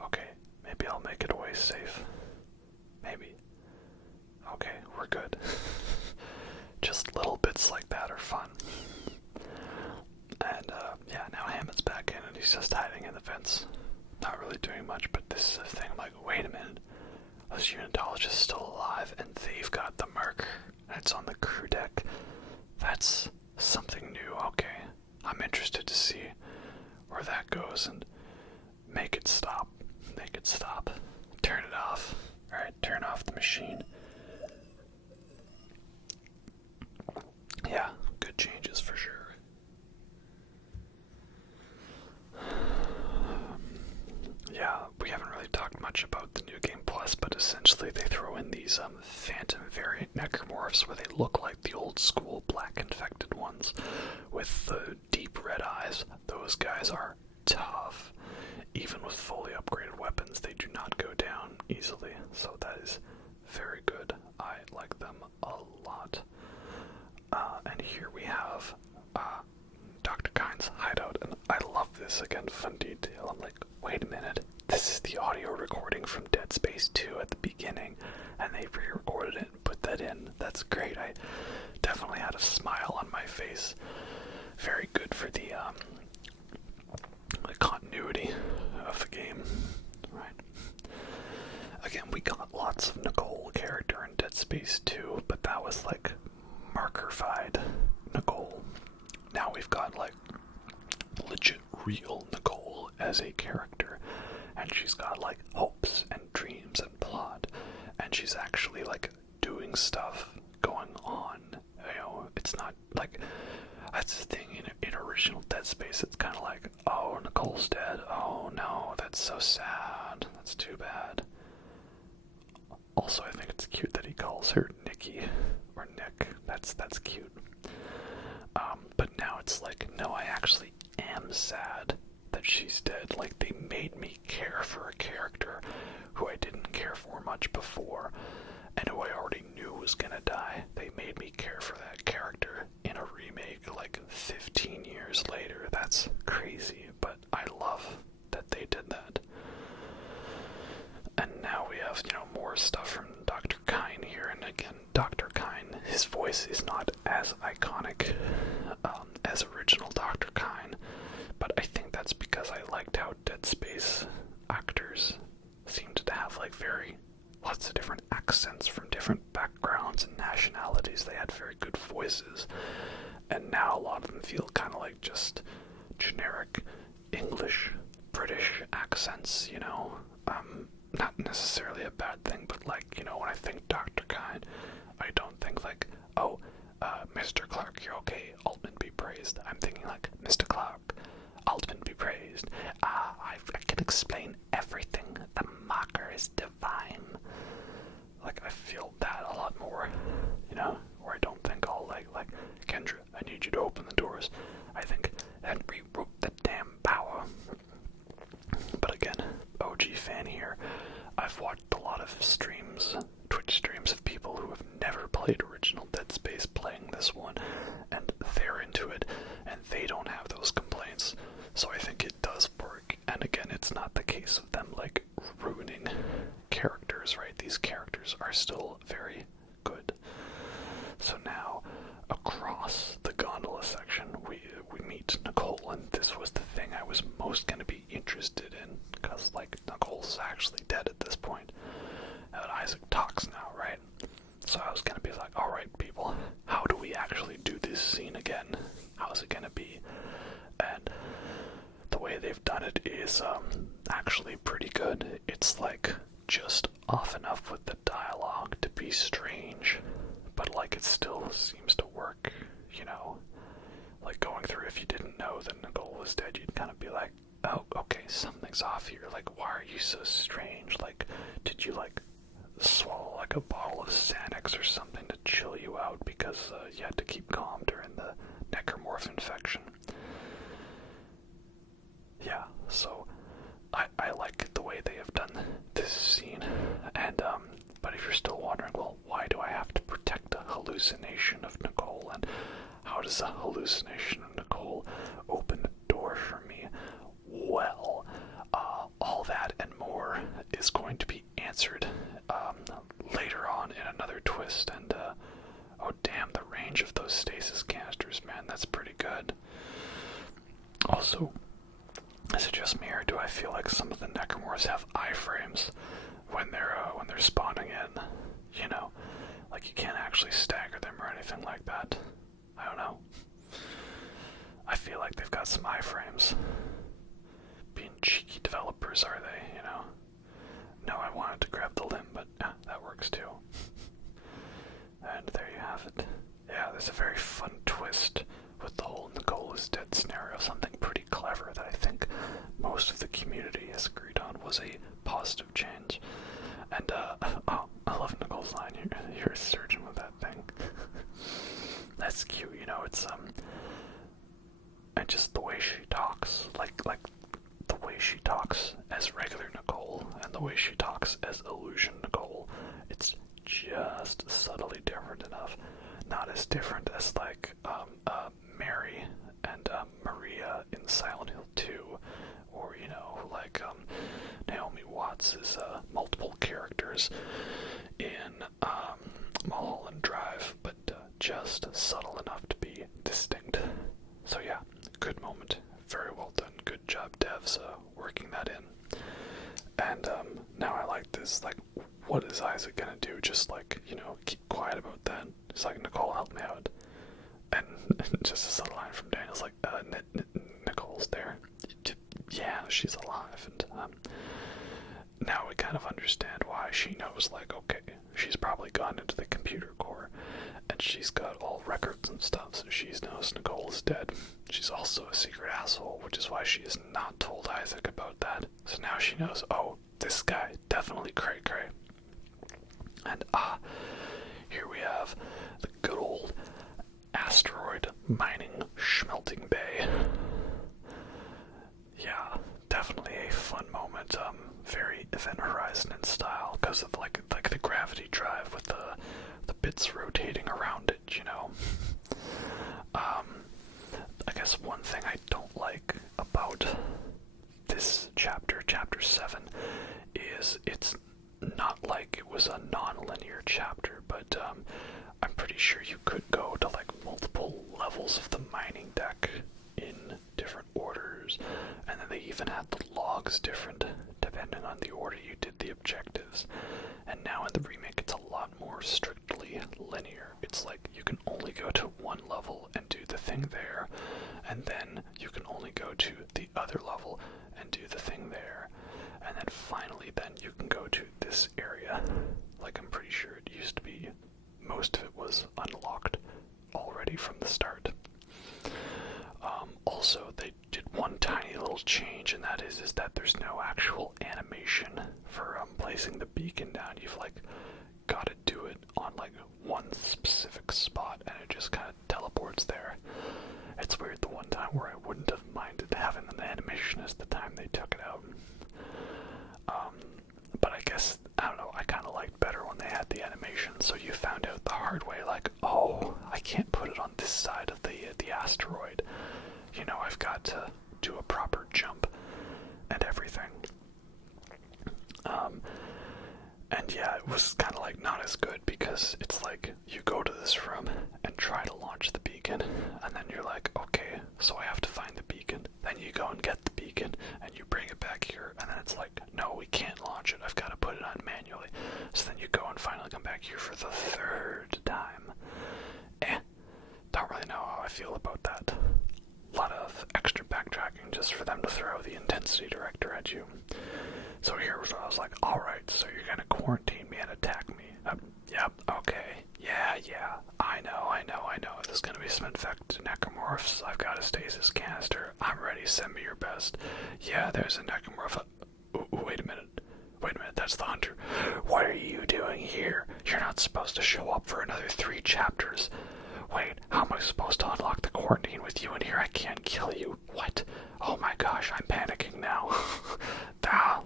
Okay, maybe I'll make it away safe. Maybe. Okay, we're good. Just little bits like that are fun. And, yeah, now Hammond's back in and he's just hiding in the vents. Not really doing much, but this is the thing. I'm like, wait a minute. This unitologist is still alive, and they've got the marker, and it's on the crew deck. That's something new. Okay, I'm interested to see where that goes, and make it stop. Make it stop. Turn it off. Alright, turn off the machine. Yeah, good changes for sure. Yeah, we haven't really talked much about the New Game Plus, but essentially they throw in these phantom variant necromorphs where they look like the old school black infected ones with the deep red eyes. Those guys are tough. Even with fully upgraded weapons, they do not go down easily, so that is very good. I like them a lot. And here we have Dr. Kyne's hideout, and I love this, again, fun detail. I'm like, wait a minute, this is the audio recording from Dead Space 2 at the beginning, and they re-recorded it and put that in. That's great. I definitely had a smile on my face. Very good for the continuity of the game, right? Again, we got lots of Nicole character in Dead Space 2, but that was like marker-fied Nicole. Now we've got like legit real Nicole as a character, and she's got like hopes and dreams and plot, and she's actually like doing stuff going on. You know, it's not like, that's the thing in original Dead Space. It's kind of like, oh, Nicole's dead. Oh no, that's so sad. That's too bad. Also, I think it's cute that he calls her Nikki or Nick. That's cute. But now it's like, no, I actually am sad that she's dead. Like, they made me care for a character who I didn't care for much before, and who I already knew was gonna die. They made me care for that character in a remake, like 15 years later. That's crazy, but I love that they did that. And now we have, you know, more stuff from Dr. Kyne here, and again, Dr. Kyne, his voice is not as iconic as original Dr. Kyne, but I think that's because I liked how Dead Space actors seemed to have like lots of different accents from different backgrounds and nationalities. They had very good voices, and now a lot of them feel kind of like just generic English, British accents, you know. Not necessarily a bad thing, but like, you know, when I think Dr. Kyne, I don't think like, oh, Mr. Clark, you're okay, Altman be praised. I'm thinking like, Mr. Clark, Altman be praised. I can explain everything. The marker is divine. Like, I feel that a lot more, you know, where I don't think all like, Kendra, I need you to open the doors. I think, and rewrote the damn power. But again, OG fan here. I've watched a lot of streams, Twitch streams of people who have never played original Dead Space playing this one, and they're into it, and they don't have those complaints. So I think it does work. And again, it's not the case of them like ruining characters, right? These characters are still very good. So now, across the gondola section, we meet Nicole, and this was the thing I was most going to be interested in, because, like, Nicole's actually dead at this point. And Isaac talks now, right? So I was gonna be like, alright, people, how do we actually do this scene again? How's it gonna be? And the way they've done it is actually pretty good. It's like just off enough with the dialogue to be strange, but like it still seems to work, you know? Like going through, if you didn't know that Nicole was dead, you'd kind of be like, oh, okay, something's off here. Like, why are you so strange? Like, did you like swallow like a bottle of Xanax or something to chill you out because you had to keep calm during the necromorph infection? Yeah, so I like the way they have done this scene, and but if you're still wondering, well, why do I have to protect a hallucination of Nicole, and how does a hallucination of Nicole open the door for me? Well, all that and more is going to be answered later on in another twist, and oh damn, the range of those stasis canisters, man, that's pretty good. Also, is it just me, or do I feel like some of the necromorphs have iframes when they're spawning in? You know, like you can't actually stagger them or anything like that. I don't know. I feel like they've got some iframes. Being cheeky developers, are they? You know. No, I wanted to grab the limb, but that works too. And there you have it. Yeah, there's a very fun twist with the whole Nicole is dead scenario, something pretty clever that I think most of the community has agreed on was a positive change. And, oh, I love Nicole's line, you're a surgeon with that thing. That's cute, you know, it's, and just the way she talks, like the way she talks as regular Nicole, and the way she talks as Illusion Nicole, it's just subtly different enough. Not as different as, like, Mary and Maria in Silent Hill 2, or, you know, like Naomi Watts' multiple characters in Mulholland Drive, but just subtle enough to be distinct. So yeah, good moment, very well done, good job devs working that in. And now I like this, like, what is Isaac gonna do? Just like, you know, keep quiet about that. He's like, Nicole, help me out. And just a subtle line from Daniel's like, Nicole's there. Yeah, she's alive. And now we kind of understand why she knows, like, okay, she's probably gone into the computer core, and she's got all records and stuff, so she knows Nicole is dead. She's also a secret asshole, which is why she has not told Isaac about that. So now she knows, oh, this guy, definitely cray-cray. And here we have the good old asteroid mining schmelting bay. Yeah, definitely a fun moment. Very Event Horizon in style because of like the gravity drive with the bits rotating around it, you know. I guess one thing I don't like about this chapter, chapter 7, is it's not like it was a non-linear chapter, but I'm pretty sure you could go to like multiple levels of the mining deck in different orders, and then they even had the logs different depending on the order you did the objectives. And now in the remake it's a lot more strictly linear. It's like you can only go to one level and do the thing there, and then you can only go to the other level and do the thing there, and then finally then you can go to this area. Like, I'm pretty sure it used to be most of it was unlocked already from the start. Also, they did one tiny little change, and that is that there's no actual animation for placing the beacon down. You've like got to do it on like one specific spot, and it just kind of teleports there. It's weird, the one time where I wouldn't have minded having an animation is the time they took it out. But I guess, I don't know, I kind of liked better when they had the animation, so you found out the hard way, like, oh, I can't put it on this side of the asteroid. You know, I've got to do a proper jump and everything. And yeah, it was kind of like not as good because it's like you go to this room and try to launch the beacon, and then you're like, okay, so I have to find the beacon. Then you go and get the beacon and you bring it back here, and then it's like, no, we can't launch it. I've got to put it on manually. So then you go and finally come back here for the third time. Don't really know how I feel about that. A lot of extra backtracking just for them to throw the intensity director at you. So here was I was like, alright, so you're gonna quarantine me and attack me. Yep, okay. Yeah, I know. There's gonna be some infected necromorphs. I've got a stasis canister. I'm ready, send me your best. Yeah, there's a necromorph. Wait a minute, that's the hunter. What are you doing here? You're not supposed to show up for another 3 chapters. Wait, how am I supposed to unlock the quarantine with you in here? I can't kill you. What? Oh my gosh, I'm panicking now.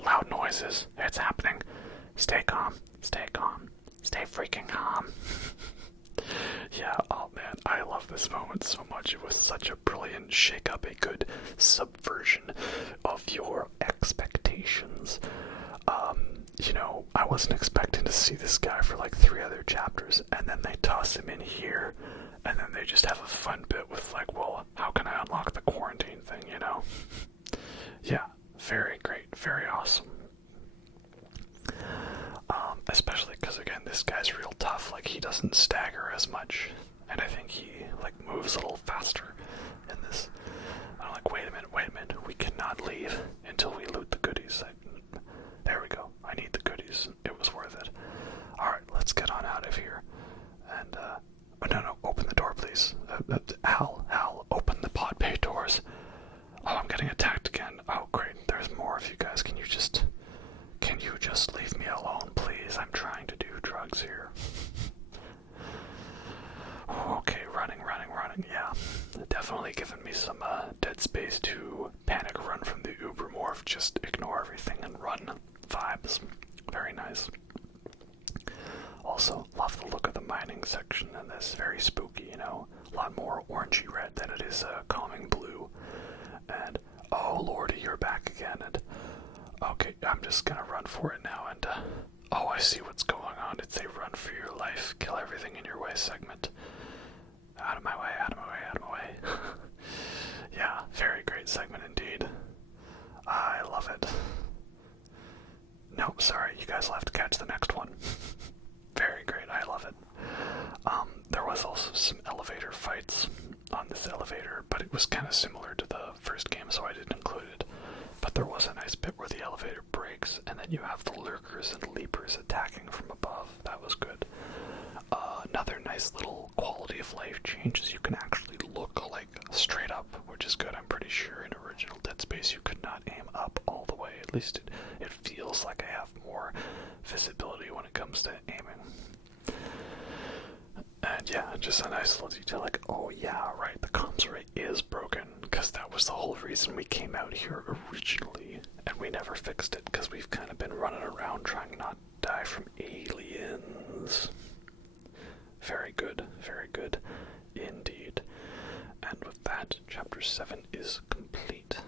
Loud noises. It's happening. Stay calm. Stay freaking calm. Yeah, oh man, I love this moment so much. It was such a brilliant shake-up, a good subversion of your expectations. I wasn't expecting to see this guy for like 3 other chapters, and then they toss him in here, and then they just have a fun bit with like, well, how can I unlock the quarantine thing, Yeah, very great, very awesome. Especially because, again, this guy's real tough. Like, he doesn't stagger as much, and I think he like moves a little faster in this. I'm like, wait a minute, we cannot leave until we loot the goodies. There we go. I need the goodies. It was worth it. Alright, let's get on out of here. And, no, open the door, please. Hal, open the pod bay doors. Oh, I'm getting attacked again. Oh, great. There's more of you guys. Can you just leave me alone, please? I'm trying to do drugs here. Okay, running. Yeah, definitely giving me some Dead Space 2 panic run from the Ubermorph. Just ignore everything and run vibes. Very nice. Also, love the look of the mining section in this. Very spooky, a lot more orangey red than it is calming blue. And, oh lordy, you're back again. And, okay, I'm just gonna run for it now. And, oh, I see what's going on. It's a run for your life, kill everything in your way segment. Out of my way. Yeah, very great segment indeed. I love it. Nope, sorry, you guys will have to catch the next one. Very great, I love it. There was also some elevator fights on this elevator, but it was kind of similar to the first game, so I didn't include it. But there was a nice bit where the elevator breaks, and then you have the lurkers and leapers attacking from above. That was good. Another nice little quality of life change is you can actually look like straight up, which is good. I'm pretty sure in original Dead Space you could not aim up all the way. At least it feels like I have more visibility when it comes to aiming. And yeah, just a nice little detail like, oh yeah, right, the comms array is broken, because that was the whole reason we came out here originally, and we never fixed it, because we've kind of been running around trying not to die from aliens. Very good indeed. And with that, Chapter 7 is complete.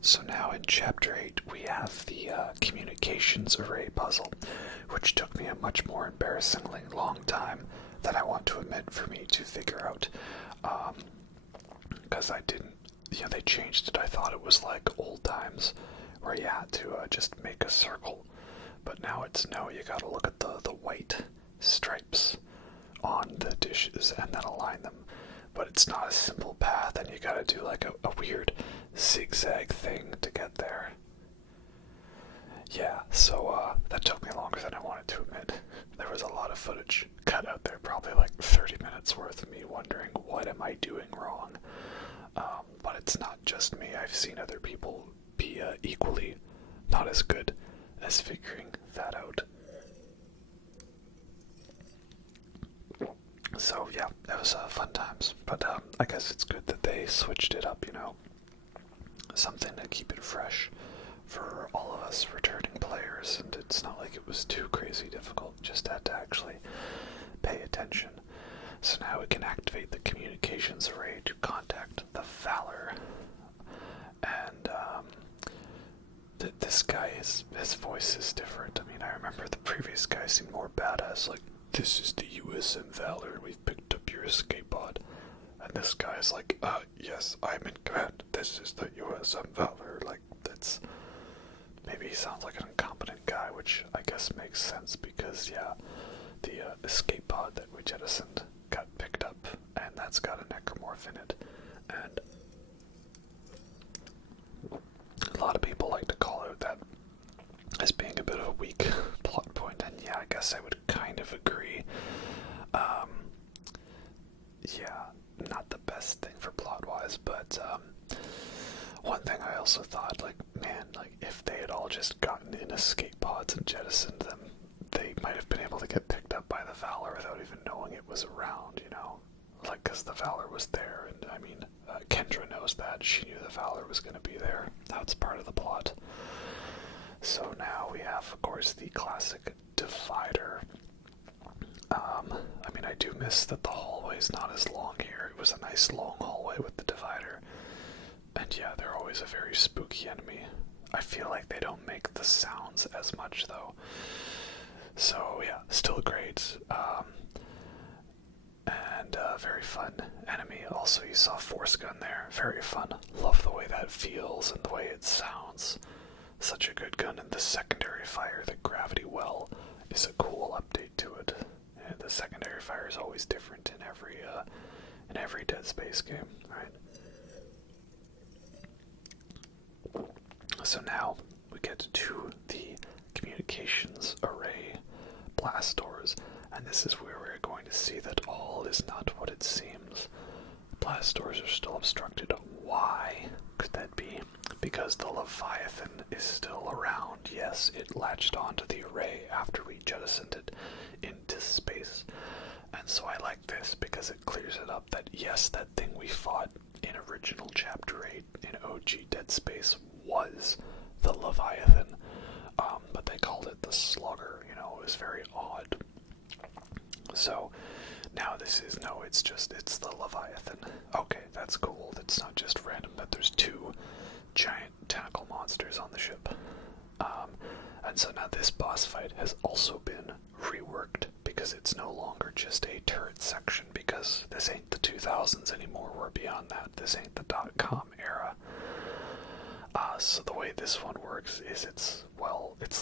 So now in Chapter 8, we have the communications array puzzle, which took me a much more embarrassingly long time than I want to admit for me to figure out. Because I didn't, they changed it. I thought it was like old times, where you had to just make a circle. But now it's no, you gotta look at the white stripes on the dishes and then align them. But it's not a simple path, and you gotta do like a weird zigzag thing to get there. Yeah, so that took me longer than I wanted to admit. There was a lot of footage cut out there, probably like 30 minutes worth of me wondering, what am I doing wrong? But it's not just me. I've seen other people be equally not as good as figuring that out. So yeah, it was fun times, but I guess it's good that they switched it up, something to keep it fresh for all of us returning players, and it's not like it was too crazy difficult, just had to actually pay attention. So now we can activate the communications array to contact the Valor, and this guy, his voice is different. I mean, I remember the previous guy seemed more badass, like, this is the USM Valor, we've picked up your escape pod. And this guy's like, yes, I'm in command, this is the USM Valor. Like, that's maybe he sounds like an incompetent guy, which I guess makes sense because, yeah, the escape pod that we jettisoned got picked up, and that's got a necromorph in it. And a lot of people like to call out that as being a bit of a weak plot point, and yeah, I guess I would kind of agree. Yeah, not the best thing for plot-wise, but one thing I also thought, like, man, like, if they had all just gotten in escape pods and jettisoned them, they might have been able to get picked up by the Valor without even knowing it was around, you know? Like, because the Valor was there, and, I mean, Kendra knows that. She knew the Valor was going to be there. That's part of the plot. So now we have, of course, the classic divider. I mean, I do miss that the hallway's not as long here. It was a nice long hallway with the divider. And yeah, they're always a very spooky enemy. I feel like they don't make the sounds as much, though. So yeah, still great. And very fun enemy. Also, you saw Force Gun there. Very fun. Love the way that feels and the way it sounds. Such a good gun. And the secondary fire, the gravity well, is a cool update to it. And the secondary fire is always different in every Dead Space game, right? So now we get to the communications array blast doors, and this is where we're going to see that all is not what it seems. Blast doors are still obstructed. Why could that be? Because the Leviathan is still around. Yes, it latched onto the array after we jettisoned it into space. And so I like this because it clears it up that yes, that thing we fought in original Chapter 8 in OG Dead Space was the Leviathan. But they called it the Slugger, you know, it was very odd. So now this is, no, it's the Leviathan. Okay, that's cool. It's not just random that there's two giant tentacle monsters on the ship. And so now this boss fight has also been reworked because it's no longer just a turret section, because this ain't the 2000s anymore. We're beyond that. This ain't the .com era. So the way this one works is it's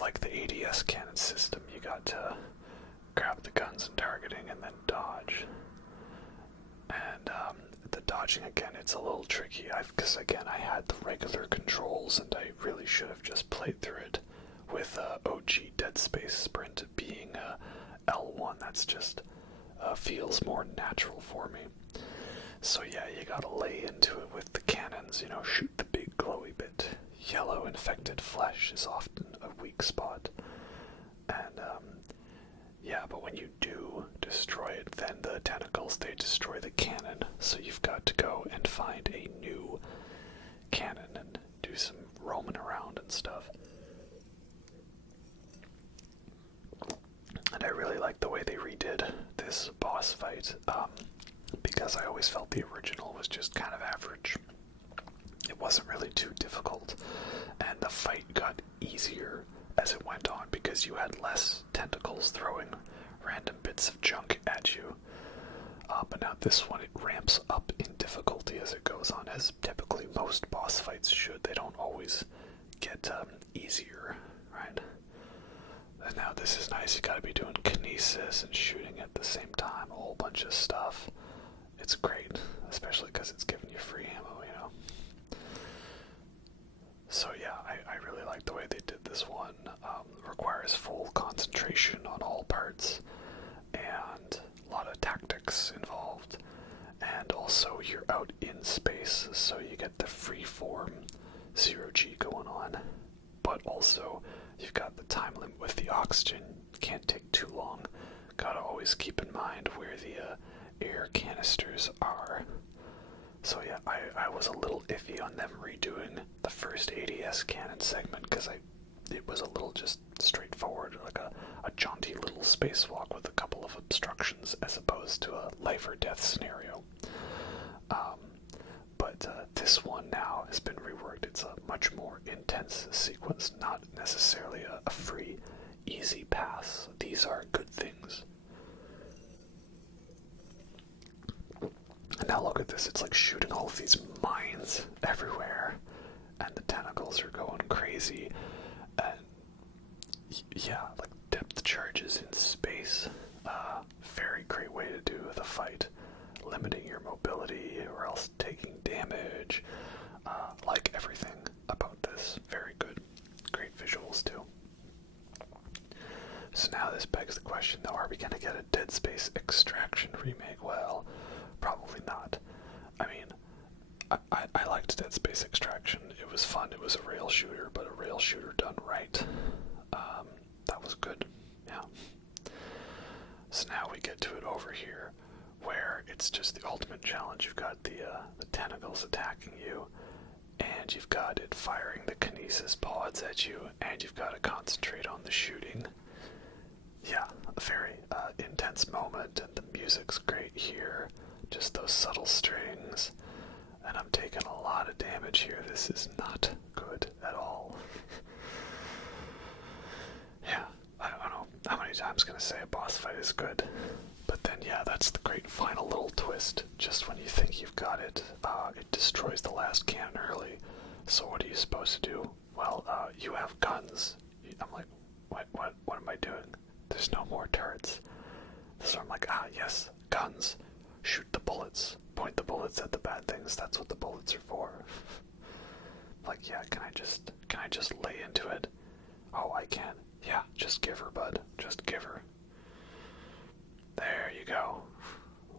like the ADS cannon system. You got to grab the guns and targeting and then dodge. And the dodging, again, it's a little tricky because again I had the regular controls and I really should have just played through it with OG Dead Space Sprint being L1. That's just feels more natural for me. So yeah, you gotta lay into it with the cannons, you know, shoot the big glowy bit. Yellow infected flesh is often a weak spot. And yeah, but when you do destroy it, then the tentacles, they destroy the cannon. So you've got to go and find a new cannon and do some roaming around and stuff. And I really like the way they redid this boss fight, because I always felt the original was just kind of average. It wasn't really too difficult, and the fight got easier as it went on because you had less tentacles throwing random bits of junk at you. But now this one, it ramps up in difficulty as it goes on, as typically most boss fights should. They don't always get easier, right? And now this is nice. You gotta be doing kinesis and shooting at the same time, a whole bunch of stuff. It's great, especially because it's giving you free ammo, you know? So yeah, I really like the way they did this one. Requires full concentration on all parts, and a lot of tactics involved. And also you're out in space, so you get the freeform zero-G going on. But also, you've got the time limit with the oxygen. Can't take too long. Gotta always keep in mind where the air canisters are. So yeah, I was a little iffy on them redoing the first ADS cannon segment because it was a little just straightforward, like a jaunty little spacewalk with a couple of obstructions as opposed to a life or death scenario. But this one now has been reworked. It's a much more intense sequence, not necessarily a free, easy pass. These are good things. And now look at this, it's like shooting all of these mines everywhere, and the tentacles are going crazy, and yeah, like depth charges in space. Very great way to do the fight. Limiting your mobility or else taking damage. Like everything about this. Very good. Great visuals too. So now this begs the question though, are we going to get a Dead Space Extraction remake? Well, probably not. I mean, I liked Dead Space Extraction. It was fun. It was a rail shooter, but a rail shooter done right. That was good. Yeah. So now we get to it over here, where it's just the ultimate challenge. You've got the tentacles attacking you, and you've got it firing the kinesis pods at you, and you've got to concentrate on the shooting. Yeah, a very intense moment, and the music's great here. Just those subtle strings. And I'm taking a lot of damage here. This is not good at all. Yeah, I don't know how many times I'm going to say a boss fight is good. But then, yeah, that's the great final little twist. Just when you think you've got it, it destroys the last cannon early. So what are you supposed to do? Well, you have guns. I'm like, what am I doing? There's no more turrets. So I'm like, yes, guns. Shoot the bullets. Point the bullets at the bad things. That's what the bullets are for. Like, yeah, can I just lay into it? Oh, I can. Yeah, just give her, bud. Just give her. There you go.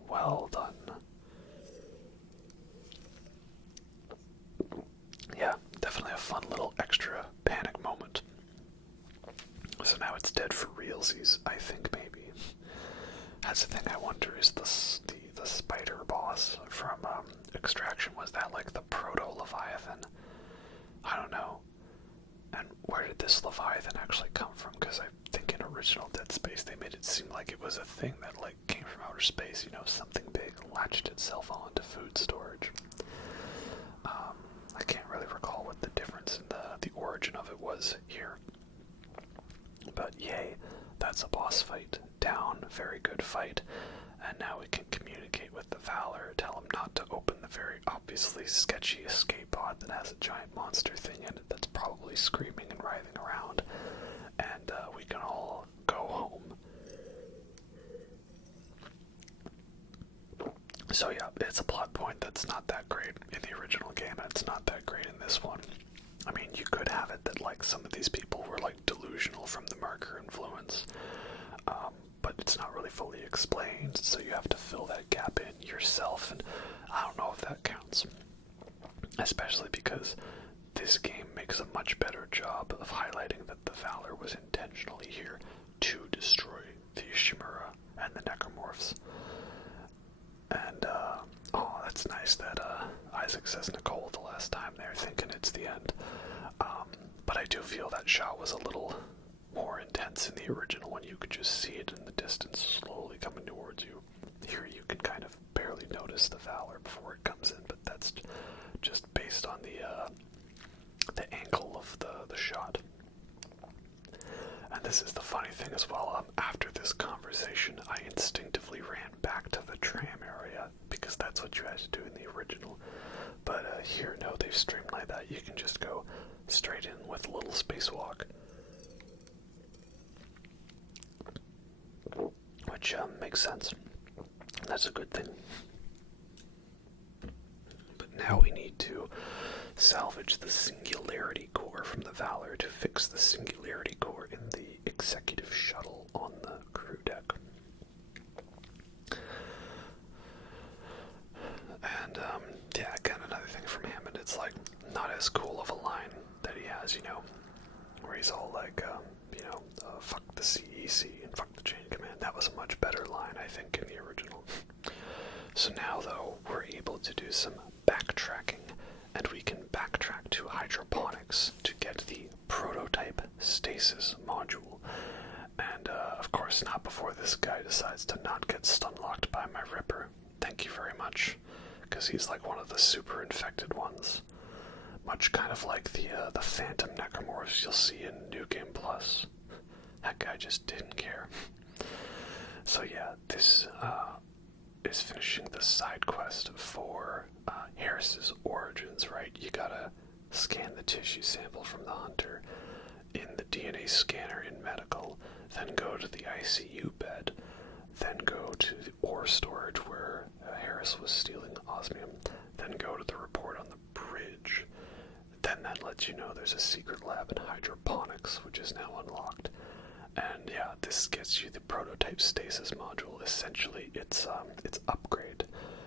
Well done. Yeah, definitely a fun little extra panic moment. So now it's dead for realsies, I think, maybe. That's the thing I wonder, is the spider boss from Extraction, was that like the proto-Leviathan? I don't know. And where did this Leviathan actually come from? Because I think in original Dead Space they made it seem like it was a thing that like came from outer space, you know, something big latched itself onto food storage. I can't really recall what the difference in the origin of it was here. But yay, that's a boss fight. Down, very good fight. And now we can communicate with the Valor, tell him not to open the very obviously sketchy escape pod that has a giant monster thing in it that's probably screaming and writhing around. And we can all go home. So yeah, it's a plot point that's not that great in the original game, and it's not that great in this one. I mean, you could have it that like some of these people were like delusional from the marker influence, but it's not really fully explained, so you have to fill that gap in yourself, and I don't know if that counts. Especially because this game makes a much better job of highlighting that the Valor was intentionally here to destroy the Ishimura and the necromorphs. And, oh, that's nice that Isaac says Nicole the last time there, thinking it's the end. But I do feel that shot was a little more intense in the original when you could just see it in the distance slowly coming towards you. Here you can kind of barely notice the Valor before it comes in, but that's just based on the angle of the shot. And this is the funny thing as well, after this conversation I instinctively ran back to the tram area, because that's what you had to do in the original. But here, no, they've streamlined that. You can just go straight in with a little spacewalk. Which makes sense. That's a good thing. But now we need to salvage the singularity core from the Valor to fix the singularity core in the executive shuttle on the crew deck. And, yeah, again, another thing from Hammond, it's like not as cool of a line that he has, you know, where he's all like, fuck the CEC and fuck the chain command. That was a much better line, I think, in the original. So now, though, we're able to do some backtracking, and we can backtrack to hydroponics to get the prototype stasis module. And, of course, not before this guy decides to not get stun-locked by my Ripper. Thank you very much, because he's like one of the super infected ones. Much kind of like the phantom necromorphs you'll see in New Game Plus. That guy just didn't care. So yeah, this is finishing the side quest for Harris's origins, right? You gotta scan the tissue sample from the hunter in the DNA scanner in medical, then go to the ICU bed, then go to the ore storage where Harris was stealing osmium, then go to the report on the bridge. Then that lets you know there's a secret lab in hydroponics, which is now unlocked. And yeah, this gets you the prototype stasis module. Essentially, it's upgrade.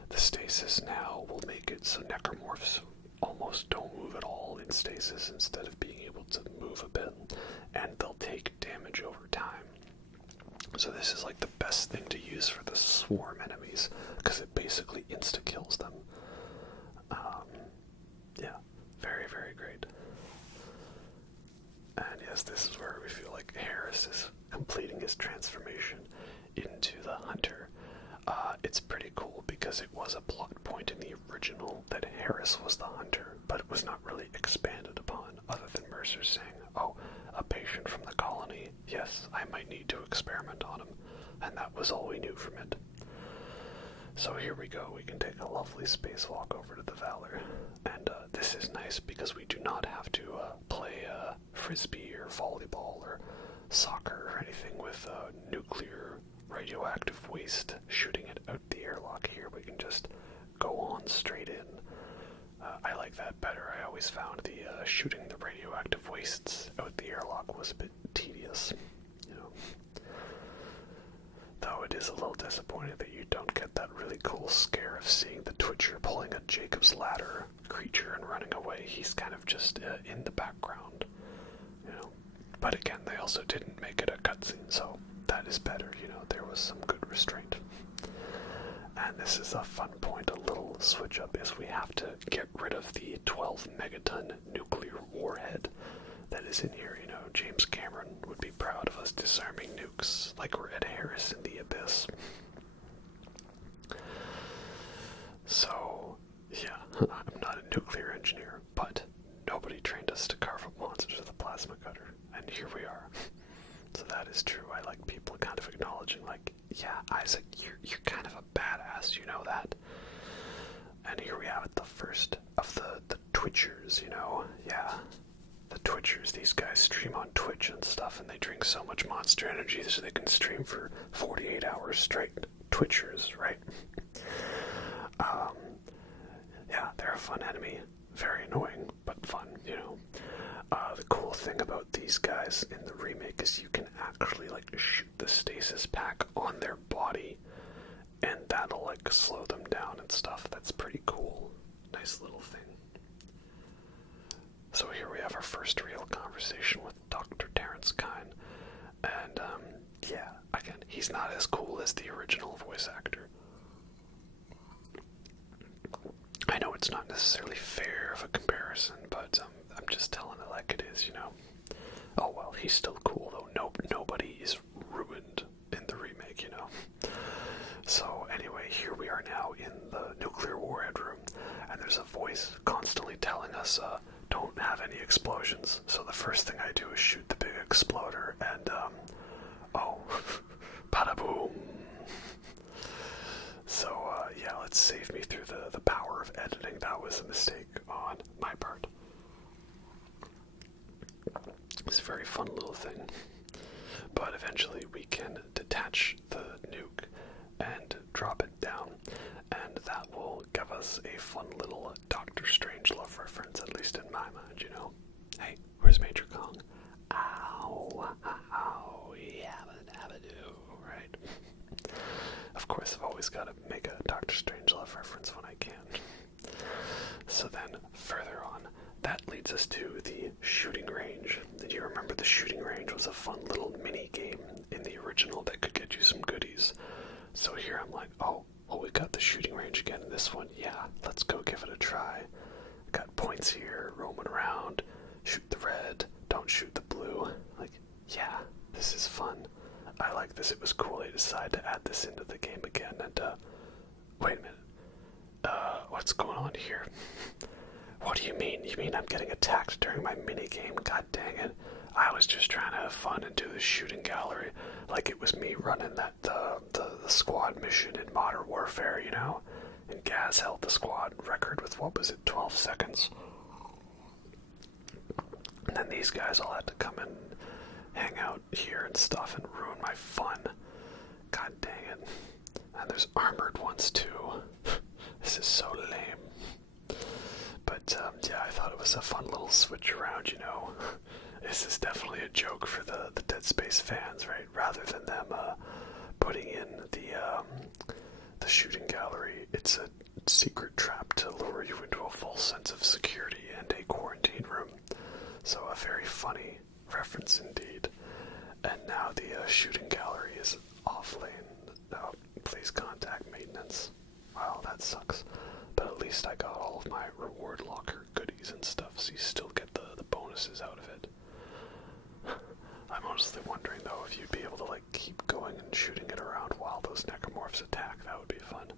The stasis now will make it so necromorphs almost don't move at all in stasis instead of being able to move a bit, and they'll take damage over time. So this is like the best thing to use for the swarm enemies, because it basically insta-kills them. Yeah, very, very great. And yes, this is where we feel like Harris is completing his transformation into the hunter. It's pretty cool because it was a plot point in the original that Harris was the hunter, but it was not really expanded upon, other than Mercer saying, oh, a patient from the colony, yes, I might need to experiment on him, and that was all we knew from it. So here we go, we can take a lovely spacewalk over to the Valor, and this is nice because we do not have to play frisbee or volleyball or soccer or anything with nuclear radioactive waste shooting it out the airlock. Here we can just go on straight in. I like that better. I always found the shooting the radioactive wastes out the airlock was a bit tedious, you know. Though it is a little disappointing that you don't get that really cool scare of seeing the Twitcher pulling a Jacob's Ladder creature and running away. He's kind of just in the background, you know. But again, they also didn't make it a cutscene, so that is better, you know. There was some good restraint. And this is a fun point, a little switch up is we have to get rid of the 12 megaton nuclear warhead that is in here. You know, James Cameron would be proud of us disarming nukes like we're Ed Harris in the Abyss. So, yeah, I'm not a nuclear engineer, but nobody trained us to carve up monsters with a plasma cutter, and here we are. So that is true. I like people kind of acknowledging, like, yeah, Isaac, you're kind of a badass, you know that? And here we have it, the first of the Twitchers, you know? Yeah, the Twitchers. These guys stream on Twitch and stuff, and they drink so much Monster Energy so they can stream for 48 hours straight. Twitchers, right? Yeah, they're a fun enemy. Very annoying, but fun, you know? The cool thing about these guys in the remake is you can actually, like, shoot the stasis pack on their body, and that'll, like, slow them down and stuff. That's pretty cool. Nice little thing. So here we have our first real conversation with Dr. Terrence Kyne, and, yeah, again, he's not as cool as the original voice actor. I know it's not necessarily fair of a comparison, but, I'm just telling it like it is, you know. Oh well, he's still cool though. Nobody is ruined in the remake, you know. So anyway, here we are now in the nuclear warhead room, and there's a voice constantly telling us, don't have any explosions. So the first thing I do is shoot the big exploder, and oh, bada boom. So yeah, let's save me through the power of editing. That was a mistake on my part. It's a very fun little thing. But eventually we can detach the nuke and drop it down, and that will give us a fun little Doctor Strangelove reference, at least in my mind, you know. Hey, where's Major Kong? Ow, ow, yabba-dabba-doo, right? Of course, I've always got to make a Doctor Strangelove reference when I can. So then, further on, that leads us to the shooting range. Did you remember the shooting range was a fun little mini game in the original that could get you some goodies? So here I'm like, oh, we got the shooting range again in this one. Yeah, let's go give it a try. Got points here, roaming around, shoot the red, don't shoot the blue. Like, yeah, this is fun. I like this. It was cool they decided to add this into the game again. And, wait a minute. What's going on here? What do you mean? You mean I'm getting attacked during my minigame? God dang it. I was just trying to have fun and do the shooting gallery like it was me running that, the squad mission in Modern Warfare, you know? And Gaz held the squad record with, what was it, 12 seconds? And then these guys all had to come and hang out here and stuff and ruin my fun. God dang it. And there's armored ones too. This is so lame. But yeah, I thought it was a fun little switch around, you know. This is definitely a joke for the Dead Space fans, right? Rather than them putting in the shooting gallery, it's a secret trap to lure you into a false sense of security and a quarantine room. So a very funny reference indeed. And now the shooting gallery is off lane. Oh, please contact maintenance. Well, that sucks. But at least I got all of my reward locker goodies and stuff, so you still get the bonuses out of it. I'm honestly wondering though if you'd be able to like keep going and shooting it around while those necromorphs attack. That would be fun.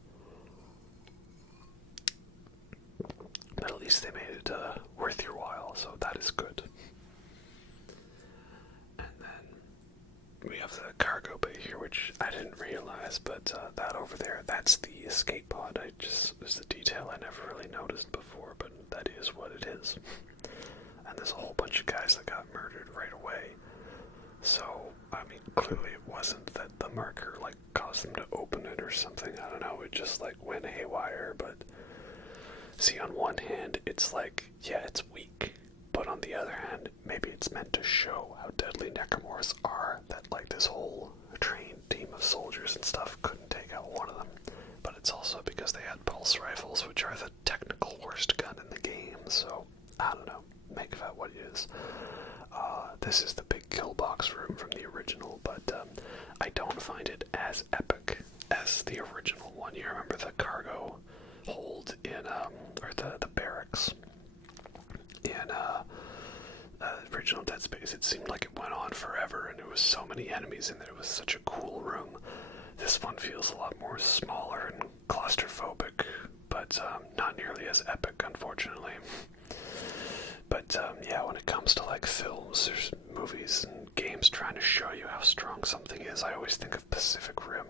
But at least they made it worth your while, so that is good. And then we have the cargo bay here, which I didn't realize, but that over there, that's the escape pod. There's a detail I never really noticed before, but that is what it is. And there's a whole bunch of guys that got murdered right away. So, I mean, clearly it wasn't that the marker, like, caused them to open it or something. I don't know, it just, like, went haywire, but see, on one hand, it's like, yeah, it's weak. But on the other hand, maybe it's meant to show how deadly necromorphs are, that, like, this whole trained team of soldiers and stuff couldn't take out one of them. But it's also because they had pulse rifles, which are the technical worst gun in the game, so, I don't know, make of that what it is. This is the big kill box room from the original, but I don't find it as epic as the original one. You remember the cargo hold in, or the barracks in original Dead Space? It seemed like it went on forever, and there was so many enemies in there. It was such a cool room. This one feels a lot more smaller and claustrophobic, but not nearly as epic, unfortunately. But yeah, when it comes to like films, there's movies and games trying to show you how strong something is, I always think of Pacific Rim,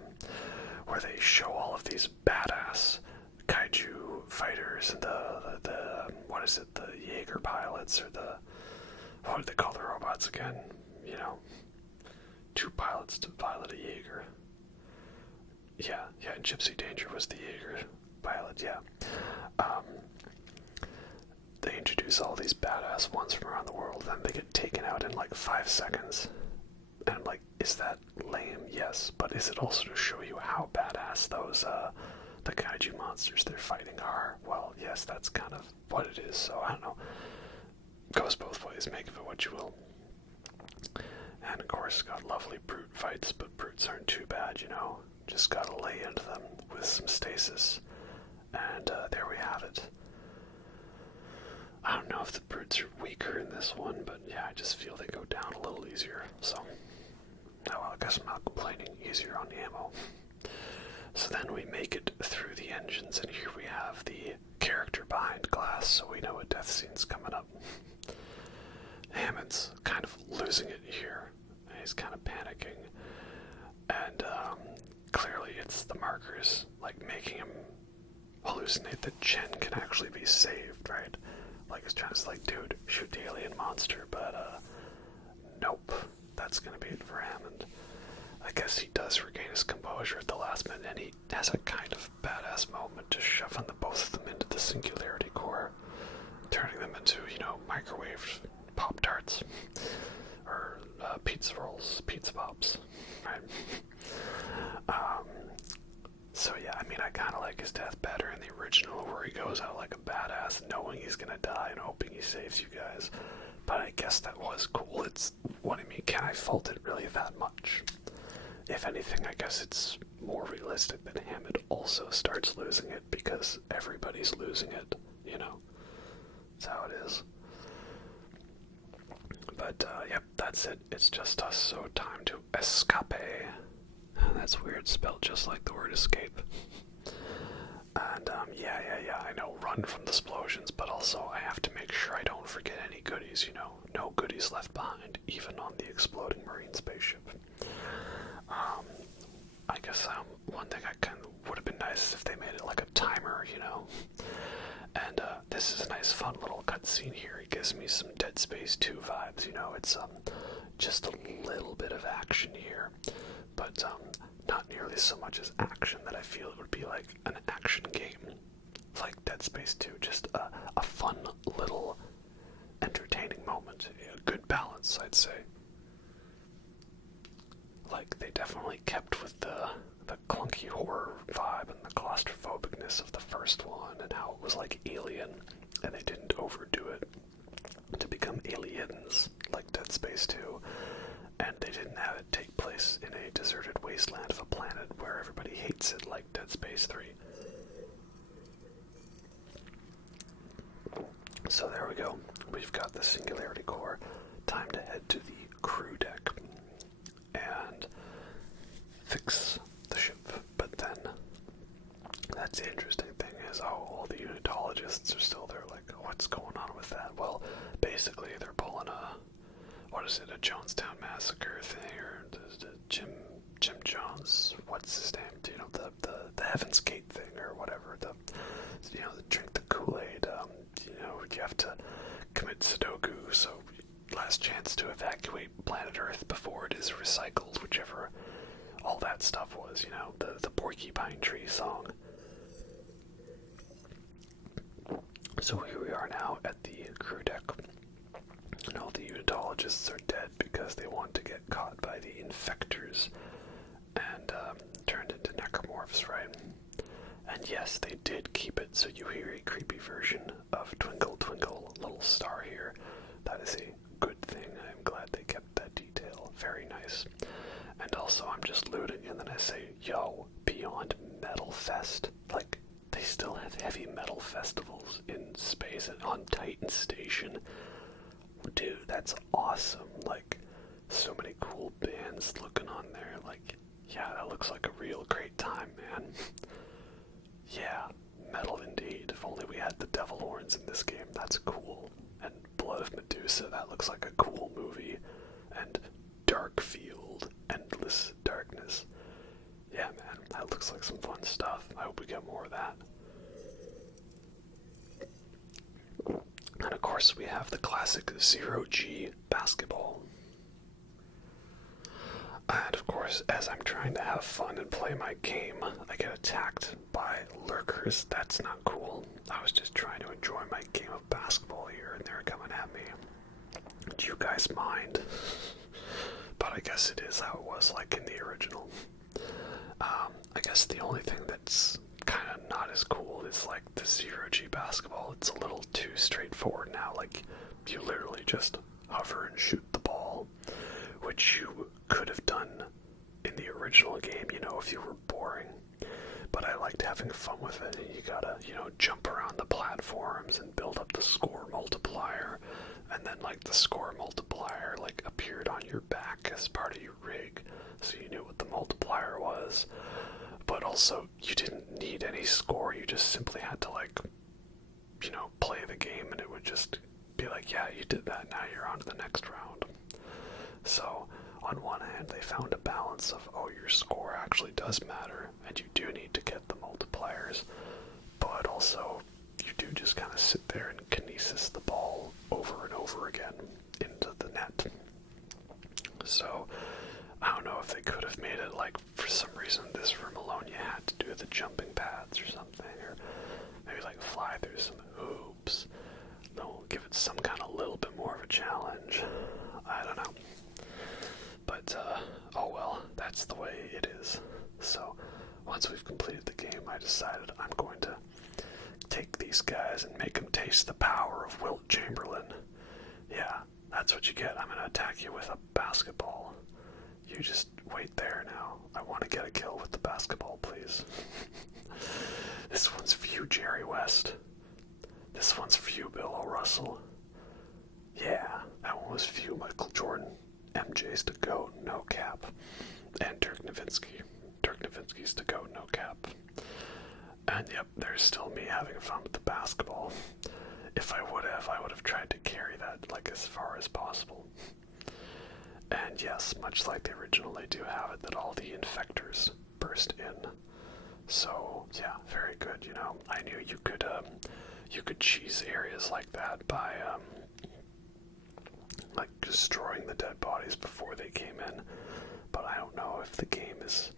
where they show all of these badass kaiju fighters and the what is it, the Jaeger pilots, or what do they call the robots again? You know, 2 pilots to pilot a Jaeger. Yeah, Gypsy Danger was the Jaeger pilot, yeah. They introduce all these badass ones from around the world, then they get taken out in like 5 seconds. And I'm like, is that lame? Yes, but is it also to show you how badass those, the kaiju monsters they're fighting are? Well, yes, that's kind of what it is, so I don't know. Goes both ways, make of it what you will. And of course, got lovely brute fights, but brutes aren't too bad, you know. Just gotta lay into them with some stasis. And there we have it. I don't know if the brutes are weaker in this one, but yeah, I just feel they go down a little easier, so. Oh well, I guess I'm not complaining. Easier on the ammo. So then we make it through the engines, and here we have the character behind glass, so we know a death scene's coming up. Hammond's kind of losing it here. He's kind of panicking. And clearly it's the markers, like, making him hallucinate that Chen can actually be saved, right? Like, it's trying to, like, dude, shoot the alien monster, but nope. That's gonna be it for Hammond. I guess he does regain his composure at the last minute, and he has a kind of badass moment to shoving the both of them into the singularity core, turning them into, you know, microwaved Pop-Tarts, or pizza rolls, pizza pops, right? So yeah, I mean, I kind of like his death better in the original, where he goes out like a badass, knowing he's gonna die and hoping he saves you guys. But I guess that was cool. It's, what I mean, can I fault it really that much? If anything, I guess it's more realistic that Hammond also starts losing it because everybody's losing it, you know? That's how it is. But, yep, that's it. It's just us, so time to escape. That's weird, spelled just like the word escape. And, yeah, I know, run from the explosions, but also I have to make sure I don't forget any goodies, you know? No goodies left behind, even on the exploding marine spaceship. I guess, one thing I kind of would have been nice if they made it like a timer, you know? And this is a nice fun little cutscene here. It gives me some Dead Space 2 vibes, you know. It's just a little bit of action here, but not nearly so much as action that I feel it would be like an action game like Dead Space 2. Just a fun little entertaining moment. A good balance, I'd say. Like, they definitely kept with the clunky horror vibe and the claustrophobicness of the first one and how it was like Alien, and they didn't overdo it to become aliens like Dead Space 2, and they didn't have it take place in a deserted wasteland of a planet where everybody hates it like Dead Space 3. So there we go. We've got the Singularity Core. Time to head to the crew deck and fix the ship. But then, that's the interesting thing is, all the unitologists are still there, like, what's going on with that? Well, basically, they're pulling a Jonestown Massacre thing, or the Jim Jones, what's his name? You know, the Heaven's Gate thing, or whatever, the drink the Kool-Aid, you have to commit Sudoku, so last chance to evacuate planet Earth before it is recycled, whichever all that stuff was, the Porcupine Tree song. So here we are now at the crew deck, and all the unitologists are dead because they want to get caught by the infectors and turned into necromorphs, right? And yes, they did keep it, so you hear a creepy version of Twinkle Twinkle Little Star here. That is a good thing. I'm glad they kept that detail. Very nice. And also, I'm just looting, and then I say, yo, Beyond Metal Fest. Like, they still have heavy metal festivals in space and on Titan Station. Dude, that's awesome. Like, so many cool bands looking on there. Like, yeah, that looks like a real great time, man. Yeah, metal indeed. If only we had the devil horns in this game. That's cool. And Blood of Medusa, that looks like a cool movie. And Dark Field, Endless Darkness. Yeah, man, that looks like some fun stuff. I hope we get more of that. And of course, we have the classic 0G basketball. And of course, as I'm trying to have fun and play my game, I get attacked by lurkers. That's not cool. I was just trying to enjoy my game of basketball here, and they're coming at me. Do you guys mind? But I guess it is how it was like in the original. I guess the only thing that's kind of not as cool is like the 0G basketball. It's a little too straightforward now. Like, you literally just hover and shoot the ball, which you could have done in the original game, if you were boring. But I liked having fun with it. You gotta, jump around the platforms and build up the score multiplier. And then, like, the score multiplier, like, appeared on your back as part of your rig, so you knew what the multiplier was. But also, you didn't need any score. You just simply had to, like, play the game, and it would just be like, yeah, you did that, now you're on to the next round. So, on one hand, they found a balance of, your score actually does matter, and you do need to get the multipliers, but also, you do just kind of sit there and kinesis the ball over and over again into the net. So, I don't know if they could have made it, like, for some reason this room alone you had to do the jumping pads or something, or maybe, like, fly through some hoops. They'll give it some kind of little bit more of a challenge. I don't know. But, oh well, that's the way it is. So, once we've completed the game, I decided I'm going to take these guys and make them taste the power of Wilt Chamberlain. Yeah, that's what you get. I'm going to attack you with a basketball. You just wait there now. I want to get a kill with the basketball, please. This one's for you, Jerry West. This one's for you, Bill O'Russell. Yeah, that one was for you, Michael Jordan. MJ's to go, no cap. And Dirk Nowitzki. Dirk Nowitzki's to go, no cap. And yep, there's still me having fun with the basketball. If I would have tried to carry that, like, as far as possible. And yes, much like the original, they do have it that all the infectors burst in. So, yeah, very good, I knew you you could cheese areas like that by like destroying the dead bodies before they came in. But I don't know if the game is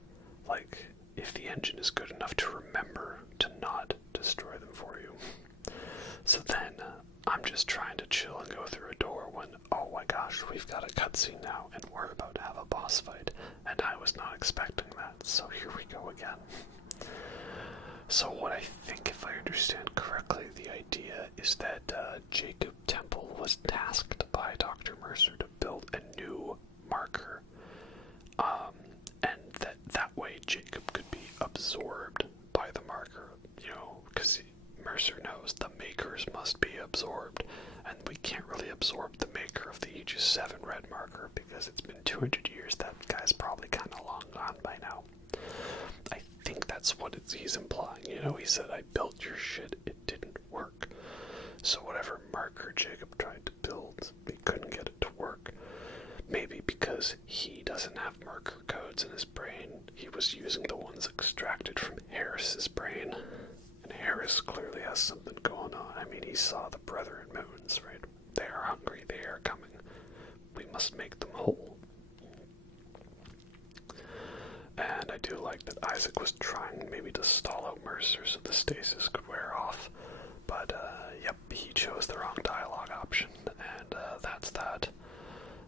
like, if the engine is good enough to remember to not destroy them for you. So then I'm just trying to chill and go through a door when, oh my gosh, we've got a cutscene now and we're about to have a boss fight, and I was not expecting that, so here we go again. So what I think, if I understand correctly, the idea is that Jacob Temple was tasked by Dr. Mercer to build a new marker, and that way Jacob could be absorbed by the marker, you know, because Mercer knows the makers must be absorbed, and we can't really absorb the maker of the Aegis 7 red marker because it's been 200 years. That guy's probably kind of long gone by now. I think that's what he's implying. You know, he said, I built your shit, it didn't work. So whatever marker Jacob tried to build, he couldn't get it to work. Maybe because he doesn't have marker codes in his brain, he was using the ones extracted from Harris's brain. And Harris clearly has something going on. I mean, he saw the Brethren moons, right? They are hungry, they are coming. We must make them whole. And I do like that Isaac was trying maybe to stall out Mercer so the stasis could wear off. But, yep, he chose the wrong dialogue option, and that's that.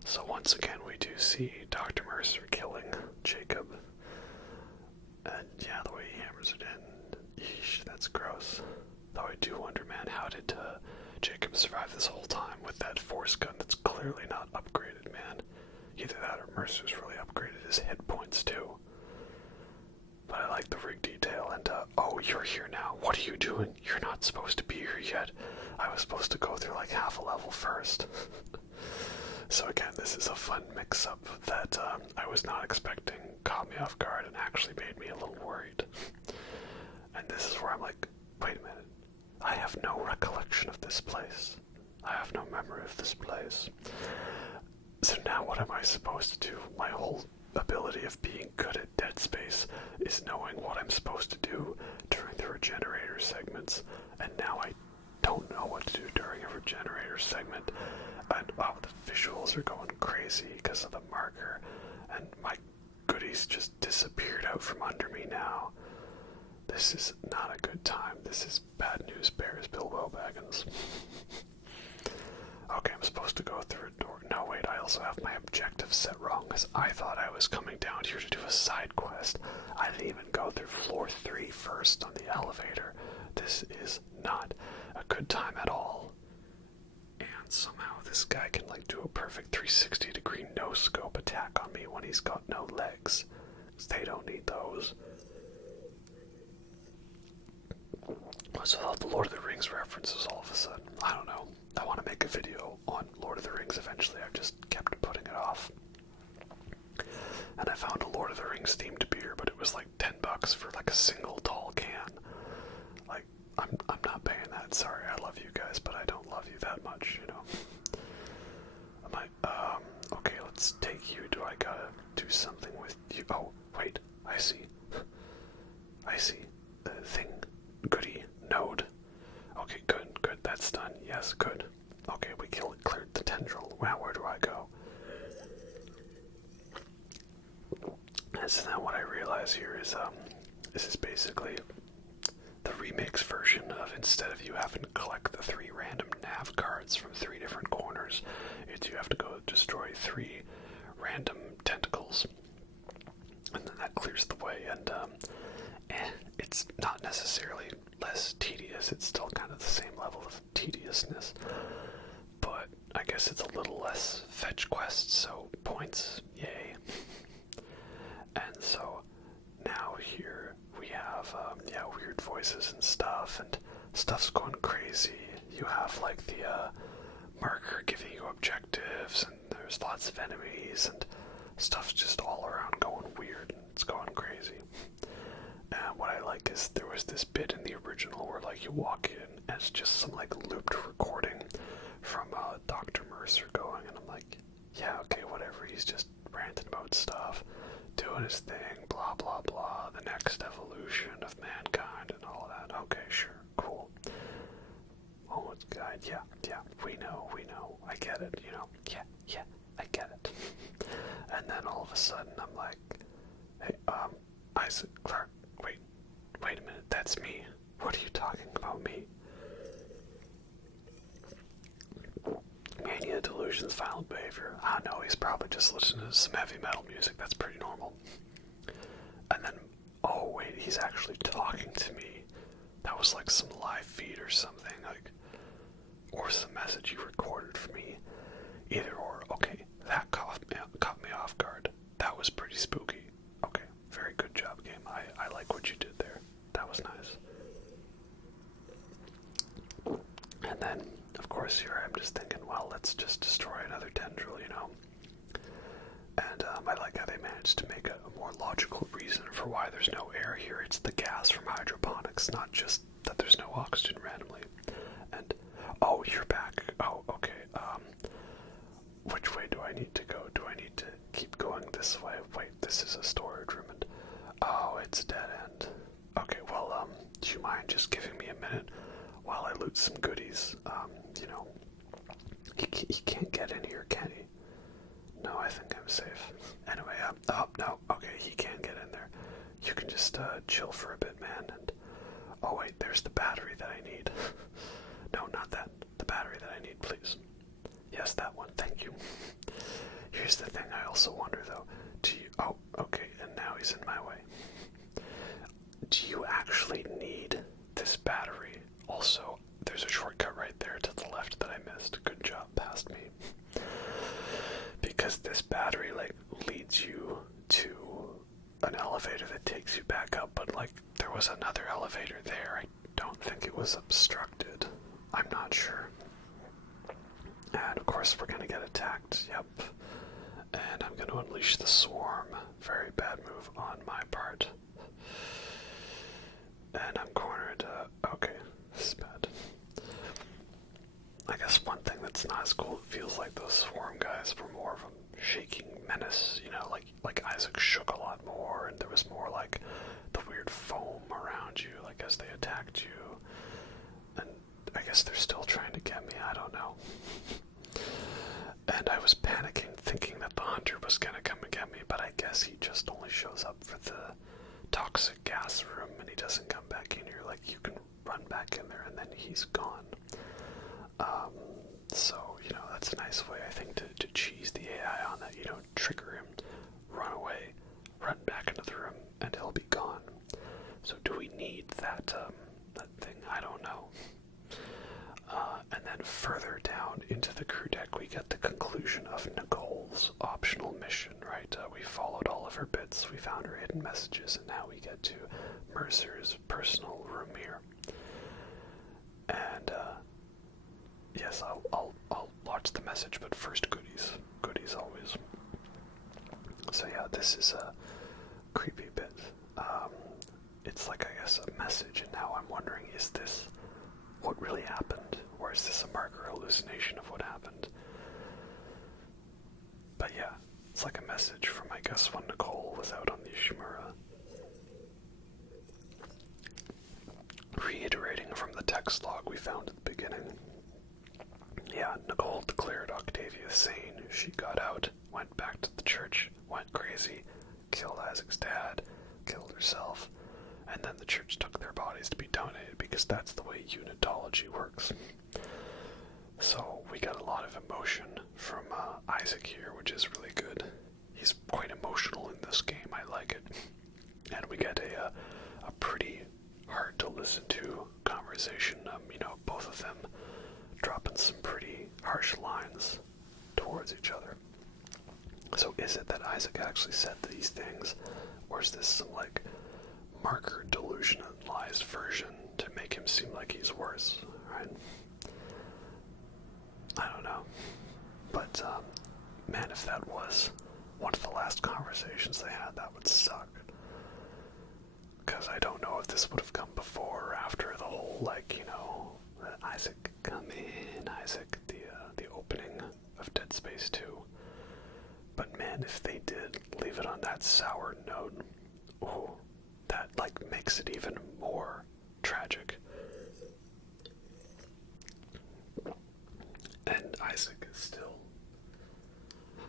So once again, we do see Dr. Mercer killing Jacob. And yeah, the way he hammers it in, yeesh, that's gross. Though I do wonder, man, how did Jacob survive this whole time with that force gun that's clearly not upgraded, man? Either that or Mercer's really upgraded his hit points too. But I like the rig detail, and oh, you're here now. What are you doing? You're not supposed to be here yet. I was supposed to go through like half a level first. So again, this is a fun mix-up that I was not expecting, caught me off guard, and actually made me a little worried. And this is where I'm like, wait a minute, I have no recollection of this place. I have no memory of this place. So now what am I supposed to do? My whole ability of being good at Dead Space is knowing what I'm supposed to do during the regenerator segments, and now I don't know what to do during a regenerator segment. And wow, the visuals are going crazy because of the marker, and my goodies just disappeared out from under me now. This is not a good time. This is bad news bears, Bilbo Baggins. Okay, I'm supposed to go through a door. No, wait, I also have my objective set wrong, because I thought I was coming down here to do a side quest. I didn't even go through floor 3 first on the elevator. This is not a good time at all. And somehow this guy can like do a perfect 360-degree no-scope attack on me when he's got no legs. They don't need those. So all the Lord of the Rings references all of a sudden. I don't know. I want to make a video on Lord of the Rings eventually. I've just kept putting it off. And I found a Lord of the Rings themed beer, but it was like $10 for like a single tall can. Like, I'm not paying that. Sorry, I love you guys, but I don't love you that much, you know. Okay, let's take you. Do I gotta do something with you? Oh, wait, I see. I see. Thing. Goody. Node. Okay, good, that's done. Yes, good. Okay, we cleared the tendril. Wow, where do I go? And so now what I realize here is, this is basically the Remake's version of, instead of you having to collect the 3 random nav cards from 3 different corners, it's you have to go destroy 3 random tentacles. And then that clears the way, and, it's not necessarily less tedious, it's still kind of the same level of tediousness, but I guess it's a little less fetch quests, so points, yay. And so now here we have weird voices and stuff's going crazy. You have like the marker giving you objectives, and there's lots of enemies, and stuff's just all around going weird, and it's going crazy. And what I like is there was this bit in the original where like you walk in and it's just some like looped recording from Dr. Mercer going, and I'm like, yeah, okay, whatever, he's just ranting about stuff, doing his thing, blah blah blah, the next evolution of mankind and all that. Okay, sure, cool. yeah, we know, I get it, you know, yeah, I get it. And then all of a sudden I'm like, hey, Isaac Clarke, wait a minute, that's me. What are you talking about, me? Mania, delusions, violent behavior. I don't know, he's probably just listening to some heavy metal music, that's pretty normal. And then, oh wait, he's actually talking to me. That was like some live feed or something, like, or some message you recorded for me. Either or. Okay, that caught me off guard. That was pretty spooky. Okay, very good job, game. I like what you did there. That was nice. And then, of course, here I'm just thinking, well, let's just destroy another tendril, you know? And I like how they managed to make a more logical reason for why there's no air here. It's the gas from hydroponics, not just that there's no oxygen randomly. And, oh, you're back. Oh, okay. Which way do I need to go? Do I need to keep going this way? Wait, this is a storage room, and, oh, it's a dead end. Okay, well, do you mind just giving me a minute while I loot some goodies? You know, he can't get in here, can he? No, I think I'm safe. Anyway, oh, no, okay, he can get in there. You can just, chill for a bit, man, and, oh wait, there's the battery that I need. No, not that. The battery that I need, please. Yes, that one, thank you. Here's the thing I also wonder, though. Oh, okay, and now he's in my way. Do you actually need this battery? Also, there's a shortcut right there to the left that I missed. Good job, past me. Because this battery, like, leads you to an elevator that takes you back up, but, like, there was another elevator there. I don't think it was obstructed. I'm not sure. And, of course, we're gonna get attacked. Yep. And I'm gonna unleash the swarm. Very bad move on my part. And I'm cornered. Okay, this is bad. I guess one thing that's not as cool, it feels like those swarm guys were more of a shaking menace, you know, like Isaac shook a lot more, and there was more like the weird foam around you, like as they attacked you. And I guess they're still trying to get me, I don't know. And I was panicking, thinking that the hunter was gonna come and get me, but I guess he just only shows up for the toxic gas room, and he doesn't come back in here. Like, you can run back in there, and then he's gone. So, you know, that's a nice way, I think, to cheese the AI on that. You don't trigger him, run away, run back into the room, and he'll be gone. So do we need that thing? I don't know. And then further down into the crew deck, we get the conclusion of Nicole's optional mission, right? We followed all of her bits, we found her hidden messages, and now we get to Mercer's personal room here. And, yes, I'll watch the message, but first goodies. Goodies always. So yeah, this is a creepy bit. It's like, I guess, a message, and now I'm wondering, is this what really happened? Or is this a marker hallucination of what happened? But yeah, it's like a message from, I guess, when Nicole was out on the Ishimura. Reiterating from the text log we found at the beginning. Yeah, Nicole declared Octavia sane. She got out, went back to the church, went crazy, killed Isaac's dad, killed herself, and then the church took their bodies to be donated because that's the way unitology works. So we got a lot of emotion from Isaac here, which is really good. He's quite emotional in this game. I like it. And we get a pretty hard to listen to conversation. You know, both of them dropping some pretty harsh lines towards each other. So is it that Isaac actually said these things, or is this some like marker delusionalized version to make him seem like he's worse, right? I don't know. But, man, if that was one of the last conversations they had, that would suck. Because I don't know if this would have come before or after the whole, like, you know, Isaac, come in, Isaac, the opening of Dead Space 2. But man, if they did leave it on that sour note, ooh, that, like, makes it even more tragic. Isaac is still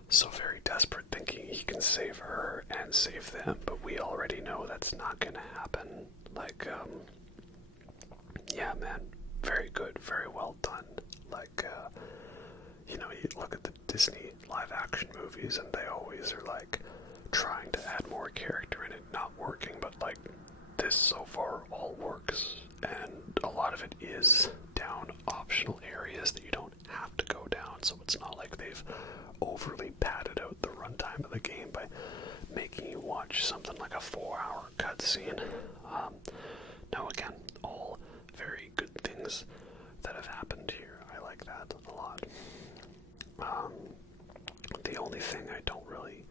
so very desperate, thinking he can save her and save them, but we already know that's not gonna happen. Like, yeah, man, very good, very well done. Like, you know, you look at the Disney live-action movies, and they always are, like, trying to add more character in it, not working, but, like, this so far all works, and a lot of it is down optional areas that you don't have to go down, so it's not like they've overly padded out the runtime of the game by making you watch something like a 4-hour cutscene. No, again, all very good things that have happened here. I like that a lot. The only thing I don't really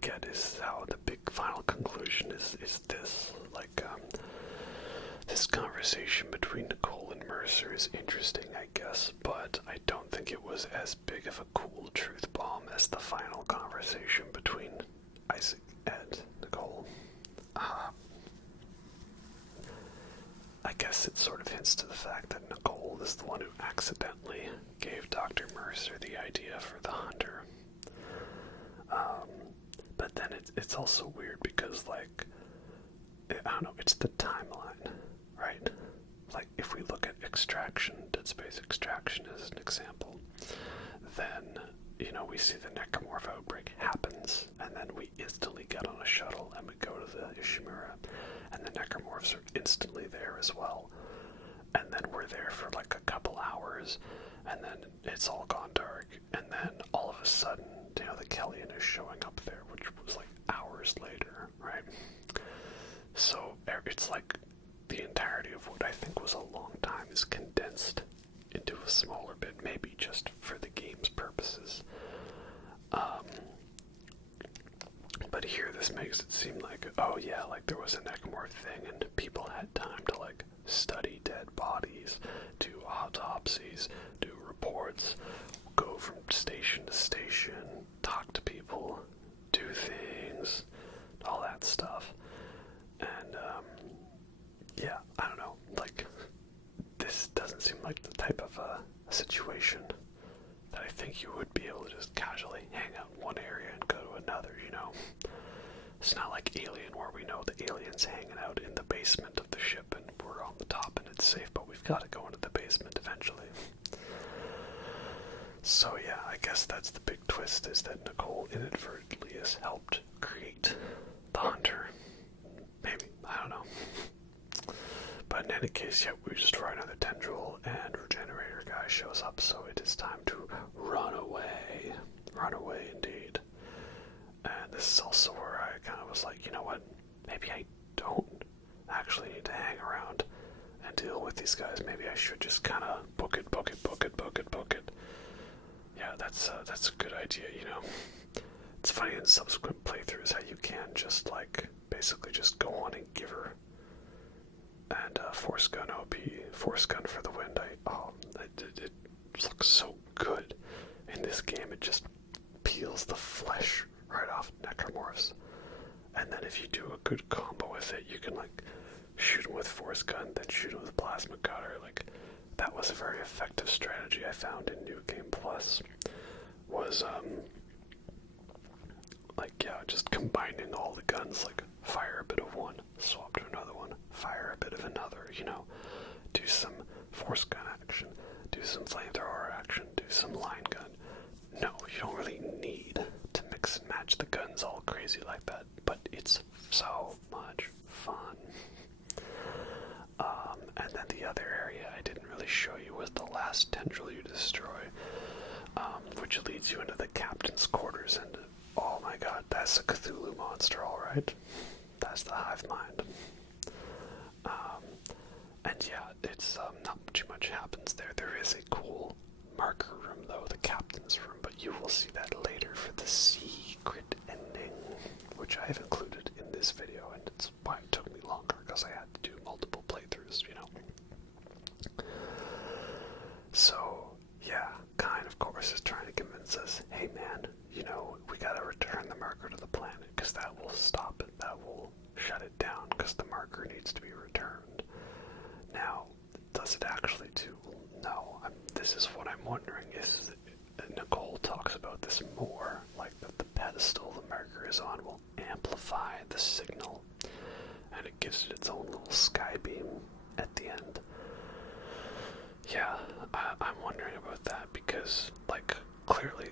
get is how the big final conclusion is this. Like, this conversation between Nicole and Mercer is interesting, I guess, but I don't think it was as big of a cool truth bomb as the final conversation between Isaac and Nicole. I guess it sort of hints to the fact that Nicole is the one who accidentally gave Dr. Mercer the idea for the hunter. But then it's also weird because, like, I don't know, it's the timeline, right? Like, if we look at Extraction, Dead Space Extraction as an example, then, you know, we see the necromorph outbreak happens, and then we instantly get on a shuttle and we go to the Ishimura, and the necromorphs are instantly there as well. And then we're there for like a couple hours, and then it's all gone dark, and then all of a sudden, you know, the Kellyan is showing up there, which was like hours later, right? So it's like the entirety of what I think was a long time is condensed into a smaller bit, maybe just for the game's purposes. But here this makes it seem like, oh yeah, like there was a necromorph thing and people had time to like study dead bodies, do autopsies, do reports, go from station to station, talk to people, do things, all that stuff. And, yeah, I don't know, like, this doesn't seem like the type of situation that I think you would be able to just casually hang out in one area and go to another, you know? It's not like Alien, where we know the alien's hanging out in the basement of the ship and we're on the top and it's safe, but we've got to go into the basement eventually. So yeah, I guess that's the big twist, is that Nicole inadvertently has helped create the hunter. Maybe, I don't know. But in any case, yeah, we destroy another tendril and Regenerator guy shows up, so it is time to run away. Run away indeed. And this is also where I kind of was like, you know what, maybe I don't actually need to hang around and deal with these guys. Maybe I should just kind of book it. Yeah, that's a good idea, you know. It's funny in subsequent playthroughs how you can just, like, basically just go on and give her. And Force Gun OP, Force Gun for the win. It looks so good in this game. It just peels the flesh right off necromorphs. And then if you do a good combo with it, you can, like, shoot them with Force Gun, then shoot them with Plasma Cutter. Like, that was a very effective strategy I found in New Game Plus. Was, like, yeah, just combining all the guns, like, fire a bit of one, swap to another one, fire a bit of another, you know, do some Force Gun action, do some Flamethrower action, do some Line Gun. No, you don't really need to mix and match the guns all crazy like that, but it's so much fun. And then the other area I didn't really show you was the last tendril you destroy, which leads you into the captain's quarters, and oh my god, that's a Cthulhu monster, alright. That's the Hive Mind. And yeah, it's not too much happens there. There is a cool marker room, though, the captain's room, but you will see that later for the secret ending, which I have included in this video, and it's why it took me longer, because I had to do multiple playthroughs, you know. So, yeah, Kyne, of course, is trying to convince us, hey man, you know, we gotta return the marker to the planet, because that will stop it, that will shut it down, because the marker needs to be returned. Now, does it actually do? No. This is what I'm wondering, is this more, like that the pedestal the marker is on will amplify the signal, and it gives it its own little sky beam at the end. Yeah, I'm wondering about that because, like, clearly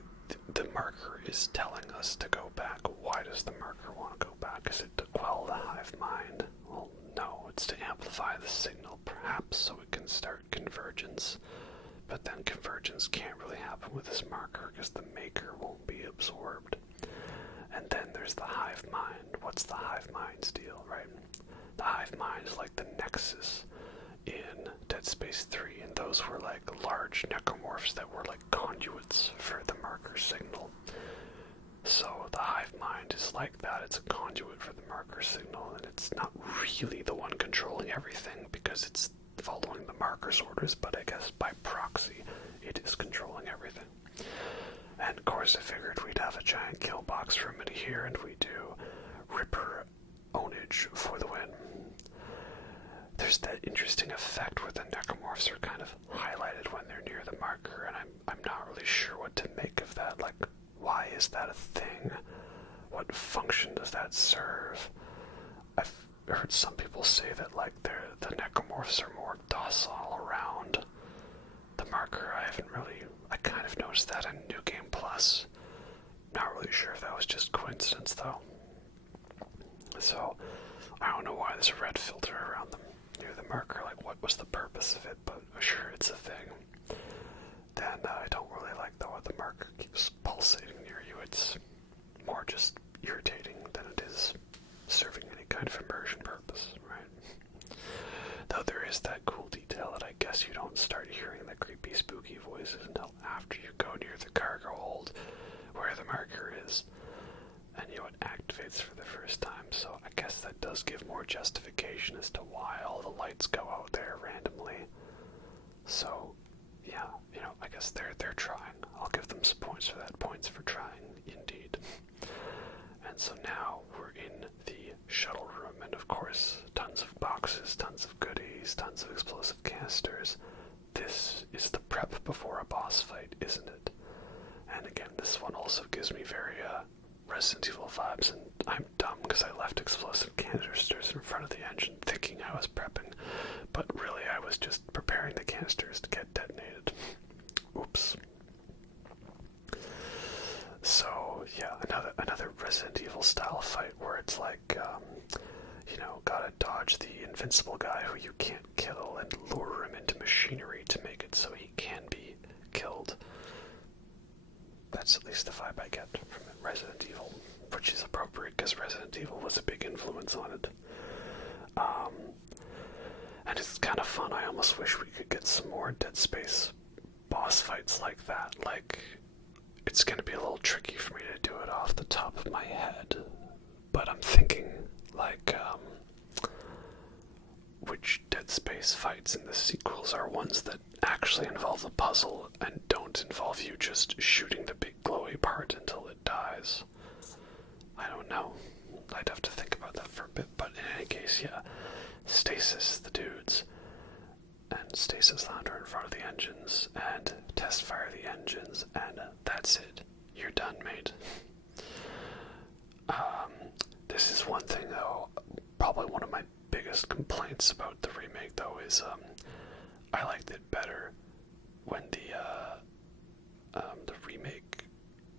the marker is telling us to go back. Why does the marker want to go back? Is it to quell the hive mind? Well, no, it's to amplify the signal, perhaps so it can start convergence. But then convergence can't really happen with this marker because the maker won't be absorbed. And then there's the hive mind. What's the hive mind's deal, right? The hive mind is like the nexus in Dead Space 3, and those were like large necromorphs that were like conduits for the marker signal. So the hive mind is like that. It's a conduit for the marker signal, and it's not really the one controlling everything because it's following the marker's orders, but I guess by proxy it is controlling everything. And of course I figured we'd have a giant kill box room in here, and we do Ripper ownage for the win. There's that interesting effect where the necromorphs are kind of highlighted when they're near the marker, and I'm not really sure what to make of that. Like, why is that a thing? What function does that serve? I've heard some people say that, like, the necromorphs are more docile around the marker. I kind of noticed that in New Game Plus. Not really sure if that was just coincidence, though. So, I don't know why there's a red filter around them near the marker. Like, what was the purpose of it? But sure, it's a thing. Then I don't really like, though, the marker keeps pulsating near you. It's more just irritating than it is serving any kind of immersion purpose, right? Though there is that cool detail that I guess you don't start hearing the creepy, spooky voices until after you go near the cargo hold where the marker is, and it activates for the first time. So I guess that does give more justification as to why all the lights go out there randomly. So yeah, I guess they're trying. I'll give them some points for that. Points for trying, indeed. And so now we're in the shuttle room, and of course, tons of boxes, tons of goodies, tons of explosive canisters. This is the prep before a boss fight, isn't it? And again, this one also gives me very Resident Evil vibes, and I'm dumb because I left explosive canisters in front of the engine thinking I was prepping, but really I was just preparing the canisters to get detonated. Oops. So yeah, another Resident Evil style fight where it's like, gotta dodge the invincible guy who you can't kill and lure him into machinery to make it so he can be killed. That's at least the vibe I get from Resident Evil, which is appropriate because Resident Evil was a big influence on it. And it's kind of fun. I almost wish we could get some more Dead Space boss fights like that. Like, it's going to be a little tricky for me to do it off the top of my head, but I'm thinking, like, which Dead Space fights in the sequels are ones that actually involve a puzzle and don't involve you just shooting the big glowy part until it dies. I don't know. I'd have to think about that for a bit, but in any case, yeah. Stasis the dudes, and stasis the hunter in front of the engines, and test fire the engines, and that's it. You're done, mate. This is one thing, though, probably one of my biggest complaints about the remake, though, is I liked it better when the remake,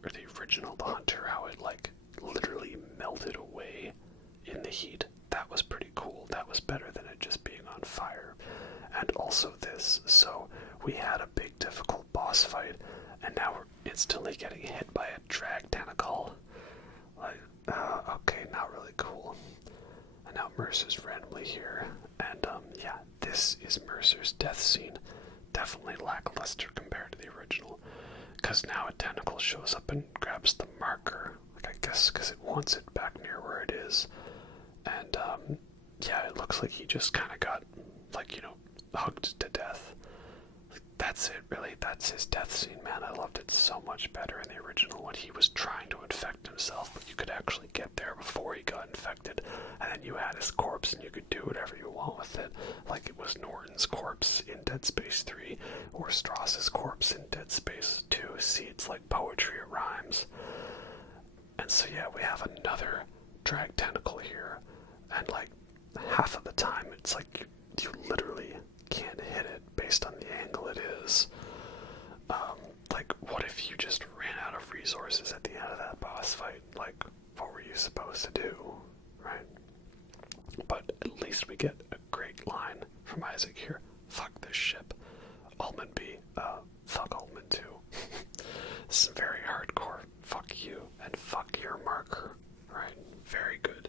or the original, the hunter, how it, like, literally melted away in the heat. That was pretty cool. That was better than it just being on fire. And also this, so we had a big difficult boss fight, and now we're instantly getting hit by a drag tentacle. Like, okay, not really cool. And now Mercer's randomly here, and yeah, this is Mercer's death scene. Definitely lackluster compared to the original, because now a tentacle shows up and grabs the marker, like, I guess because it wants it back near where it is. And yeah, it looks like he just kind of got, like, hugged to death. Like, that's it, really. That's his death scene, man. I loved it so much better in the original when he was trying to infect himself, but you could actually get there before he got infected, and then you had his corpse and you could do whatever you want with it, like it was Norton's corpse in Dead Space 3 or Strauss's corpse in Dead Space 2. See, it's like poetry, it rhymes. And so yeah, we have another drag tentacle here, and like half of the time it's like you literally can't hit it based on the angle it is. Like, what if you just ran out of resources at the end of that boss fight? Like, what were you supposed to do, right? But at least we get a great line from Isaac here. Fuck this ship. Altman B. Fuck Altman too. This is very hardcore. Fuck you and fuck your marker, right? Very good.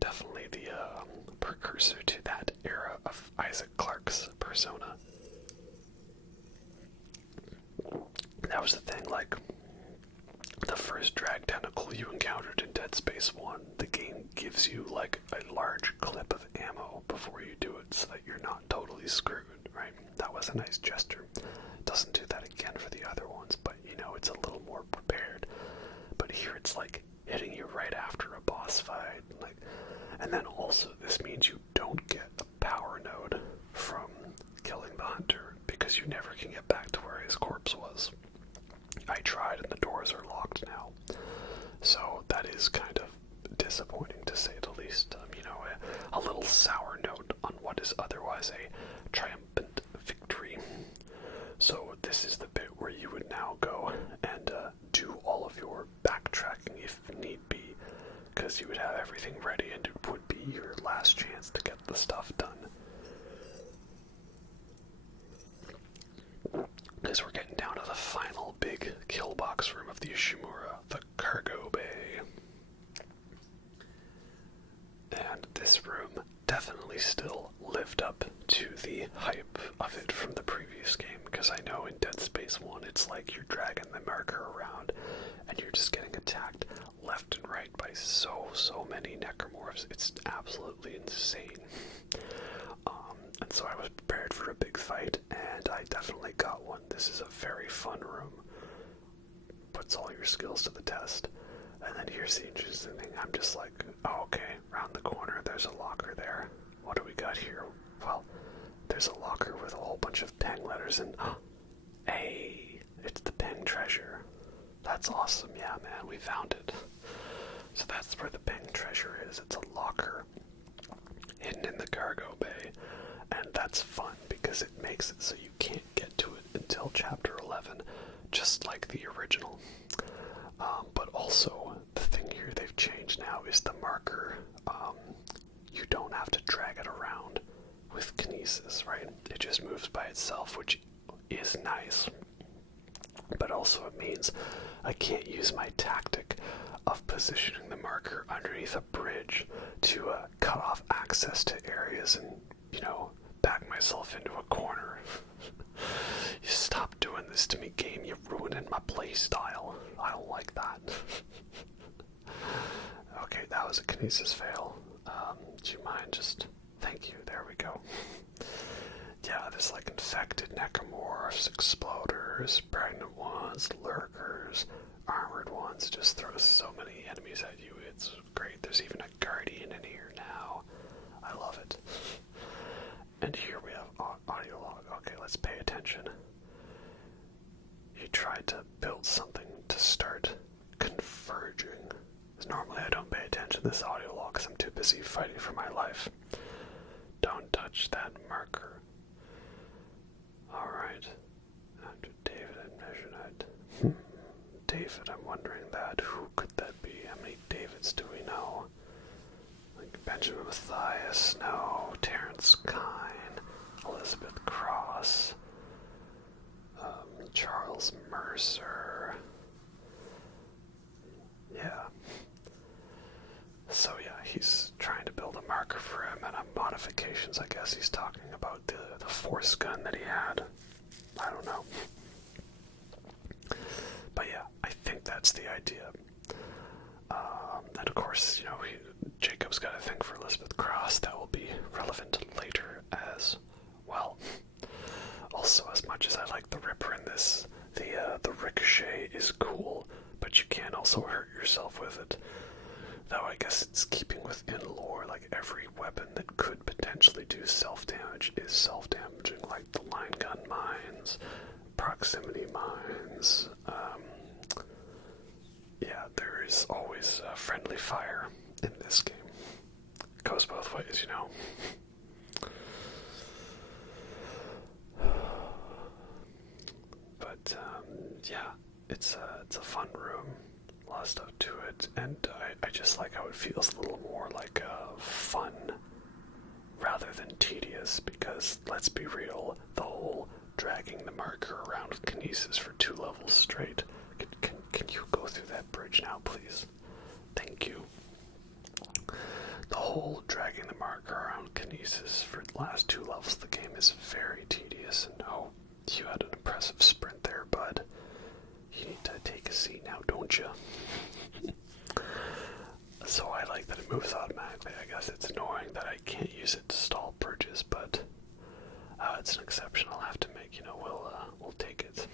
Definitely the precursor to that era of Isaac Clarke's persona. That was the thing, like, the first drag tentacle you encountered in Dead Space 1, the game gives you, like, a large clip of ammo before you do it so that you're not totally screwed, right? That was a nice gesture. Doesn't do that again for the other ones, but, you know, it's a little more prepared. But here it's, like, hitting you right after a boss fight, like, and then also this means you don't get a power node from killing the hunter, because you never can get back to where his corpse was. I tried and the doors are locked now. So that is kind of disappointing to say the least. You know, a little sour note on what is otherwise a triumphant victory. So this is the bit where you would now go and do all of your backtracking if need be, because you would have everything ready and it would be your last chance to get the stuff done. Because we're getting down to the final big kill box room of the Ishimura, the cargo bay. And this room definitely still lived up to the hype of it from the previous game, because I know in Dead Space 1 it's like you're dragging the marker around and you're just getting attacked left and right by so many necromorphs. It's absolutely insane. And so I was prepared for a big fight, and I definitely got one. This is a very fun room. Puts all your skills to the test. And then here's the interesting thing. I'm just like, oh, okay, round the corner, there's a locker there. What do we got here? Well, there's a locker with a whole bunch of Peng letters, and hey, it's the Peng treasure. That's awesome. Yeah, man, we found it. So that's where the Peng treasure is. It's a locker hidden in the cargo bay. And that's fun because it makes it so you can't get to it until Chapter 11, just like the original. But also, the thing here they've changed now is the marker. You don't have to drag it around with kinesis, right? It just moves by itself, which is nice. But also it means I can't use my tactic of positioning the marker underneath a bridge to cut off access to areas and, you know, back myself into a corner. You stop doing this to me, game. You're ruining my play style. I don't like that. Okay, that was a kinesis fail. Do you mind just... Thank you, there we go. Yeah, there's like infected necromorphs, exploders, pregnant ones, lurkers, armored ones. Just throws so many enemies at you. It's great. There's even a guardian in here now. I love it. And here we have audio log. Okay, let's pay attention. He tried to build something to start converging. Normally I don't pay attention to this audio log because I'm too busy fighting for my life. Don't touch that marker. Alright. After David and measured David, I'm wondering that. Who could that be? How many Davids do we know? Like Benjamin Mathias, no. Terrence Kine, Elizabeth Cross, Charles Mercer. Yeah. So yeah, he's trying to build a marker for him and modifications. I guess he's talking about the force gun that he had. I don't know. But yeah, I think that's the idea. And of course, you know, Jacob's got a thing for Elizabeth Cross that will be relevant later as well. Also, as much as I like the Ripper in this, the Ricochet is cool, but you can also hurt I guess it's keeping within lore, like every weapon that could potentially do self-damage is self-damaging, like the line gun mines, proximity mines. Yeah, there is always friendly fire in this game. Goes both ways, you know. But yeah, it's a fun room, a lot of stuff to it, and I just like how it feels a little more like fun rather than tedious, because let's be real, the whole dragging the marker around with kinesis for 2 levels straight. Can you go through that bridge now, please? Thank you. The whole dragging the marker around kinesis for the last 2 levels of the game is very tedious, and oh, you had an impressive sprint there, bud. You need to take a seat now, don't you? So I like that it moves automatically. I guess it's annoying that I can't use it to stall bridges, but it's an exception I'll have to make. You know, we'll take it.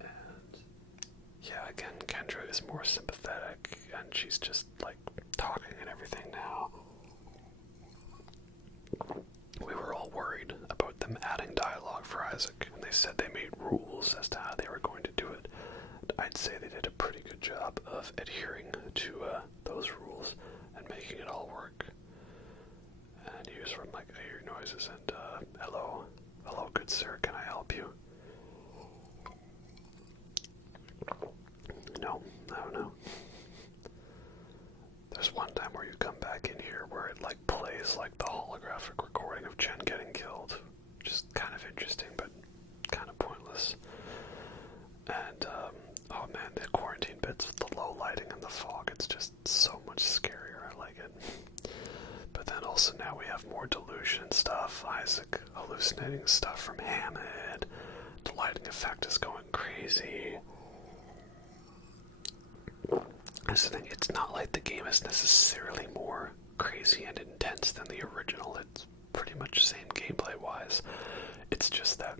And yeah, again, Kendra is more sympathetic, and she's just like talking and everything now. We were all worried about them adding dialogue for Isaac, and they said they made rules as to how they were going to do it. I'd say they did a pretty good job of adhering to those rules and making it all work. And he was from like, I hear noises, and hello, good sir, can I help you? No. There's one time where you come back in here where it like plays like the holographic recording of Jen getting killed. Just kind of interesting, but kind of pointless. And oh man, the quarantine bits with the low lighting and the fog, it's just so much scarier. I like it. But then also now we have more delusion stuff. Isaac hallucinating stuff from Hammond. The lighting effect is going crazy. That's the thing, it's not like the game is necessarily more crazy and intense than the original. It's pretty much the same gameplay-wise. It's just that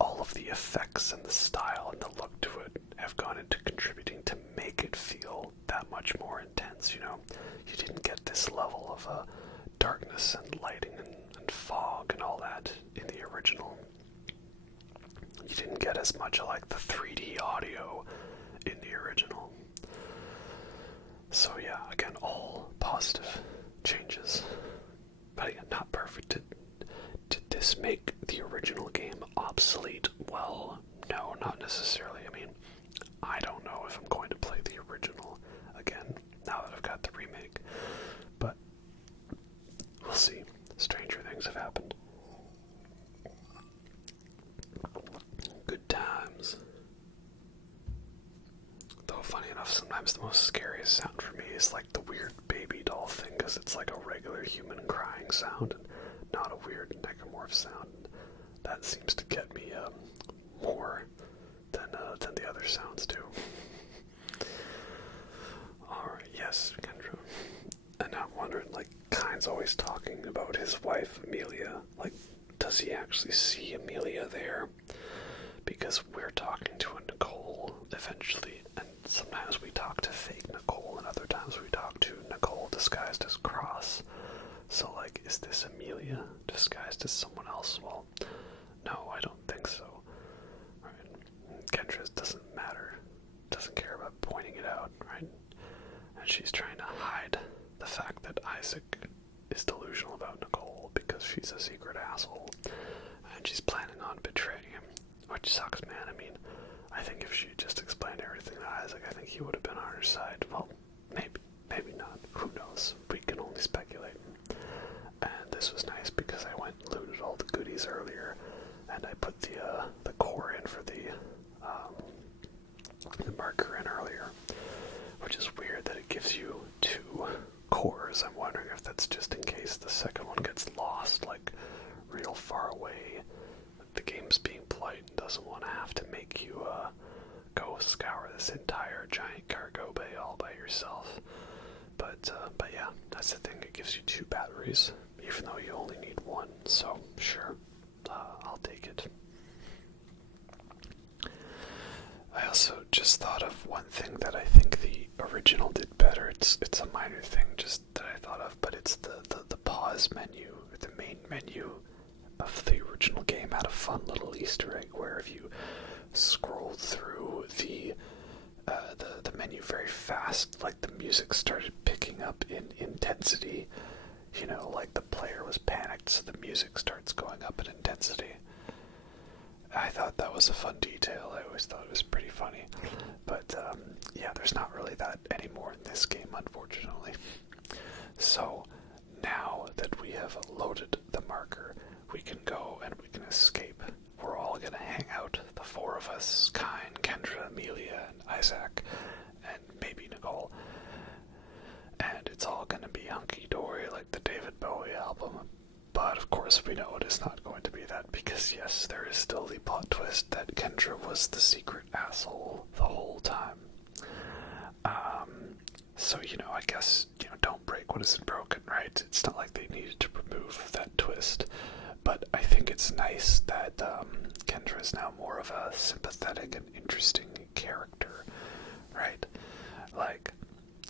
all of the effects and the style and the look to it have gone into contributing to make it feel that much more intense, you know? You didn't get this level of darkness and lighting and fog and all that in the original. You didn't get as much of like the 3D audio in the original. So yeah, again, all positive changes. But again, not perfect. Did this make the original game obsolete? Well, no, not necessarily. I mean, I don't know if I'm going to play the original again, now that I've got the remake. But we'll see. Stranger things have happened. Good times. Though, funny enough, sometimes the most scariest sound for me is like the weird baby doll thing, because it's like a regular human crying sound and not a weird necromorph sound. That seems to get me more than the other sounds do. Alright, yes, Kendra. And I'm wondering, like, Kyne's always talking about his wife, Amelia. Like, does he actually see Amelia there? Because we're talking to a Nicole eventually, and sometimes we talk to fake Nicole, and other times we talk to Nicole disguised as Cross. So, like, is this Amelia disguised as someone else? Well, no, I don't think so. Right? Kendra doesn't matter, doesn't care about pointing it out, right? And she's trying to hide the fact that Isaac is delusional about Nicole because she's a secret asshole, and she's planning on betraying him, which sucks, man. I mean, I think if she just explained everything to Isaac, I think he would have been on her side. Well, maybe not. Who knows? We can only speculate. And this was nice because I went and looted all the goodies earlier, and I put the core in for the marker in earlier, which is weird that it gives you 2 cores. I'm wondering if that's just in case the second one gets lost, like real far away. The game's being polite and doesn't want to have to make you go scour this entire giant cargo bay all by yourself. But yeah, that's the thing. It gives you 2 batteries, even though you only need 1. So sure, I'll take it. I also just thought of one thing that I think the original did better. It's fun little Easter egg where if you scrolled through the menu very fast, like the music started picking up in intensity. You know, like the player was panicked, so the music starts going up in intensity. I thought that was a fun detail. I always thought it was pretty funny. But, yeah, there's not really that anymore in this game, unfortunately. So, now that we have loaded the marker, we can go and we can escape. We're all gonna hang out, the four of us, Kyne, Kendra, Amelia, and Isaac, and maybe Nicole. And it's all gonna be hunky-dory like the David Bowie album. But of course we know it is not going to be that, because yes, there is still the plot twist that Kendra was the secret asshole the whole time. So, you know, I guess, you know, don't break what isn't broken, right? It's not like they needed to remove that twist. But I think it's nice that Kendra is now more of a sympathetic and interesting character, right? Like,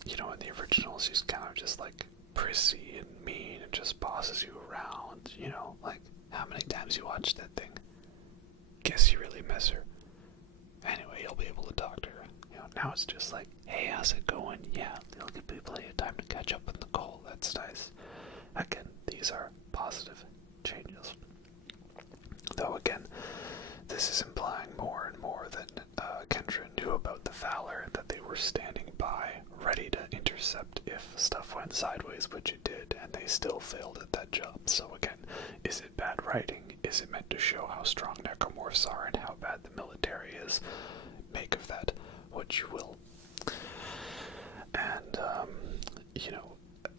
you know, in the original, she's kind of just like prissy and mean and just bosses you around, you know? Like, how many times you watched that thing? Guess you really miss her. Anyway, you'll be able to talk to her. You know, now it's just like, hey, how's it going? Yeah, it'll give me plenty of time to catch up with Nicole. That's nice. Again, these are positive changes. Though again, this is implying more and more that Kendra knew about the Valor, that they were standing by, ready to intercept if stuff went sideways, which it did, and they still failed at that job. So again, is it bad writing? Is it meant to show how strong necromorphs are and how bad the military is? Make of that what you will. And, you know,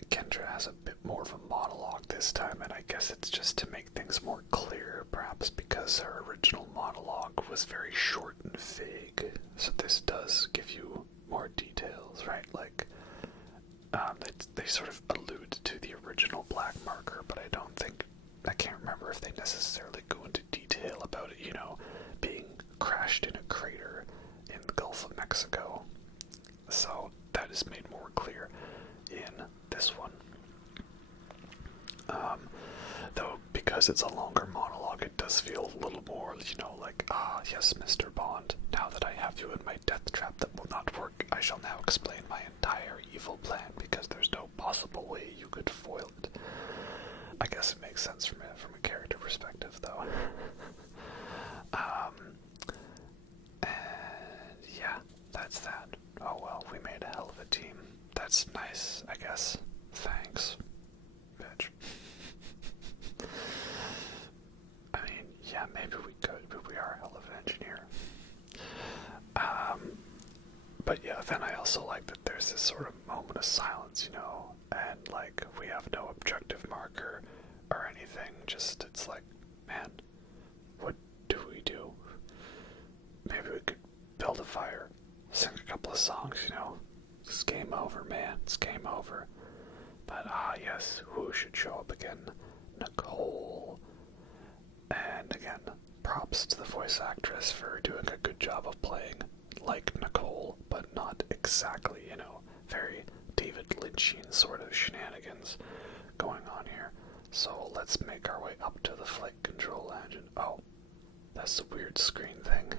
Kendra has a bit more of a monologue this time, and I guess it's just to make things more clear, perhaps because her original monologue was very short and vague. So this does give you more details, right? Like, they sort of allude to the original black marker, but I can't remember if they necessarily go into detail about it, you know, being crashed in a crater in the Gulf of Mexico. So that is made more clear in this one. Though, because it's a longer monologue, it does feel a little more, you know, like, yes, Mr. Bond, now that I have you in my death trap that will not work, I shall now explain my entire evil plan, because there's no possible way you could foil it. I guess it makes sense from a character perspective, though. And yeah, that's that. Oh well, we made a hell of a team. That's nice, I guess. Thanks, bitch. I mean, yeah, maybe we could, but we are a hell of an engineer. But yeah, then I also like that there's this sort of moment of silence, you know, and like, we have no objective marker or anything, just, it's like, man, what do we do? Maybe we could build a fire, sing a couple of songs, you know. It's game over, man, it's game over. But yes, who should show up again? Nicole. And again, props to the voice actress for doing a good job of playing like Nicole, but not exactly, you know, very David Lynchian sort of shenanigans going on here. So let's make our way up to the flight control engine. Oh, that's the weird screen thing.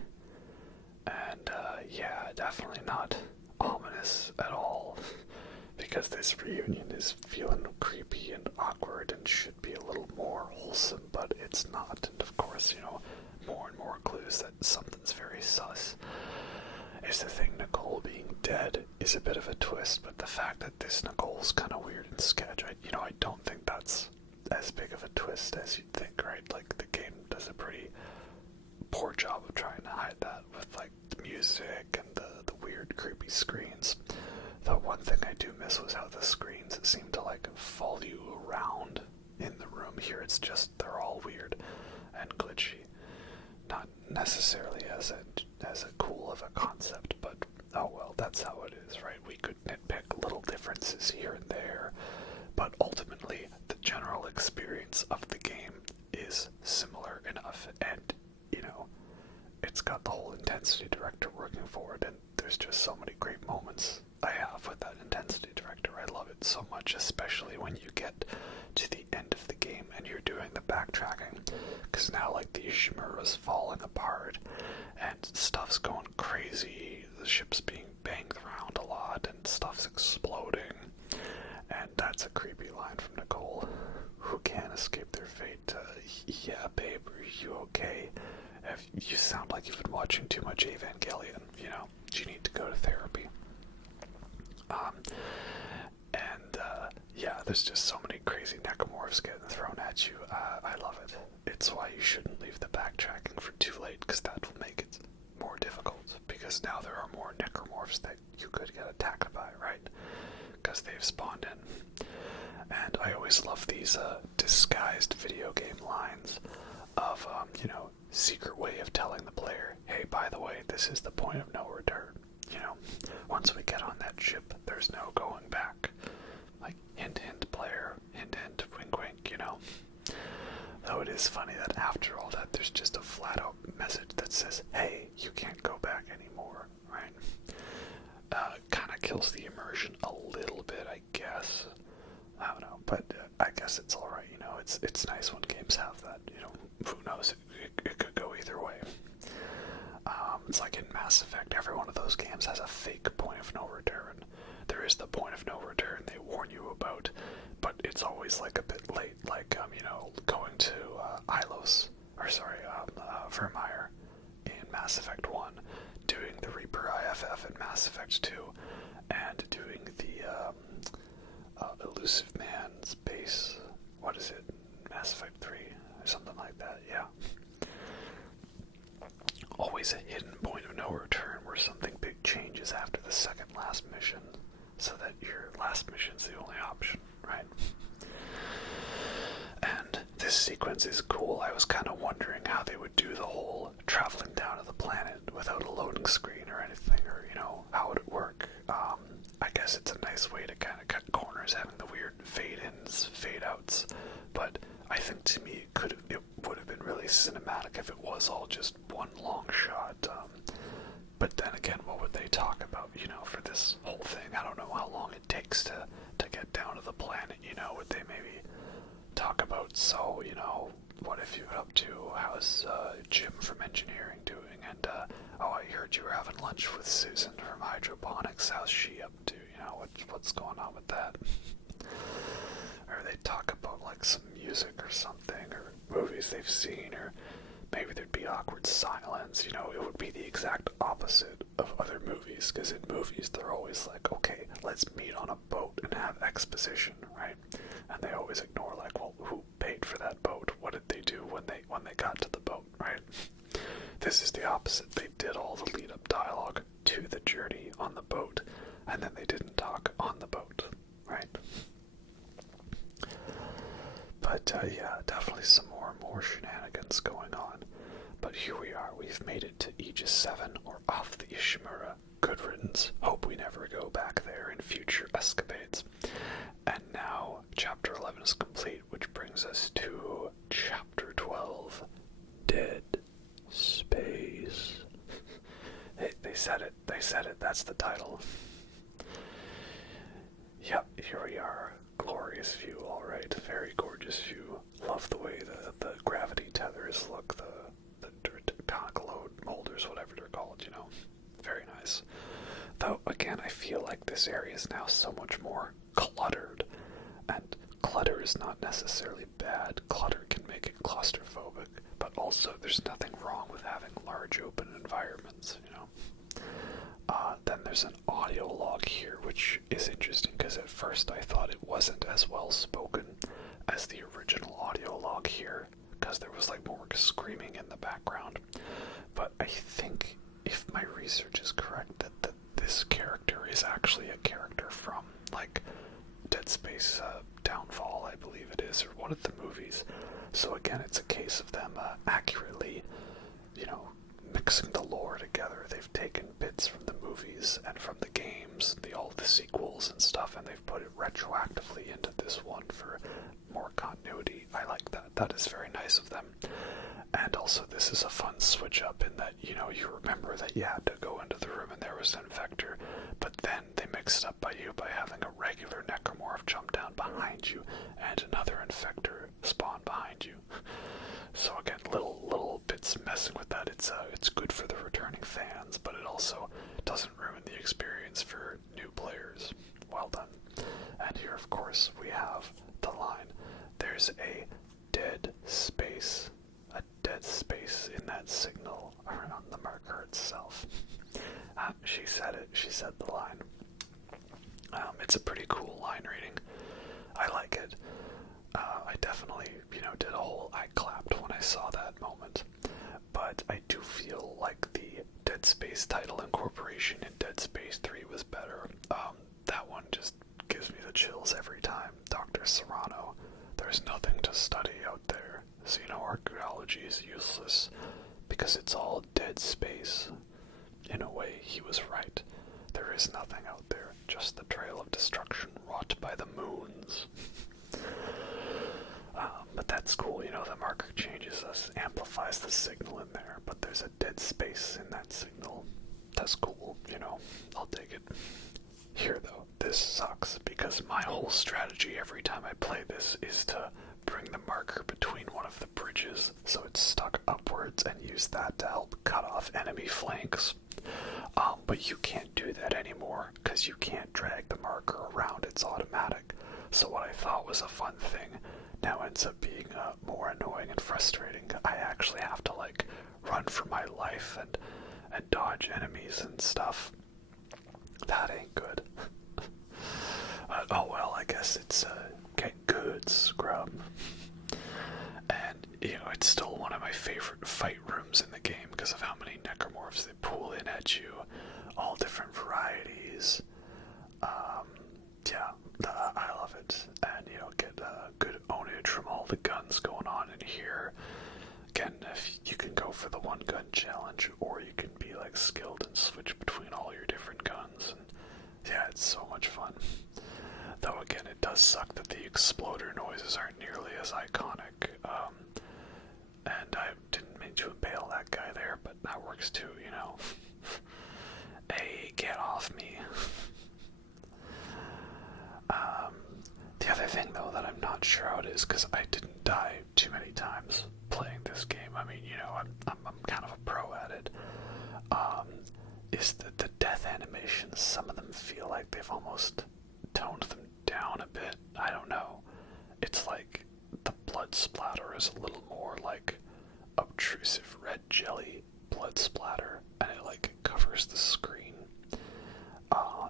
And yeah, definitely not ominous at all, because this reunion is feeling creepy and awkward and should be a little more wholesome, but it's not. And of course, you know, more and more clues that something's very sus. Is the thing Nicole being dead is a bit of a twist, but the fact that this Nicole's kind of weird and sketch, I don't think that's as big of a twist as you'd think, right? Like, the game does a pretty poor job of trying to hide that with, like, the music and the weird, creepy screens. The one thing I do miss was how the screens seem to, like, follow you around in the room. Here it's just, they're all weird and glitchy. Not necessarily as a cool of a concept, but oh well, that's how it is, right? We could nitpick little differences here and there, but ultimately the general experience of the game is similar enough, and you know, it's got the whole intensity director working for it, and there's just so many great moments I have with that intensity director. I love it so much, especially when you get to the end of the game and you're doing the backtracking, because now like the Ishimura's is falling apart, and stuff's going crazy. The ship's being banged around a lot, and stuff's exploding. And that's a creepy line from Nicole, who can't escape their fate. Yeah, babe, are you okay? You sound like you've been watching too much Evangelion. You know, you need to go to therapy. Yeah, there's just so many crazy necromorphs getting thrown at you. I love it. It's why you shouldn't leave the backtracking for too late, because that will make it more difficult. Because now there are more necromorphs that you could get attacked by, right? Because they've spawned in. And I always love these disguised video game lines of, you know, secret way of telling the player, hey, by the way, this is the point of no return. You know, once we get on that ship, there's no going back. Like, hint, hint, player, hint, hint, wink, wink, you know. Though it is funny that after all that, there's just a flat-out message that says, hey, you can't go back anymore, right? Kind of kills the immersion a little bit, I guess. I don't know, but I guess it's alright, you know. It's nice when games have that, you know. Who knows, it could go either way. It's like in Mass Effect, every one of those games has a fake point of no return. There is the point of no return they warn you about, but it's always like a bit late, like, you know, going to Vermeer in Mass Effect 1, doing the Reaper IFF in Mass Effect 2, and doing the Elusive Man's base, what is it, Mass Effect 3, or something like that, yeah. Always a hidden point of no return where something big changes after the second last mission, so that your last mission's the only option, right? And this sequence is cool. I was kind of wondering how they would do the whole traveling down to the planet without a loading screen or anything, or, you know, how would it work? I guess it's a nice way to kind of cut corners, having the weird fade-ins, fade-outs, but I think to me it would have been really cinematic if it was all just one long shot. But then again, what would they talk about, you know, for this whole thing? I don't know how long it takes to get down to the planet, you know. Would they maybe talk about, so, you know, what if you were up to, how's Jim from engineering doing? And, oh, I heard you were having lunch with Susan from hydroponics. How's she up to? You know, what's going on with that? Or they talk about, like, some music or something, or movies they've seen, or maybe there'd be awkward silence. You know, it would be the exact opposite of other movies, because in movies they're always like, okay, let's meet on a boat and have exposition, right? And they always ignore, like, well, who paid for that boat? What did they do when they got to the boat, right? This is the opposite. They did all the lead-up dialogue to the journey on the boat, and then they didn't talk on the boat, right? But, yeah, definitely some more shenanigans going on. But here we are. We've made it to Aegis 7, or off the Ishimura. Good riddance. Hope we never go back there in future escapades. And now, Chapter 11 is complete, which brings us to Chapter 12, Dead Space. Hey, they said it. That's the title. Yep, here we are. Glorious view, alright. Very gorgeous view. Love the way the gravity tethers look, the conical load molders, whatever they're called, you know. Very nice. Though, again, I feel like this area is now so much more cluttered. And clutter is not necessarily bad. Clutter can make it claustrophobic. But also, there's nothing wrong with having large open environments, you know. Then there's an audio log here, which is interesting because at first I thought it wasn't as well spoken as the original audio log here, because there was like more screaming in the background. But I think, if my research is correct, that this character is actually a character from, like, Dead Space Downfall, I believe it is, or one of the movies. So again, it's a case of them accurately, you know, mixing the lore together. They've taken bits from the movies and from the games, all the sequels and stuff, and they've put it retroactively into this one for more continuity. I like that. That is very nice of them. And also, this is a fun switch up in that, you know, you remember that you had to go into the room and there was an infector, but then they mixed up by having a regular necromorph jump down behind you and another infector spawn behind you. So again, little bits it's messing with that. It's good for the returning fans, but it also doesn't ruin the experience for new players. Well done. And here, of course, we have the line. There's a dead space in that signal around the marker itself. She said it. She said the line. It's a pretty cool line reading. I like it. I definitely, did a whole I clapped when I saw that moment. But I do feel like the Dead Space title incorporation in Dead Space 3 was better. That one just gives me the chills every time. Dr. Serrano, there's nothing to study out there. Xenoarchaeology is useless because it's all dead space. In a way, he was right. There is nothing out there, just the trail of destruction wrought by the moons. But that's cool, the marker changes us, amplifies the signal in there, but there's a dead space in that signal. That's cool, I'll take it. Here though, this sucks, because my whole strategy every time I play this is to bring the marker between one of the bridges so it's stuck upwards and use that to help cut off enemy flanks. But you can't do that anymore because you can't drag the marker around, it's automatic. So what I thought was a fun thing now ends up being more annoying and frustrating. I actually have to run for my life and dodge enemies and stuff. That ain't good. Oh well, I guess it's get good, scrub. And it's still one of my favorite fight rooms in the game because of how many necromorphs they pull in at you, all different varieties. I love it, and get good ownage from all the guns going on in here. Again, if you can go for the one gun challenge, or you can be skilled and switch between all your different guns, and yeah, it's so much fun. Though again, it does suck that the exploder noises aren't nearly as iconic. And I didn't mean to impale that guy there, but that works too, Hey, get off me. The other thing, though, that I'm not sure how it is, because I didn't die too many times playing this game. I mean, I'm kind of a pro at it. Is that the death animations, some of them feel like they've almost toned them down a bit. I don't know. It's like the blood splatter is a little more obtrusive red jelly blood splatter, and it covers the screen.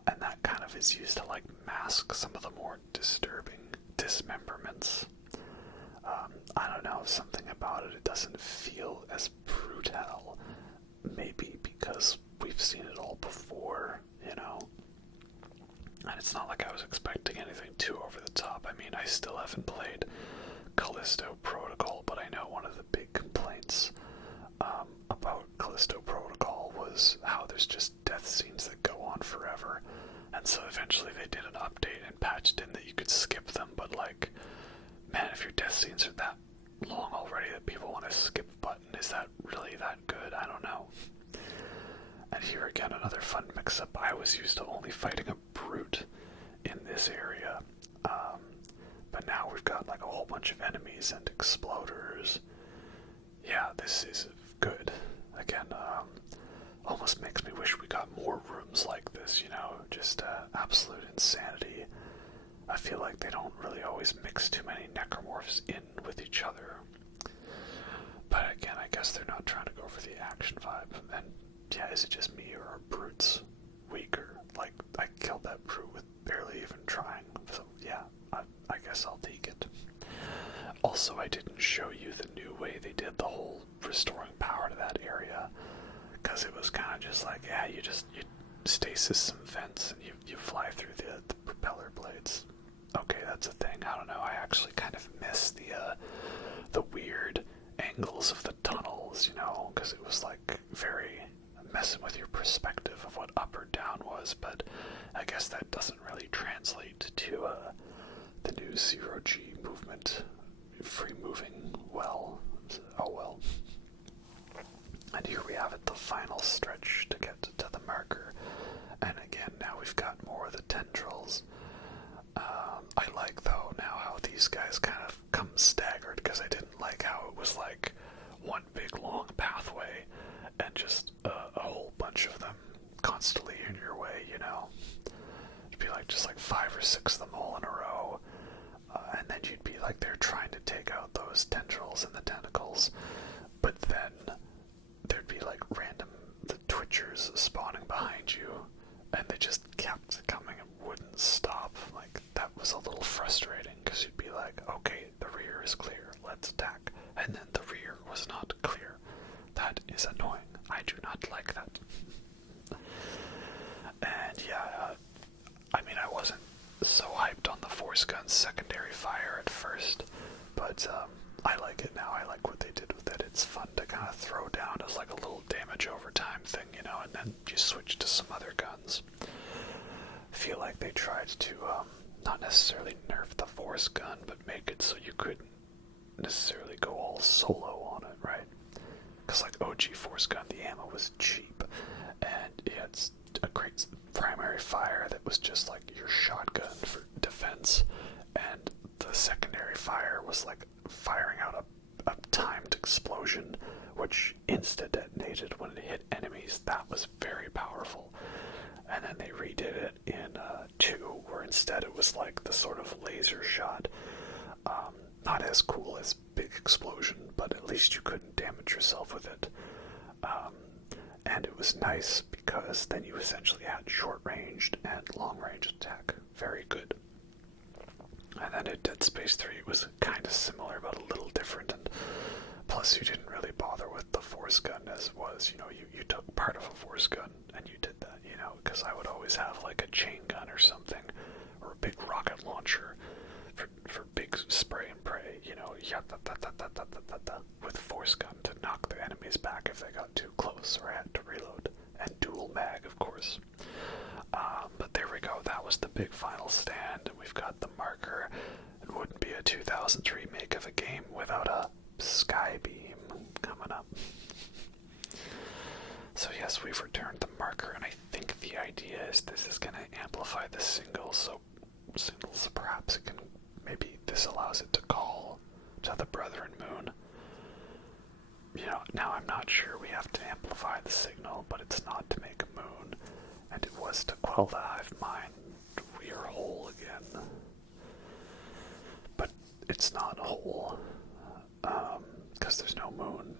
And that kind of is used to mask some of the more disturbing dismemberments. I don't know, something about it doesn't feel as brutal. Maybe because we've seen it all before, And it's not like I was expecting anything too over the top. I mean, I still haven't played Callisto Protocol, but I know one of the big complaints about Callisto Protocol was how there's just death scenes that go on forever. And so eventually they did an update and patched in that you could skip them, but man, if your death scenes are that long already that people want to skip button, is that really that good? I don't know. And here again, another fun mix-up. I was used to only fighting a brute in this area, but now we've got a whole bunch of enemies and exploders. Yeah, this is good. Again, almost makes me wish we got more rooms like this, just absolute insanity. I feel like they don't really always mix too many necromorphs in with each other. But again, I guess they're not trying to go for the action vibe. And yeah, is it just me, or are brutes weaker? I killed that brute with barely even trying. So yeah, I guess I'll take it. Also, I didn't show you the new way they did the whole restoring power to that area, because it was kind of just you stasis some vents and you fly through the propeller blades. Okay, that's a thing. I don't know. I actually kind of miss the weird angles of the tunnels, because it was very messing with your perspective of what up or down was. But I guess that doesn't really translate to the new 0G movement, free moving well. Oh well. And here we have it, the final stretch to get to the marker. And again, now we've got more of the tendrils. I like, though, now how these guys kind of come staggered, because I didn't like how it was one big long path just a whole bunch of them constantly in your way, you know. It'd be like just like 5 or 6 of them all in a row, and then you'd be like there trying to take out those tendrils and the tentacles, but then there'd be like random the twitchers spawning behind you, and they just kept coming and wouldn't stop. Like, that was a little frustrating, because you'd be like, okay, the rear is clear, let's attack, and then the rear was not clear. That is annoying. I do not like that. And yeah, I mean, I wasn't so hyped on the Force Gun's secondary fire at first, but I like it now. I like what they did with it. It's fun to kind of throw down as like a little damage over time thing, you know, and then you switch to some other guns. I feel like they tried to not necessarily nerf the Force Gun, but make it so you couldn't necessarily go all solo on it, right? Because like OG Force Gun, the ammo was cheap, and it had a great primary fire that was just like your shotgun for defense, and the secondary fire was like firing out a timed explosion which insta-detonated when it hit enemies. That was very powerful. And then they redid it in 2, where instead it was like the sort of laser shot. Not as cool as big explosion, but at least you couldn't damage yourself with it. And it was nice because then you essentially had short-ranged and long-range attack. Very good. And then in Dead Space 3 it was kind of similar, but a little different. And plus you didn't really bother with the Force Gun as it was. You know, you took part of a Force Gun and you did that, you know, because I would always have like a chain gun or something, or a big rocket launcher for big spray and pray, you know, with Force Gun to knock the enemies back if they got too close or had to reload, and dual mag, of course. But there we go, that was the big final stand, and we've got the marker. It wouldn't be a 2000s remake of a game without a sky beam coming up. So yes, we've returned the marker, and I think the idea is this is going to amplify the singles, so perhaps it can, maybe this allows it to call to the Brethren Moon. You know, now I'm not sure we have to amplify the signal, but it's not to make a moon, and it was to quell the Hive Mind. We are whole again. But it's not whole, because there's no moon,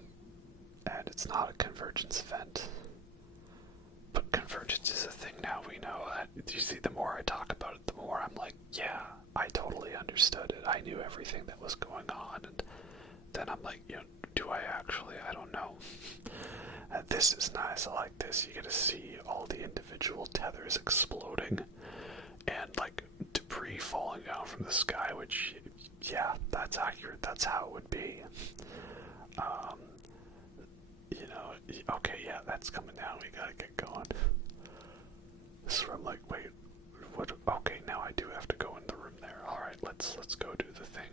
and it's not a convergence event. But convergence is a thing now, we know. You see, the more I talk about it, the more I'm like, yeah, I totally understood it. I knew everything that was going on, and then I'm like, you know, do I actually? I don't know. This is nice. I like this. You get to see all the individual tethers exploding, and like debris falling down from the sky, which, yeah, that's accurate. That's how it would be. You know, okay, yeah, that's coming down. We gotta get going. This is where I'm like, wait, what? Okay, now I do have to go in the room there. All right, let's go do the thing.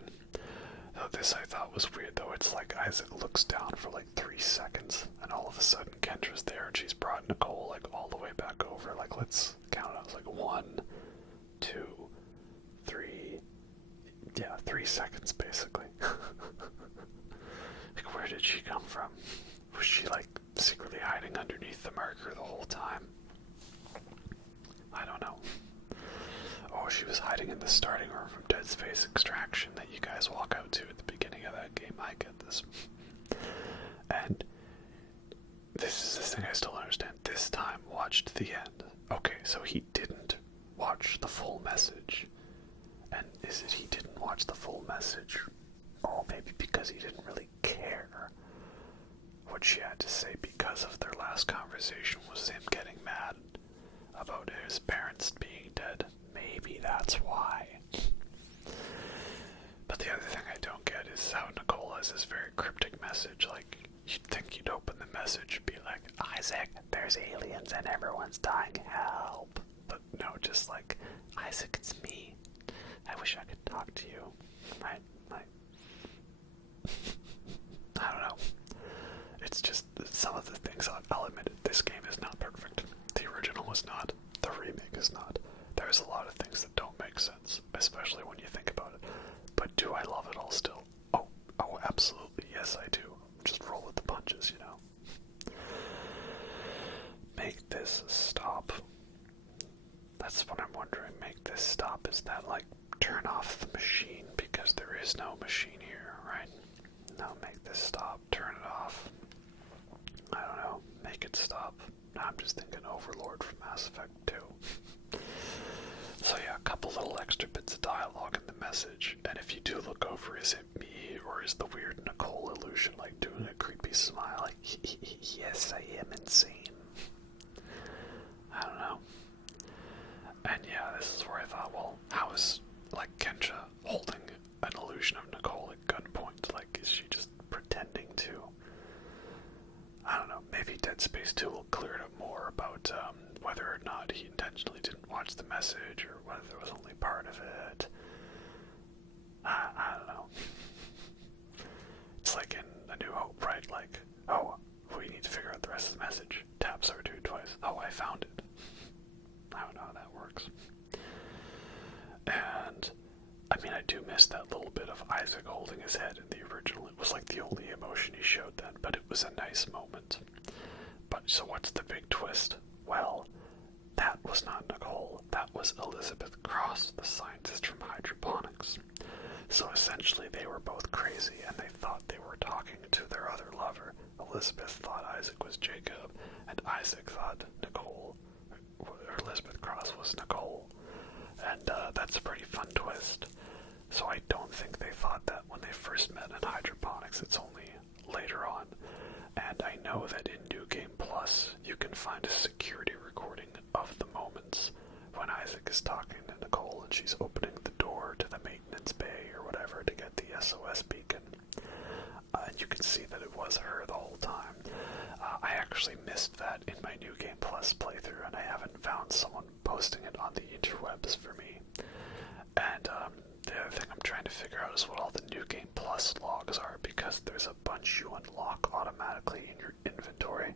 Now, this I thought was weird, though. It's like Isaac looks down for like 3 seconds, and all of a sudden Kendra's there, and she's brought Nicole like all the way back over. Like, let's count it. I was like 1, 2, 3. Yeah, 3 seconds basically. Like, where did she come from? Was she like secretly hiding underneath the marker the whole time? I don't know. Oh, she was hiding in the starting room from Dead Space Extraction that you guys walk out to at the beginning of that game. I get this. And this is the thing I still don't understand. This time, watched the end. Okay, so he didn't watch the full message. And is it he didn't watch the full message? Oh, maybe because he didn't really care what she had to say, because of their last conversation was him getting mad about his parents being dead. Maybe that's why. But the other thing I don't get is how Nicole has this very cryptic message. Like, you'd think you'd open the message and be like, Isaac, there's aliens and everyone's dying, help. But no, just like, Isaac, it's me. I wish I could talk to you. Right? Like, I don't know. It's just some of the things, I'll admit it, this game is not perfect. The original was not. The remake is not. There's a lot of things that don't make sense, especially when you think about it. But do I love it all still? Oh, absolutely, yes I do. Just roll with the punches, you know. wondering, make this stop, is that like turn off the machine, because there is no machine here, right? No, make this stop, turn it off. I don't know, make it stop. I'm just thinking Overlord from Mass Effect 2. So yeah, a couple little extra bits of dialogue in the message, and if you do look over, is it me, or is the weird Nicole illusion like doing a creepy smile, like, yes, I am insane. I don't know. And yeah, this is where I thought, well, how is, like, Kendra holding an illusion of Nicole at gunpoint? Like, is she just pretending to? I don't know, maybe Dead Space 2 will clear it up more about whether or not he intentionally didn't watch the message, or whether it was only part of it. I don't know. It's like in A New Hope, right? Like, oh, we need to figure out the rest of the message. Tap R2 twice. Oh, I found it. I don't know how that works. And, I mean, I do miss that little bit of Isaac holding his head in the original. It was like the only emotion he showed then, but it was a nice moment. But, so what's the big twist? Well, that was not Nicole. That was Elizabeth Cross, the scientist from hydroponics. So essentially they were both crazy, and they thought they were talking to their other lover. Elizabeth thought Isaac was Jacob, and Isaac thought Nicole, or Elizabeth Cross was Nicole. And that's a pretty fun twist. So I don't think they thought that when they first met in hydroponics. It's only later on. And I know that in New Game Plus, you can find a security recording of the moments when Isaac is talking to Nicole and she's opening the door to the maintenance bay or whatever to get the SOS beacon. And you can see that it was her the whole time. I actually missed that in my New Game Plus playthrough, and I haven't found someone posting it on the interwebs for me. And the other thing I'm trying to figure out is what all the New Game Plus logs are, because there's a bunch you unlock automatically in your inventory,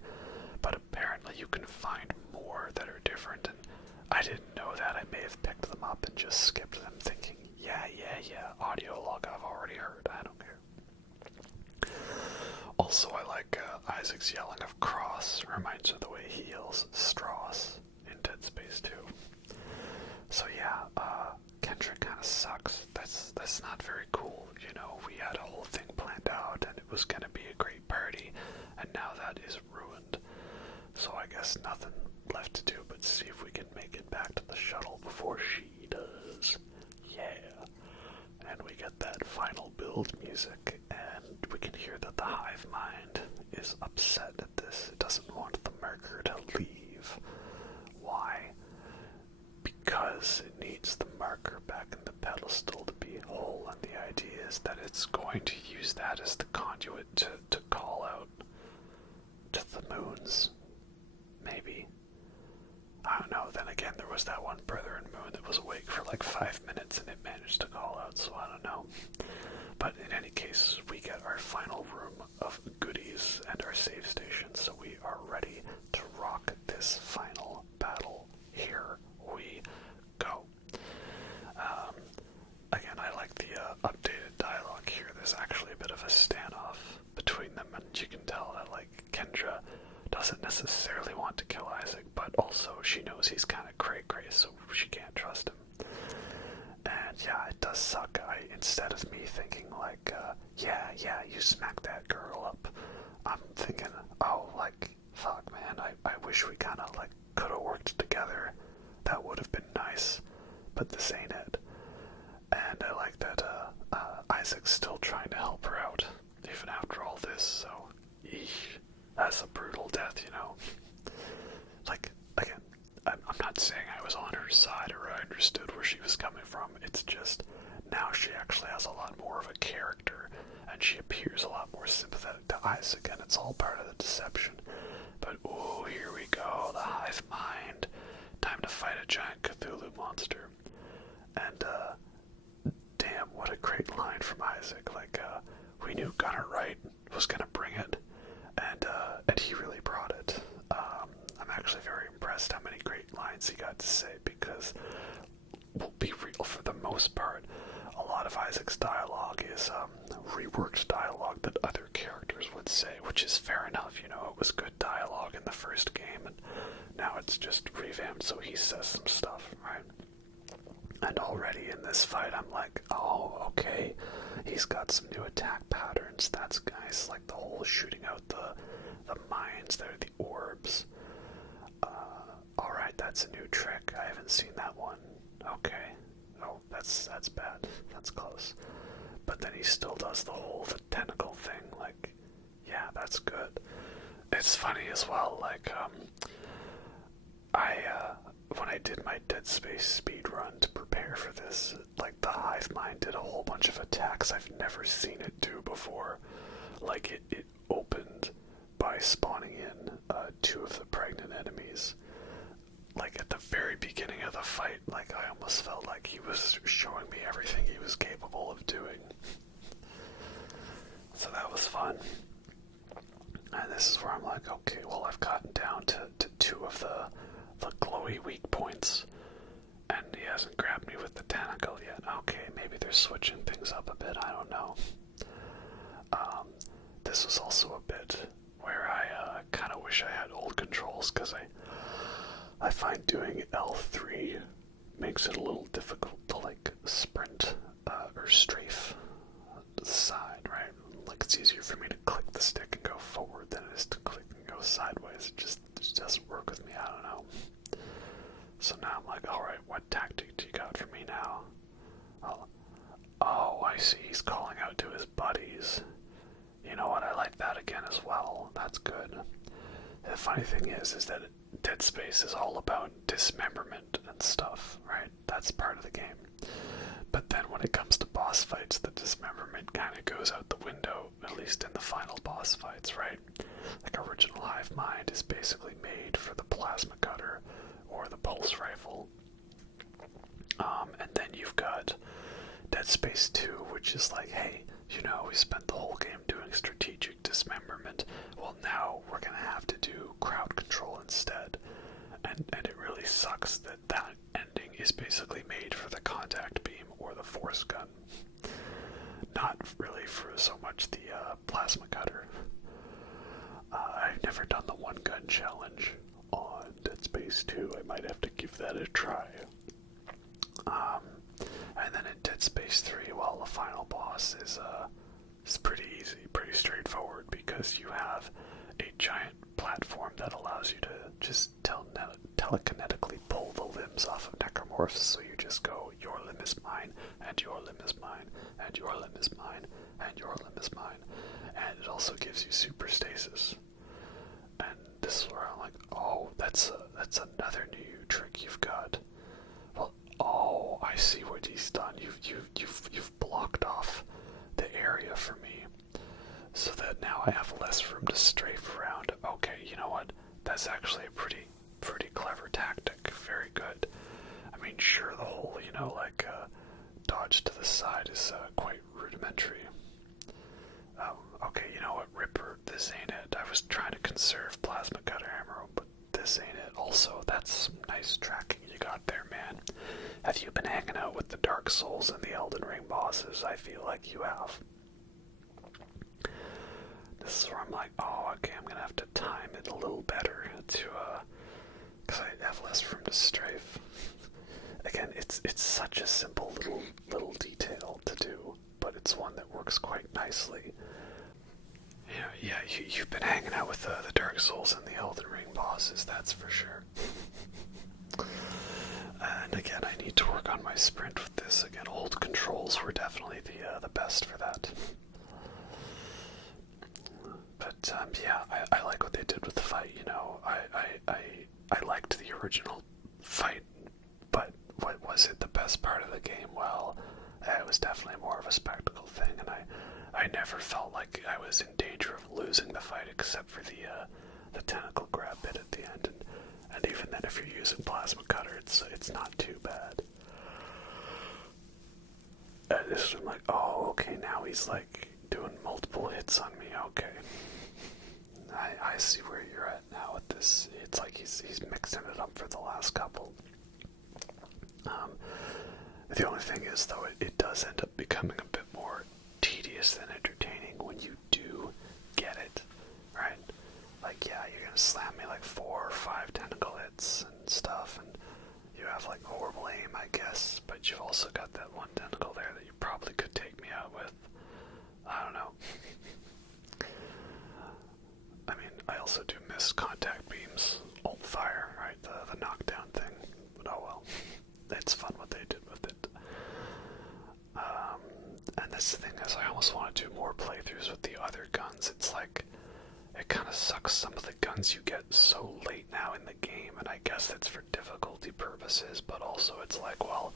but apparently you can find more that are different, and I didn't know that. I may have picked them up and just skipped them thinking, yeah, audio log I've already heard, I don't care. Also, I like Isaac's yelling of Cross. Reminds me of the way he yells Strauss in Dead Space 2. So yeah, Kendra kind of sucks. That's not very cool. You know, we had a whole thing planned out, and it was going to be a great party, and now that is ruined. So I guess nothing left to do but see if we can make it back to the shuttle before she does. Yeah. And we get that final build music, and we can hear that the Hive Mind is upset at this. It doesn't want the marker to leave. Why? Because it needs the marker back in the pedestal to be whole, and the idea is that it's going to use that as the conduit to call out to the moons. Maybe. I don't know. Then again, there was that one Brethren moon that was awake for like 5 minutes and it managed to call out, so I don't know. But in any case, we get our final room of goodies and our save station, so we are ready to rock this final battle. Here we go. Again, I like the updated dialogue here. There's actually a bit of a standoff between them, and you can tell that, like, Kendra doesn't necessarily want to kill Isaac, but also she knows he's kind of cray-cray, so she can't trust him. And yeah, it does suck. Instead of me thinking like, yeah, you smack that girl up, I'm thinking, oh, like, fuck, man, I wish we kind of, like, could have worked together. That would have been nice, but this ain't it. And I like that Isaac's still trying to help her out, even after all this, so, eesh. That's a brutal death, you know. Like, again, I'm not saying I was on her side or I understood where she was coming from. It's just, now she actually has a lot more of a character, and she appears a lot more sympathetic to Isaac, and it's all part of the deception. But, ooh, here we go, the Hive Mind. Time to fight a giant Cthulhu monster. And, damn, what a great line from Isaac. Like, we knew Gunnar Wright was gonna bring it. And he really brought it. I'm actually very impressed how many great lines he got to say, because, we'll be real, for the most part, a lot of Isaac's dialogue is reworked dialogue that other characters would say, which is fair enough. You know, it was good dialogue in the first game, and now it's just revamped, so he says some stuff, right? And already in this fight, I'm like, oh, okay, he's got some new attack patterns. That's nice, like the whole shooting out the mines there, the orbs. Alright, that's a new trick. I haven't seen that one. Okay. Oh, that's bad. That's close. But then he still does the tentacle thing. Like, yeah, that's good. It's funny as well, like, when I did my Dead Space speed run to prepare for this, like, the Hive Mind did a whole bunch of attacks I've never seen it do before. Like, it opened by spawning in two of the pregnant enemies. Like, at the very beginning of the fight, like, I almost felt like he was showing me everything he was capable of doing. So that was fun. And this is where I'm like, okay, well, I've gotten down to two of the glowy weak points, and he hasn't grabbed me with the tentacle yet. Okay, maybe they're switching things up a bit, I don't know. This was also a bit where I kind of wish I had old controls, because I find doing L3 makes it a little difficult to, like, sprint or strafe to the side, right? Like, it's easier for me to click the stick and go forward than it is to click and go sideways. It just doesn't work with me, I don't know. So now I'm like, alright, what tactic do you got for me now? Oh, I see, he's calling out to his buddies. You know what, I like that again as well. That's good. The funny thing is that Dead Space is all about dismemberment and stuff, right? That's part of the game. But then when it comes to boss fights, the dismemberment kind of goes out the window, at least in the final boss fights, right? Like, original Hive Mind is basically made for the plasma cutter or the pulse rifle. And then you've got Dead Space 2, which is like, hey, you know, we spent the whole game doing strategic dismemberment. Well, now we're going to have to do crowd control instead. And it really sucks that ending is basically made for the contact beam or the force gun. Not really for so much the plasma cutter. I've never done the one gun challenge on Dead Space 2. I might have to give that a try. And then in Dead Space 3, well, the final boss is pretty easy, pretty straightforward, because you have a giant platform that allows you to just telekinetically pull the limbs off of necromorphs, so you just go, your limb is mine, and your limb is mine, and your limb is mine, and your limb is mine. And it also gives you super stasis. And this is where I'm like, oh, that's another new trick you've got. Well, oh, I see what he's done. You've blocked off the area for me, so that now I have less room to strafe around. Okay, you know what? That's actually a pretty clever tactic. Very good. I mean, sure, the whole, like, dodge to the side is quite rudimentary. Okay, you know what, Ripper, this ain't it. I was trying to conserve plasma cutter ammo, but this ain't it. Also, that's some nice tracking you got there, man. Have you been hanging out with the Dark Souls and the Elden Ring bosses? I feel like you have. This is where I'm like, oh, okay, I'm gonna have to time it a little better to, because I have less room to strafe. Again, it's such a simple little detail to do, but it's one that works quite nicely. Yeah, you've been hanging out with the Dark Souls and the Elden Ring bosses, that's for sure. And again, I need to work on my sprint with this. Again, old controls were definitely the best for that. But yeah, I like what they did with the fight. I liked the original fight, but what was it the best part of the game? Well, it was definitely more of a spectacle thing, and I never felt like I was in danger of losing the fight, except for the tentacle grab bit at the end, and even then, if you're using plasma cutter, it's not too bad. This is like, oh, okay, now he's like doing multiple hits on me. Okay, I see where you're at now with this. It's like he's mixing it up for the last couple. The only thing is, though, it does end up becoming a bit more tedious than entertaining when you do get it, right? Like, yeah, you're gonna slam me like 4 or 5 tentacle hits and stuff, and you have like horrible aim, I guess, but but you've also got that one tentacle there that you probably could take me out with. I don't know. I mean, I also do miss contact beams, alt fire, right? The knockdown thing. But oh well. It's fun what they did with it. And this thing is, I almost want to do more playthroughs with the other guns. It's like, it kind of sucks some of the guns you get so late now in the game, and I guess that's for difficulty purposes, but also it's like, well,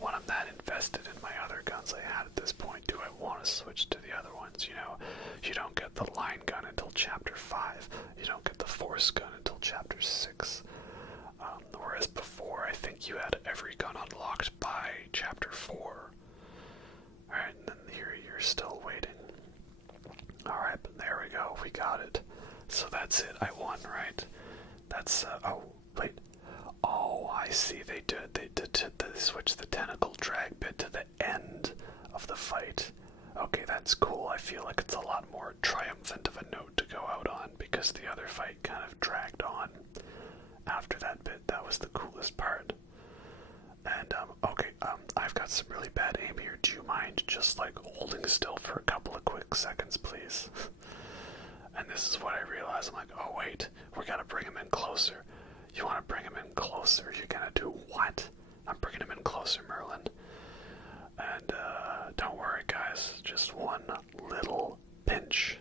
when I'm that invested in my other guns I had at this point, do I want to switch to the other ones? You know, you don't get the line gun until Chapter 5. You don't get the force gun until Chapter 6. Whereas before, I think you had every gun unlocked by Chapter 4. Alright, and then here you're still waiting. Alright, but there we go, we got it. So that's it, I won, right? That's, oh, wait. Oh, I see, they switched the tentacle drag bit to the end of the fight. Okay, that's cool. I feel like it's a lot more triumphant of a note to go out on, because the other fight kind of dragged on after that bit. That was the coolest part. And, okay, I've got some really bad aim here. Do you mind just, like, holding still for a couple of quick seconds, please? And this is what I realized. I'm like, oh, wait, we gotta bring him in closer. You want to bring him in closer? You're gonna do what? I'm bringing him in closer, Merlin. And, don't worry, guys. Just one little pinch.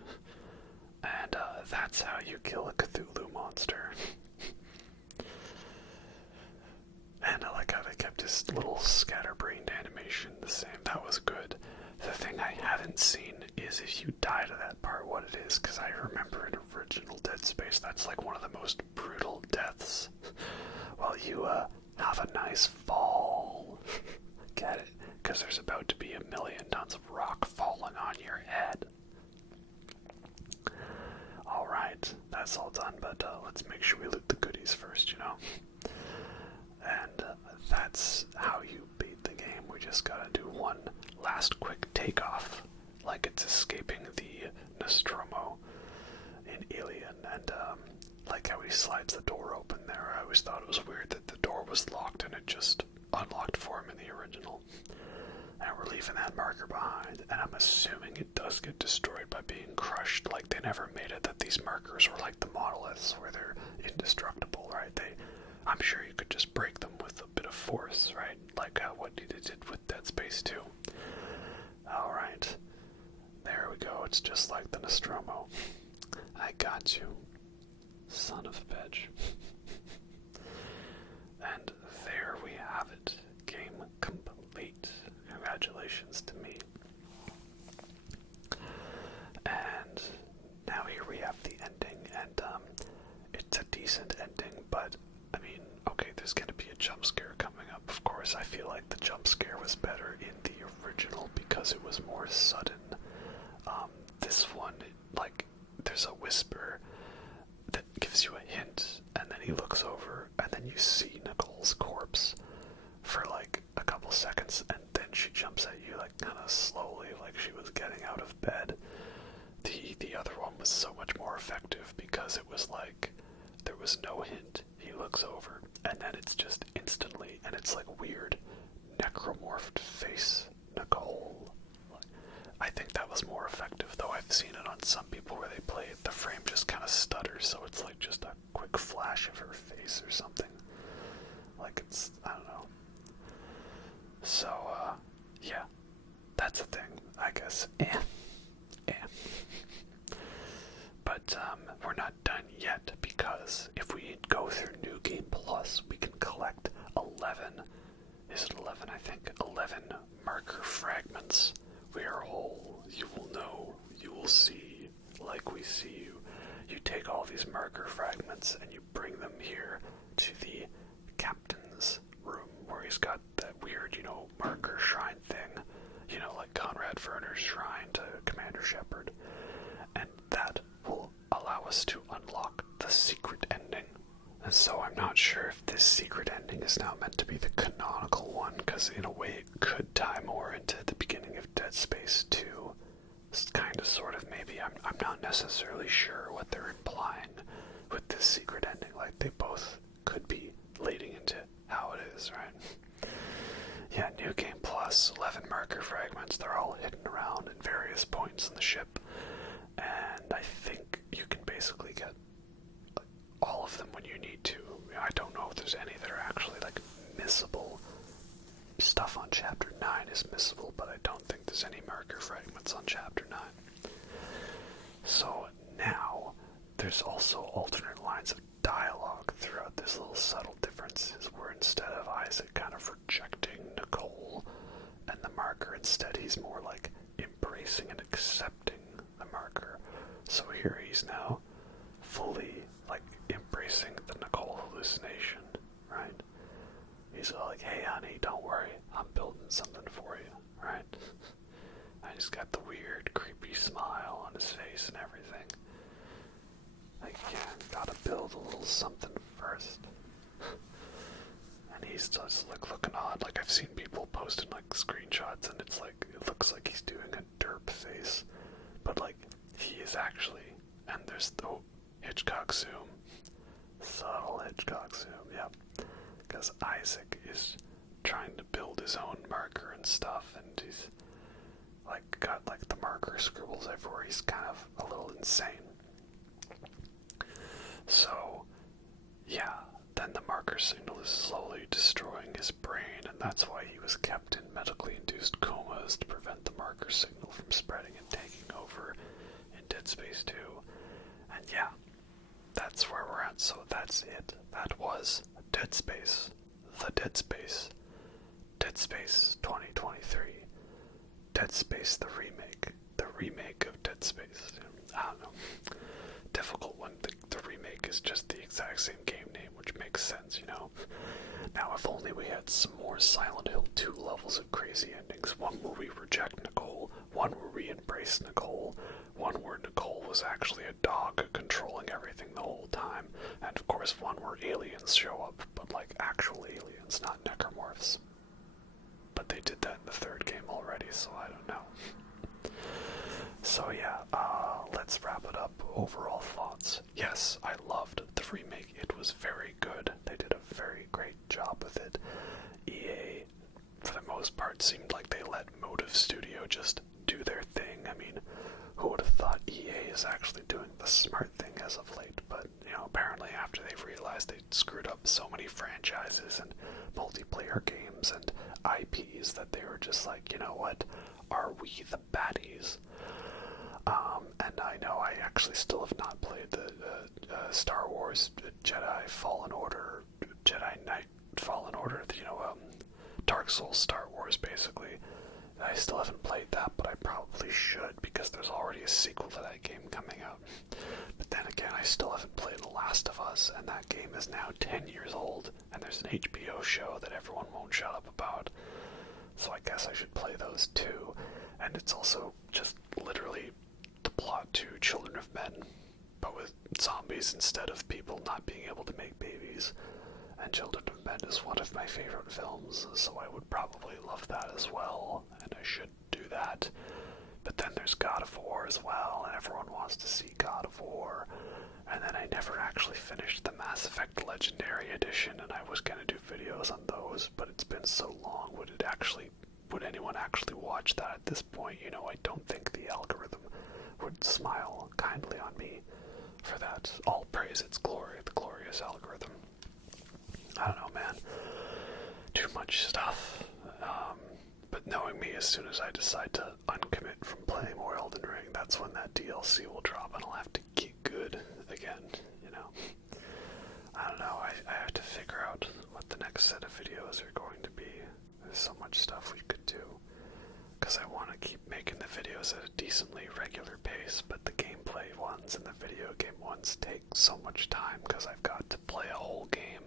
And, that's how you kill a Cthulhu monster. And I like how they kept his little scatterbrained animation the same. That was good. The thing I haven't seen is if you die to that part, what it is, because I remember in original Dead Space, that's like one of the most brutal deaths. Well, you have a nice fall. Get it? Because there's about to be 1,000,000 tons of rock falling on your head. Alright, that's all done, but let's make sure we loot the goodies first, you know? And that's how you beat the game. We just gotta do one last quick takeoff, like it's escaping the Nostromo in Alien, and like how he slides the door open there. I always thought it was weird that the door was locked and it just unlocked for him in the original. And we're leaving that marker behind, and I'm assuming it does get destroyed by being crushed. Like, they never made it that these markers were like the monoliths where they're indestructible, right? I'm sure you could just break them with a bit of force, right? Like what he did with Dead Space 2. Alright. There we go. It's just like the Nostromo. I got you, son of a bitch. And there we have it. Game complete. Congratulations to me. And now here we have the ending, and it's a decent ending, but I mean, okay, there's gonna be a jump scare coming up, of course. I feel like the jump scare was better in the original because it was more sudden. This one, like, there's a whisper that gives you a hint, and then he looks over, and then you see Nicole's corpse for like a couple seconds, and then she jumps at you like kind of slowly, like she was getting out of bed. The other one was so much more effective because it was like there was no hint. He looks over, and then it's just instantly, and it's like weird necromorphed face Nicole. I think that was more effective, though I've seen it on some people where they play it, the frame just kind of stutters, so it's like just a quick flash of her face or something. Like it's, I don't know. So, yeah, that's a thing, I guess. But, we're not done yet, because if we go through New Game Plus, we can collect 11, is it 11, I think, 11 marker fragments. We are whole, you will know, you will see, like we see you. You take all these marker fragments and you bring them here to the captain's room, where he's got that weird, you know, marker shrine thing, you know, like Conrad Werner's shrine to Commander Shepard. And that will allow us to unlock the secret ending. And so I'm not sure if this secret ending is now meant to be the canonical one, because in a way it could tie more into the beginning of Dead Space 2. It's kind of, sort of, maybe. I'm not necessarily sure what they're implying with this secret ending. Like, they both could be leading into how it is, right? Yeah, New Game Plus, 11 marker fragments. They're all hidden around in various points in the ship. And I think you can basically get all of them when you need to. I don't know if there's any that are actually like missable. Stuff on Chapter 9 is missable, but I don't think there's any marker fragments on Chapter 9. So now, there's also alternate lines of dialogue throughout this little subtle differences where instead of Isaac kind of rejecting Nicole and the marker, instead he's more like embracing and accepting the marker. So here he's now fully like embracing the Nicole hallucination, right? He's all like, hey honey, don't worry, I'm building something for you, right? And he's got the weird, creepy smile on his face and everything. Like, yeah, gotta build a little something first. And he's just like looking odd. Like, I've seen people posting like screenshots and it's like, it looks like he's doing a derp face. But like, he is actually, and there's the Hitchcock zoom. Subtle Hitchcock zoom, yep. Because Isaac is trying to build his own marker and stuff, and he's like got like the marker scribbles everywhere. He's kind of a little insane. So, yeah, then the marker signal is slowly destroying his brain, and that's why he was kept in medically induced comas to prevent the marker signal from spreading and taking over in Dead Space 2. And yeah, that's where we're at, so that's it. That was Dead Space, the Dead Space, Dead Space 2023, Dead Space the remake of Dead Space. I don't know. Difficult one. The remake is just the exact same game name, which makes sense, you know. Now, if only we had some more Silent Hill 2 levels of crazy endings. One where we reject Nicole, one where we embrace Nicole, one where Nicole was actually a dog controlling everything the whole time, and of course one where aliens show up, but like actual aliens, not necromorphs. But they did that in the third game already, so I don't know. So yeah, let's wrap it up. Overall thoughts. Yes, I loved the remake. It was very good. They did a very great job with it. EA, for the most part, seemed like they let Motive Studio just do their thing. I mean, who would have thought EA is actually doing the smart thing as of late? But, you know, apparently after they've realized they screwed up so many franchises and multiplayer games and IPs that they were just like, you know what, are we the baddies? And I know I actually still have not played the Star Wars Jedi Fallen Order, Jedi Knight Fallen Order, you know, Dark Souls Star Wars, basically. I still haven't played that, but I probably should, because there's already a sequel to that game coming out. But then again, I still haven't played The Last of Us, and that game is now 10 years old, and there's an HBO show that everyone won't shut up about. So I guess I should play those too. And it's also just literally the plot to Children of Men, but with zombies instead of people not being able to make babies. And Children of Men is one of my favorite films, so I would probably love that as well, and I should do that. But then there's God of War as well, and everyone wants to see God of War. And then I never actually finished the Mass Effect Legendary Edition, and I was gonna do videos on those, but it's been so long. Would anyone actually watch that at this point? You know, I don't think the algorithm would smile kindly on me for that. All praise its glory, the glorious algorithm. I don't know, man. Too much stuff. But knowing me, as soon as I decide to uncommit from playing more Elden Ring, that's when that DLC will drop and I'll have to get good again, you know. I don't know, I have to figure out what the next set of videos are going to be. There's so much stuff we could do. Because I want to keep making the videos at a decently regular pace, but the gameplay ones and the video game ones take so much time because I've got to play a whole game,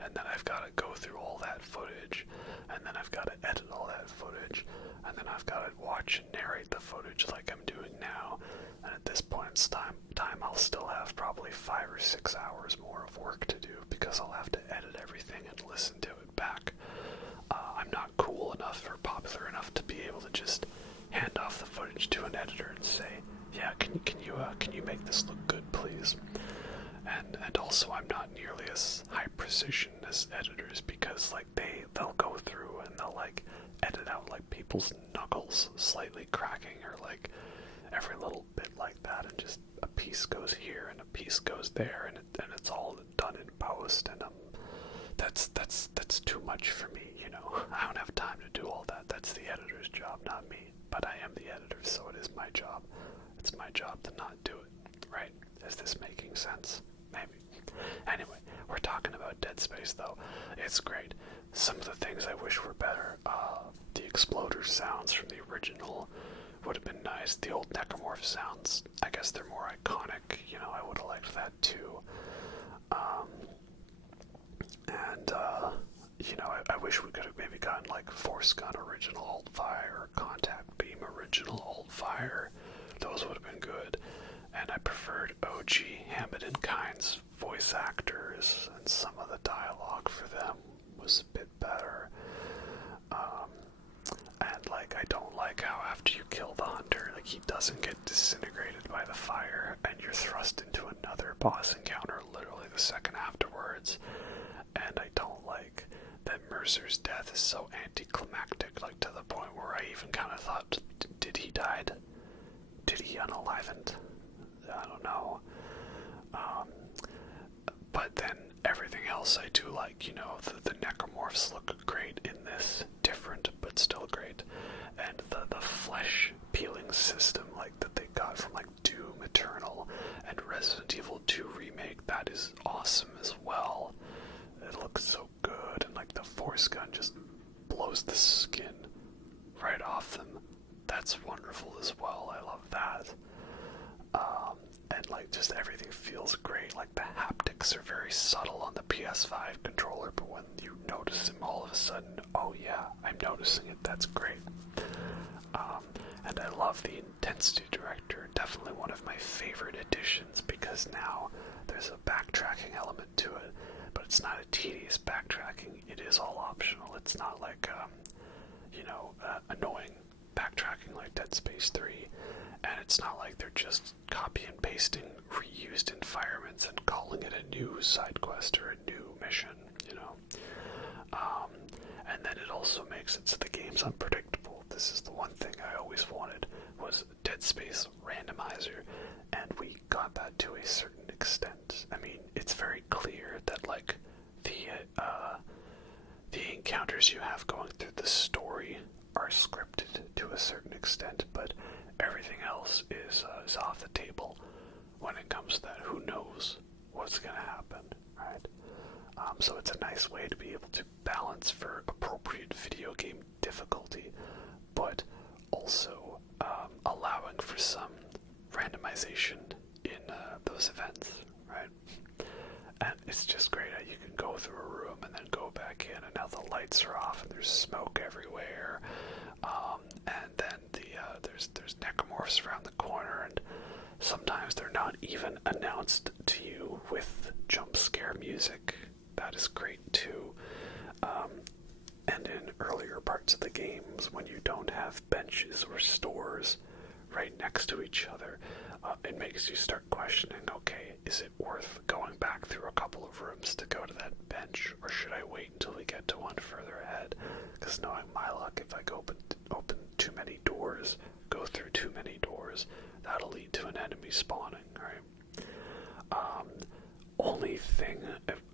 and then I've got to go through all that footage, and then I've got to edit all that footage, and then I've got to watch and narrate the footage like I'm doing now, and at this point in time I'll still have probably 5 or 6 hours more of work to do because I'll have to edit everything and listen to it back. I'm not cool enough or popular enough to be able to just hand off the footage to an editor and say, yeah, can you make this look good, please? And also I'm not nearly as high precision as editors because like they'll go through and they'll like edit out like people's knuckles slightly cracking, or like every little bit like that, and just a piece goes here and a piece goes there, and it's all done in post, and that's too much for me, you know. I don't have time to do all that. That's the editor's job, not me. But I am the editor, so it is my job. It's my job to not do it, right? Is this making sense? Maybe. Anyway, we're talking about Dead Space, though. It's great. Some of the things I wish were better. The exploder sounds from the original would have been nice. The old necromorph sounds, I guess they're more iconic. You know, I would have liked that too. You know, I wish we could have maybe gotten like Force Gun original Alt Fire, or Contact Beam original Alt Fire. Those would have been good. And I preferred OG Hammond and Kynes voice actors, and some of the dialogue for them was a bit better. And like, I don't like how after you kill the hunter, like, he doesn't get disintegrated by the fire, and you're thrust into another boss encounter literally the second afterwards. And I don't like that Mercer's death is so anticlimactic, like to the point where I even kind of thought, did he die? Did he unalivened? I don't know. But then everything else I do like, you know, the necromorphs look great in this, different but still great, and the flesh peeling system like that they got from like Doom Eternal and Resident Evil 2 Remake, that is awesome as well. It looks so good, and like the Force Gun just blows the skin right off them. That's wonderful as well. I love that. And like, just everything feels great. Like, the haptics are very subtle on the PS5 controller, but when you notice them all of a sudden, oh yeah, I'm noticing it, that's great. And I love the Intensity Director, definitely one of my favorite additions, because now there's a backtracking element to it, but it's not a tedious backtracking, it is all optional. It's not like, annoying backtracking like Dead Space 3, and it's not like they're just copy and pasting reused environments and calling it a new side quest or a new mission, you know. And then it also makes it so the game's unpredictable. This is the one thing I always wanted, was Dead Space randomizer, and we got that to a certain extent. I mean, it's very clear that like the encounters you have going through the story are scripted to a certain extent, but everything else is off the table when it comes to that. Who knows what's going to happen, right? So it's a nice way to be able to balance for appropriate video game difficulty, but also allowing for some randomization in those events, right? And it's just great how you can go through a room and then go back in, and now the lights are off and there's smoke everywhere. And then there's necromorphs around the corner, and sometimes they're not even announced to you with jump scare music. That is great too. And in earlier parts of the games, when you don't have benches or stores right next to each other, it makes you start questioning, okay, is it worth going back through a couple of rooms to go to that bench, or should I wait until we get to one further ahead? Because knowing my luck, if I go open too many doors, go through too many doors, that'll lead to an enemy spawning, right? Only thing,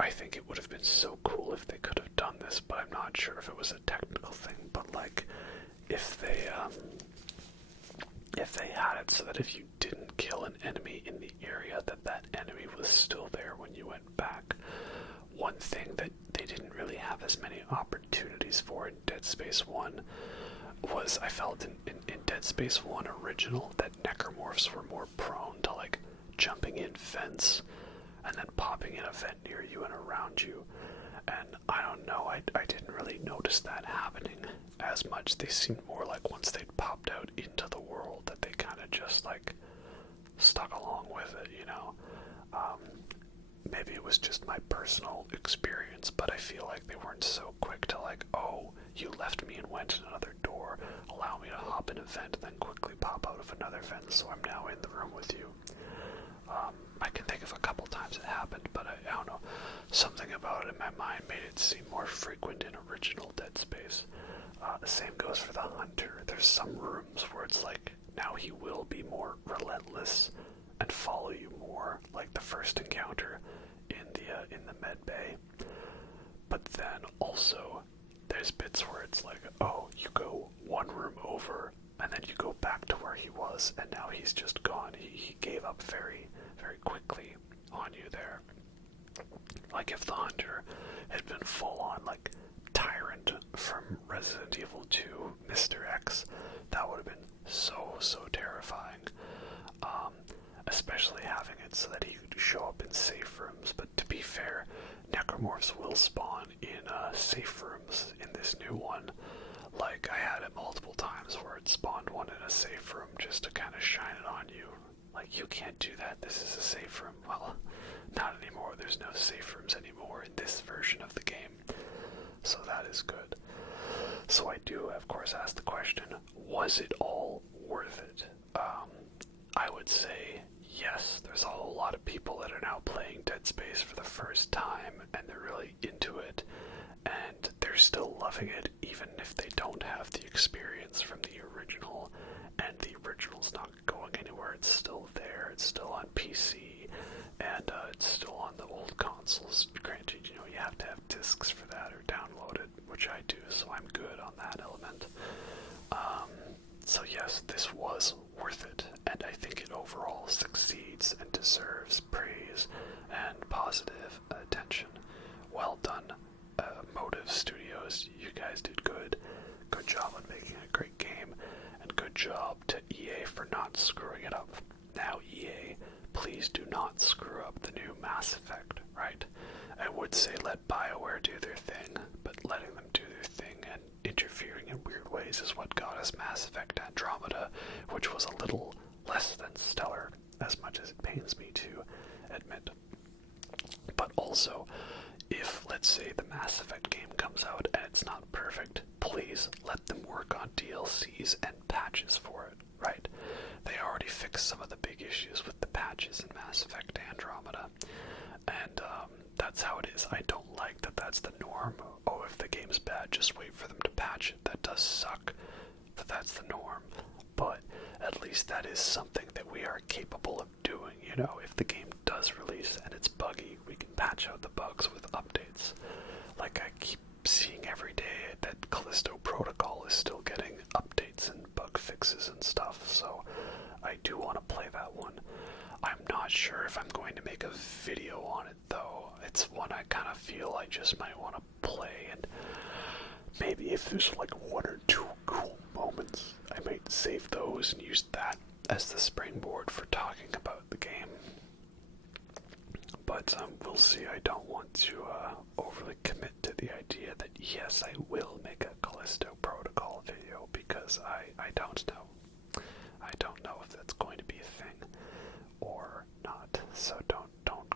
I think it would have been so cool if they could have done this, but I'm not sure if it was a technical thing, but like, if they had it so that if you didn't kill an enemy in the area, that enemy was still there when you went back. One thing that they didn't really have as many opportunities for in Dead Space 1 was, I felt in Dead Space 1 original, that necromorphs were more prone to like jumping in vents and then popping in a vent near you and around you. And I don't know, I didn't really notice that happening as much. They seemed more like once they'd popped out into the world that they kind of just like stuck along with it, you know. Maybe it was just my personal experience, but I feel like they weren't so quick to like, oh, you left me and went in another door, allow me to hop in a vent and then quickly pop out of another vent, so I'm now in the room with you. I can think of a couple times it happened, but I don't know, something about it in my mind made it seem more frequent in original Dead Space. The same goes for the hunter. There's some rooms where it's like, now he will be more relentless and follow you more, like the first encounter in the med bay. But then also, there's bits where it's like, oh, you go one room over, and then you go back to where he was, and now he's just gone. He gave up very, very quickly on you there. Like if the hunter had been full on, like, Tyrant from Resident Evil 2, Mr. X, that would have been so, so terrifying. Especially having it so that he could show up in safe rooms. But to be fair, necromorphs will spawn in safe rooms in this new one. Like, I had it multiple times where it spawned one in a safe room just to kind of shine it on you. Like, you can't do that, this is a safe room. Well, not anymore, there's no safe rooms anymore in this version of the game. So that is good. So I do, of course, ask the question, was it all worth it? I would say yes. There's a whole lot of people that are now playing Dead Space for the first time, and they're really into it, and they're still loving it, even if they don't have the experience from the original, and the original's not going anywhere. It's still there, it's still on PC, and it's still on the old consoles. Granted, you know, you have to have discs for that or download it, which I do, so I'm good on that element. So yes, this was worth it, and I think it overall succeeds and deserves praise and positive attention. Well done, Motive Studios. You guys did good. Good job on making a great game, and good job to EA for not screwing it up. Now, EA, please do not screw up the new Mass Effect, right? I would say let BioWare do their thing, but letting them do their thing and interfering in weird ways is what got us Mass Effect Andromeda, which was a little less than stellar, as much as it pains me to admit. But also, if, let's say, the Mass Effect game comes out and it's not perfect, please let them work on DLCs and patches for it, right? They already fixed some of the big issues with the patches in Mass Effect Andromeda, and that's how it is. I don't like that that's the norm. Oh, if the game's bad, just wait for them to patch it. That does suck, that that's the norm. But at least that is something that we are capable of doing. You know, if the game does release and it's buggy, we can patch out the bugs with updates. Like I keep seeing every day that Callisto Protocol is still getting updates and bug fixes and stuff, so I do want to play that one. I'm not sure if I'm going to make a video on it, though. It's one I kind of feel I just might want to play, and maybe if there's like one or two cool moments, I might save those and use that as the springboard for talking about the game. But we'll see. I don't want to overly commit to the idea that yes, I will make a Callisto Protocol video, because I don't know. I don't know if that's going to be a thing or not, so don't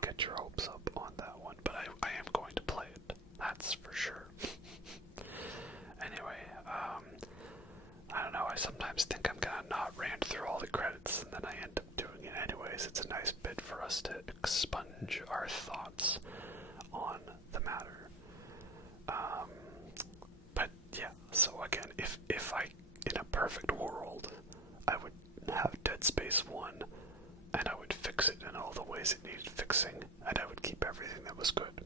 get your hopes up on that one, but I am going to play it, that's for sure. Anyway, I don't know, I sometimes think I'm gonna not rant through all the credits, and then I end up doing it anyways. It's a nice bit for us to expunge our thoughts on the matter. But yeah, so again, if I, in a perfect world, I would have Dead Space 1, and I would fix it in all the ways it needed fixing, and I would keep everything that was good.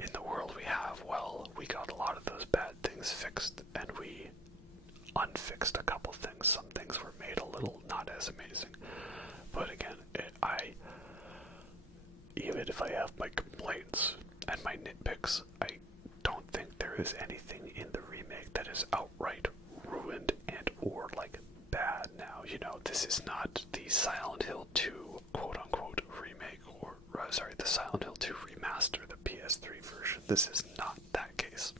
In the world we have, well, we got a lot of those bad things fixed, and we unfixed a couple things. Some things were made a little not as amazing. But again, even if I have my complaints and my nitpicks, I don't think there is anything in the remake that is outright ruined and or like bad now. You know, this is not the Silent Hill 2 quote-unquote remake, or sorry, the Silent Hill 2 remaster, the PS3 version. This is not that case.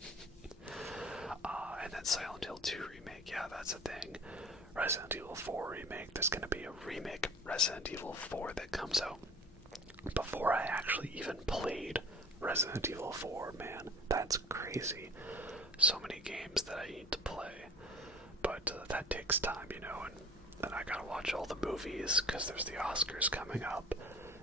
And then Silent Hill 2 remake, yeah, that's a thing. Resident Evil 4 remake, there's going to be a remake Resident Evil 4 that comes out before I actually even played Resident Evil 4, man. That's crazy. So many games that I need to play. But that takes time, you know, and then I gotta watch all the movies, because there's the Oscars coming up,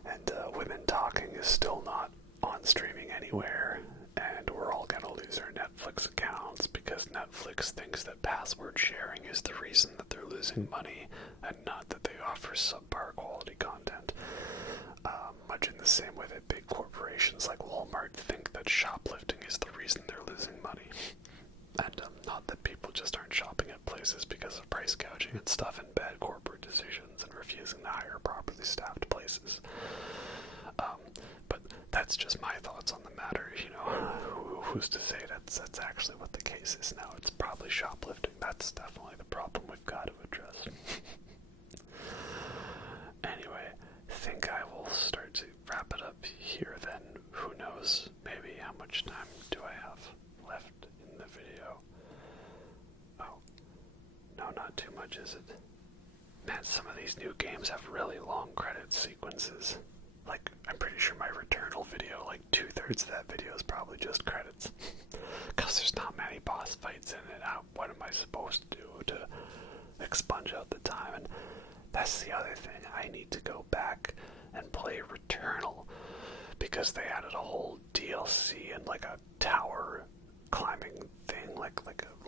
and Women Talking is still not on streaming anywhere, and we're all gonna lose our Netflix accounts because because Netflix thinks that password sharing is the reason that they're losing money and not that they offer subpar quality content. Much in the same way that big corporations like Walmart think that shoplifting is the reason they're losing money. And not that people just aren't shopping at places because of price gouging and stuff and bad corporate decisions and refusing to hire properly staffed places. But that's just my thoughts on the matter, you know. Who's to say that's actually what the case is now? It's probably shoplifting. That's definitely the problem we've got to address. Anyway, I think I will start to wrap it up here then. Who knows? Maybe how much time do I have left in the video? Oh, no, not too much, is it? Man, some of these new games have really long credit sequences. Like, I'm pretty sure my Returnal video, like 2/3 of that video is probably just credits. Because there's not many boss fights in it. What am I supposed to do to expunge out the time? And that's the other thing. I need to go back and play Returnal. Because they added a whole DLC and like a tower climbing thing. Like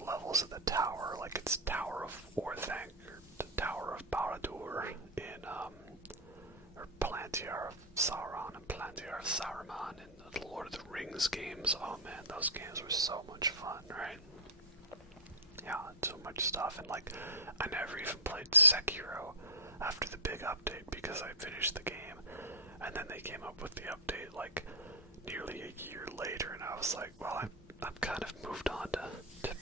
levels of the tower. Like it's Tower of Orthanc or the Tower of Barad-dûr in or Palantir of Sauron and Palantir of Saruman in the Lord of the Rings games. Oh man, those games were so much fun, right? Yeah, so much stuff. And like, I never even played Sekiro after the big update because I finished the game. And then they came up with the update like nearly a year later, and I was like, well, I'm kind of moved on to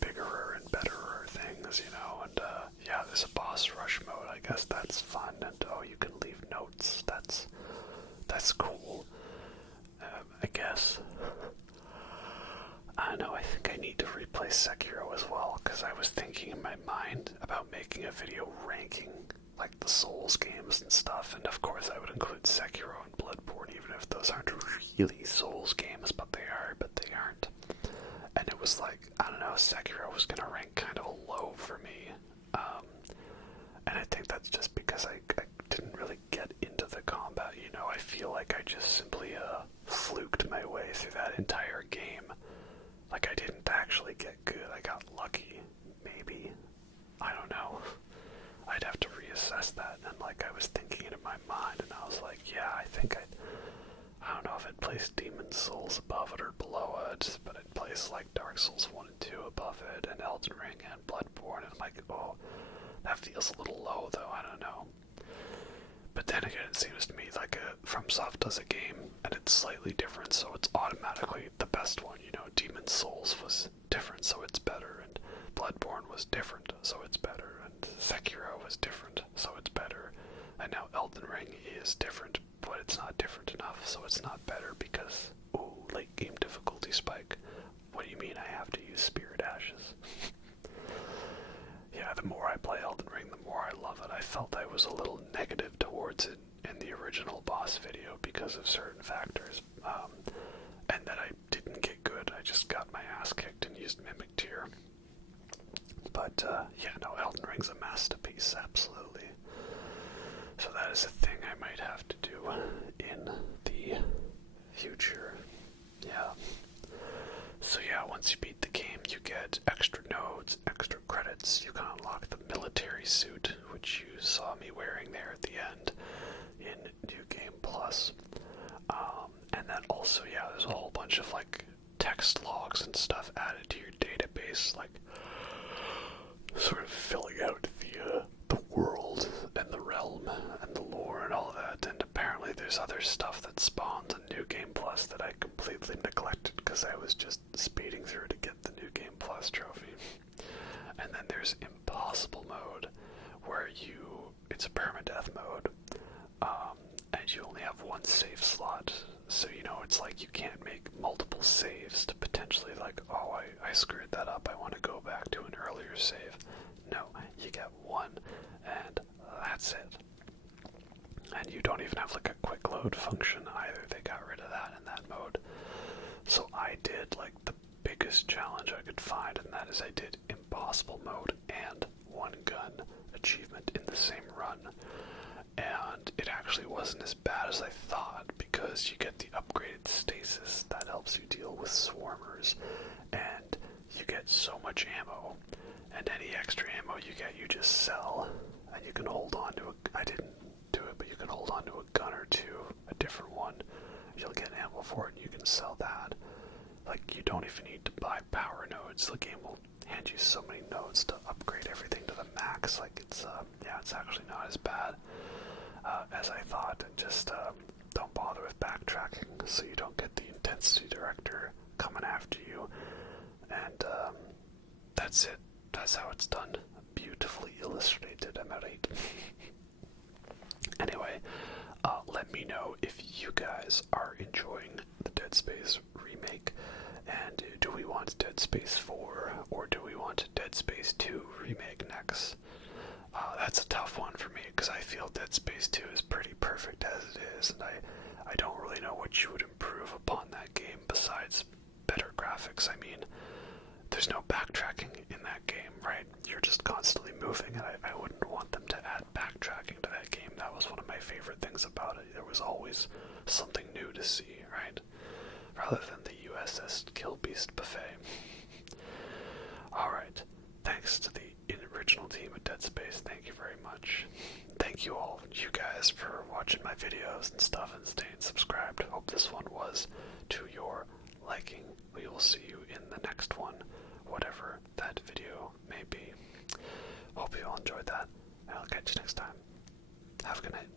bigger and betterer things, you know. And yeah, there's a boss rush mode. I guess that's fun. And oh, you can leave notes. That's cool. I guess. I know. I think I need to replay Sekiro as well because I was thinking in my mind about making a video ranking like the Souls games and stuff, and of course I would include Sekiro and Bloodborne, even if those aren't really Souls games, but they aren't. And it was like, I don't know, Sekiro was gonna rank kind of low for me, and I think that's just because I didn't really get into the combat, you know. I feel like I just simply fluked my way through that entire game. Like I didn't actually get good, I got lucky, maybe, I don't know. I'd have to reassess that, and like I was thinking it in my mind, and I was like, yeah, I think I don't know if I'd place Demon's Souls above it or below it, but I'd place like Dark Souls 1 and 2 above it, and Elden Ring and Bloodborne, and I'm like, oh, that feels a little low though, I don't know. But then again, it seems to me like FromSoft does a game, and it's slightly different, so it's automatically the best one, you know. Demon's Souls was different, so it's better, and Bloodborne was different, so it's better, and Sekiro was different, so it's better, and now Elden Ring is different, but it's not different enough, so it's not better because, ooh, late game difficulty spike. What do you mean I have to use Spirit Ashes? Yeah, the more I play Elden Ring, the more I love it. I felt I was a little negative towards it in the original boss video because of certain factors, and that I didn't get good. I just got my ass kicked and used Mimic Tear. But, yeah, no, Elden Ring's a masterpiece, absolutely. So that is a thing I might have to do in the future. Yeah. So yeah, once you beat the game, you get extra nodes, extra credits. You can unlock the military suit, which you saw me wearing there at the end in New Game Plus. And then also, yeah, there's a whole bunch of like text logs and stuff added to your database, like sort of filling out the world and the realm and the lore and all that. And apparently there's other stuff that spawns in New Game Plus that I completely neglected because I was just speeding through to get the New Game Plus trophy. And then there's Impossible mode, where it's a permadeath mode, and you only have one save slot. So, you know, it's like you can't make multiple saves to potentially like, oh, I screwed that up, I want to go back to an earlier save. No, you get one, and that's it. And you don't even have like a quick load function either. They got rid of that in that mode. So I did like the biggest challenge I could find, and that is I did Impossible mode and one gun achievement in the same run. And it actually wasn't as bad as I thought, because you get the upgraded stasis that helps you deal with swarmers, and you get so much ammo, and any extra ammo you get, you just sell, and you can hold on to I didn't do it, but you can hold on to a gun or two, a different one. You'll get ammo for it, and you can sell that. Like, you don't even need to buy power nodes. The game will hand you so many nodes to upgrade everything to the max. Like, it's actually not as bad as I thought. And just don't bother with backtracking, so you don't get the intensity director coming after you. And that's it. That's how it's done. Beautifully illustrated. I'm at 8. Anyway, let me know if you guys are enjoying the Dead Space remake, and do we want Dead Space 4 or do we want Dead Space 2 remake next? That's a tough one for me, because I feel Dead Space 2 is pretty perfect as it is, and I don't really know what you would improve upon that game besides better graphics. I mean, there's no backtracking in that game, right? You're just constantly moving, and I wouldn't want them to add backtracking to that game. That was one of my favorite things about it. There was always something new to see, right? Rather than the USS Killbeast buffet. Alright, thanks to the original team at Dead Space, thank you very much. Thank you all, you guys, for watching my videos and stuff and staying subscribed. Hope this one was to your liking. We will see you in the next one, whatever that video may be. Hope you all enjoyed that, and I'll catch you next time. Have a good night.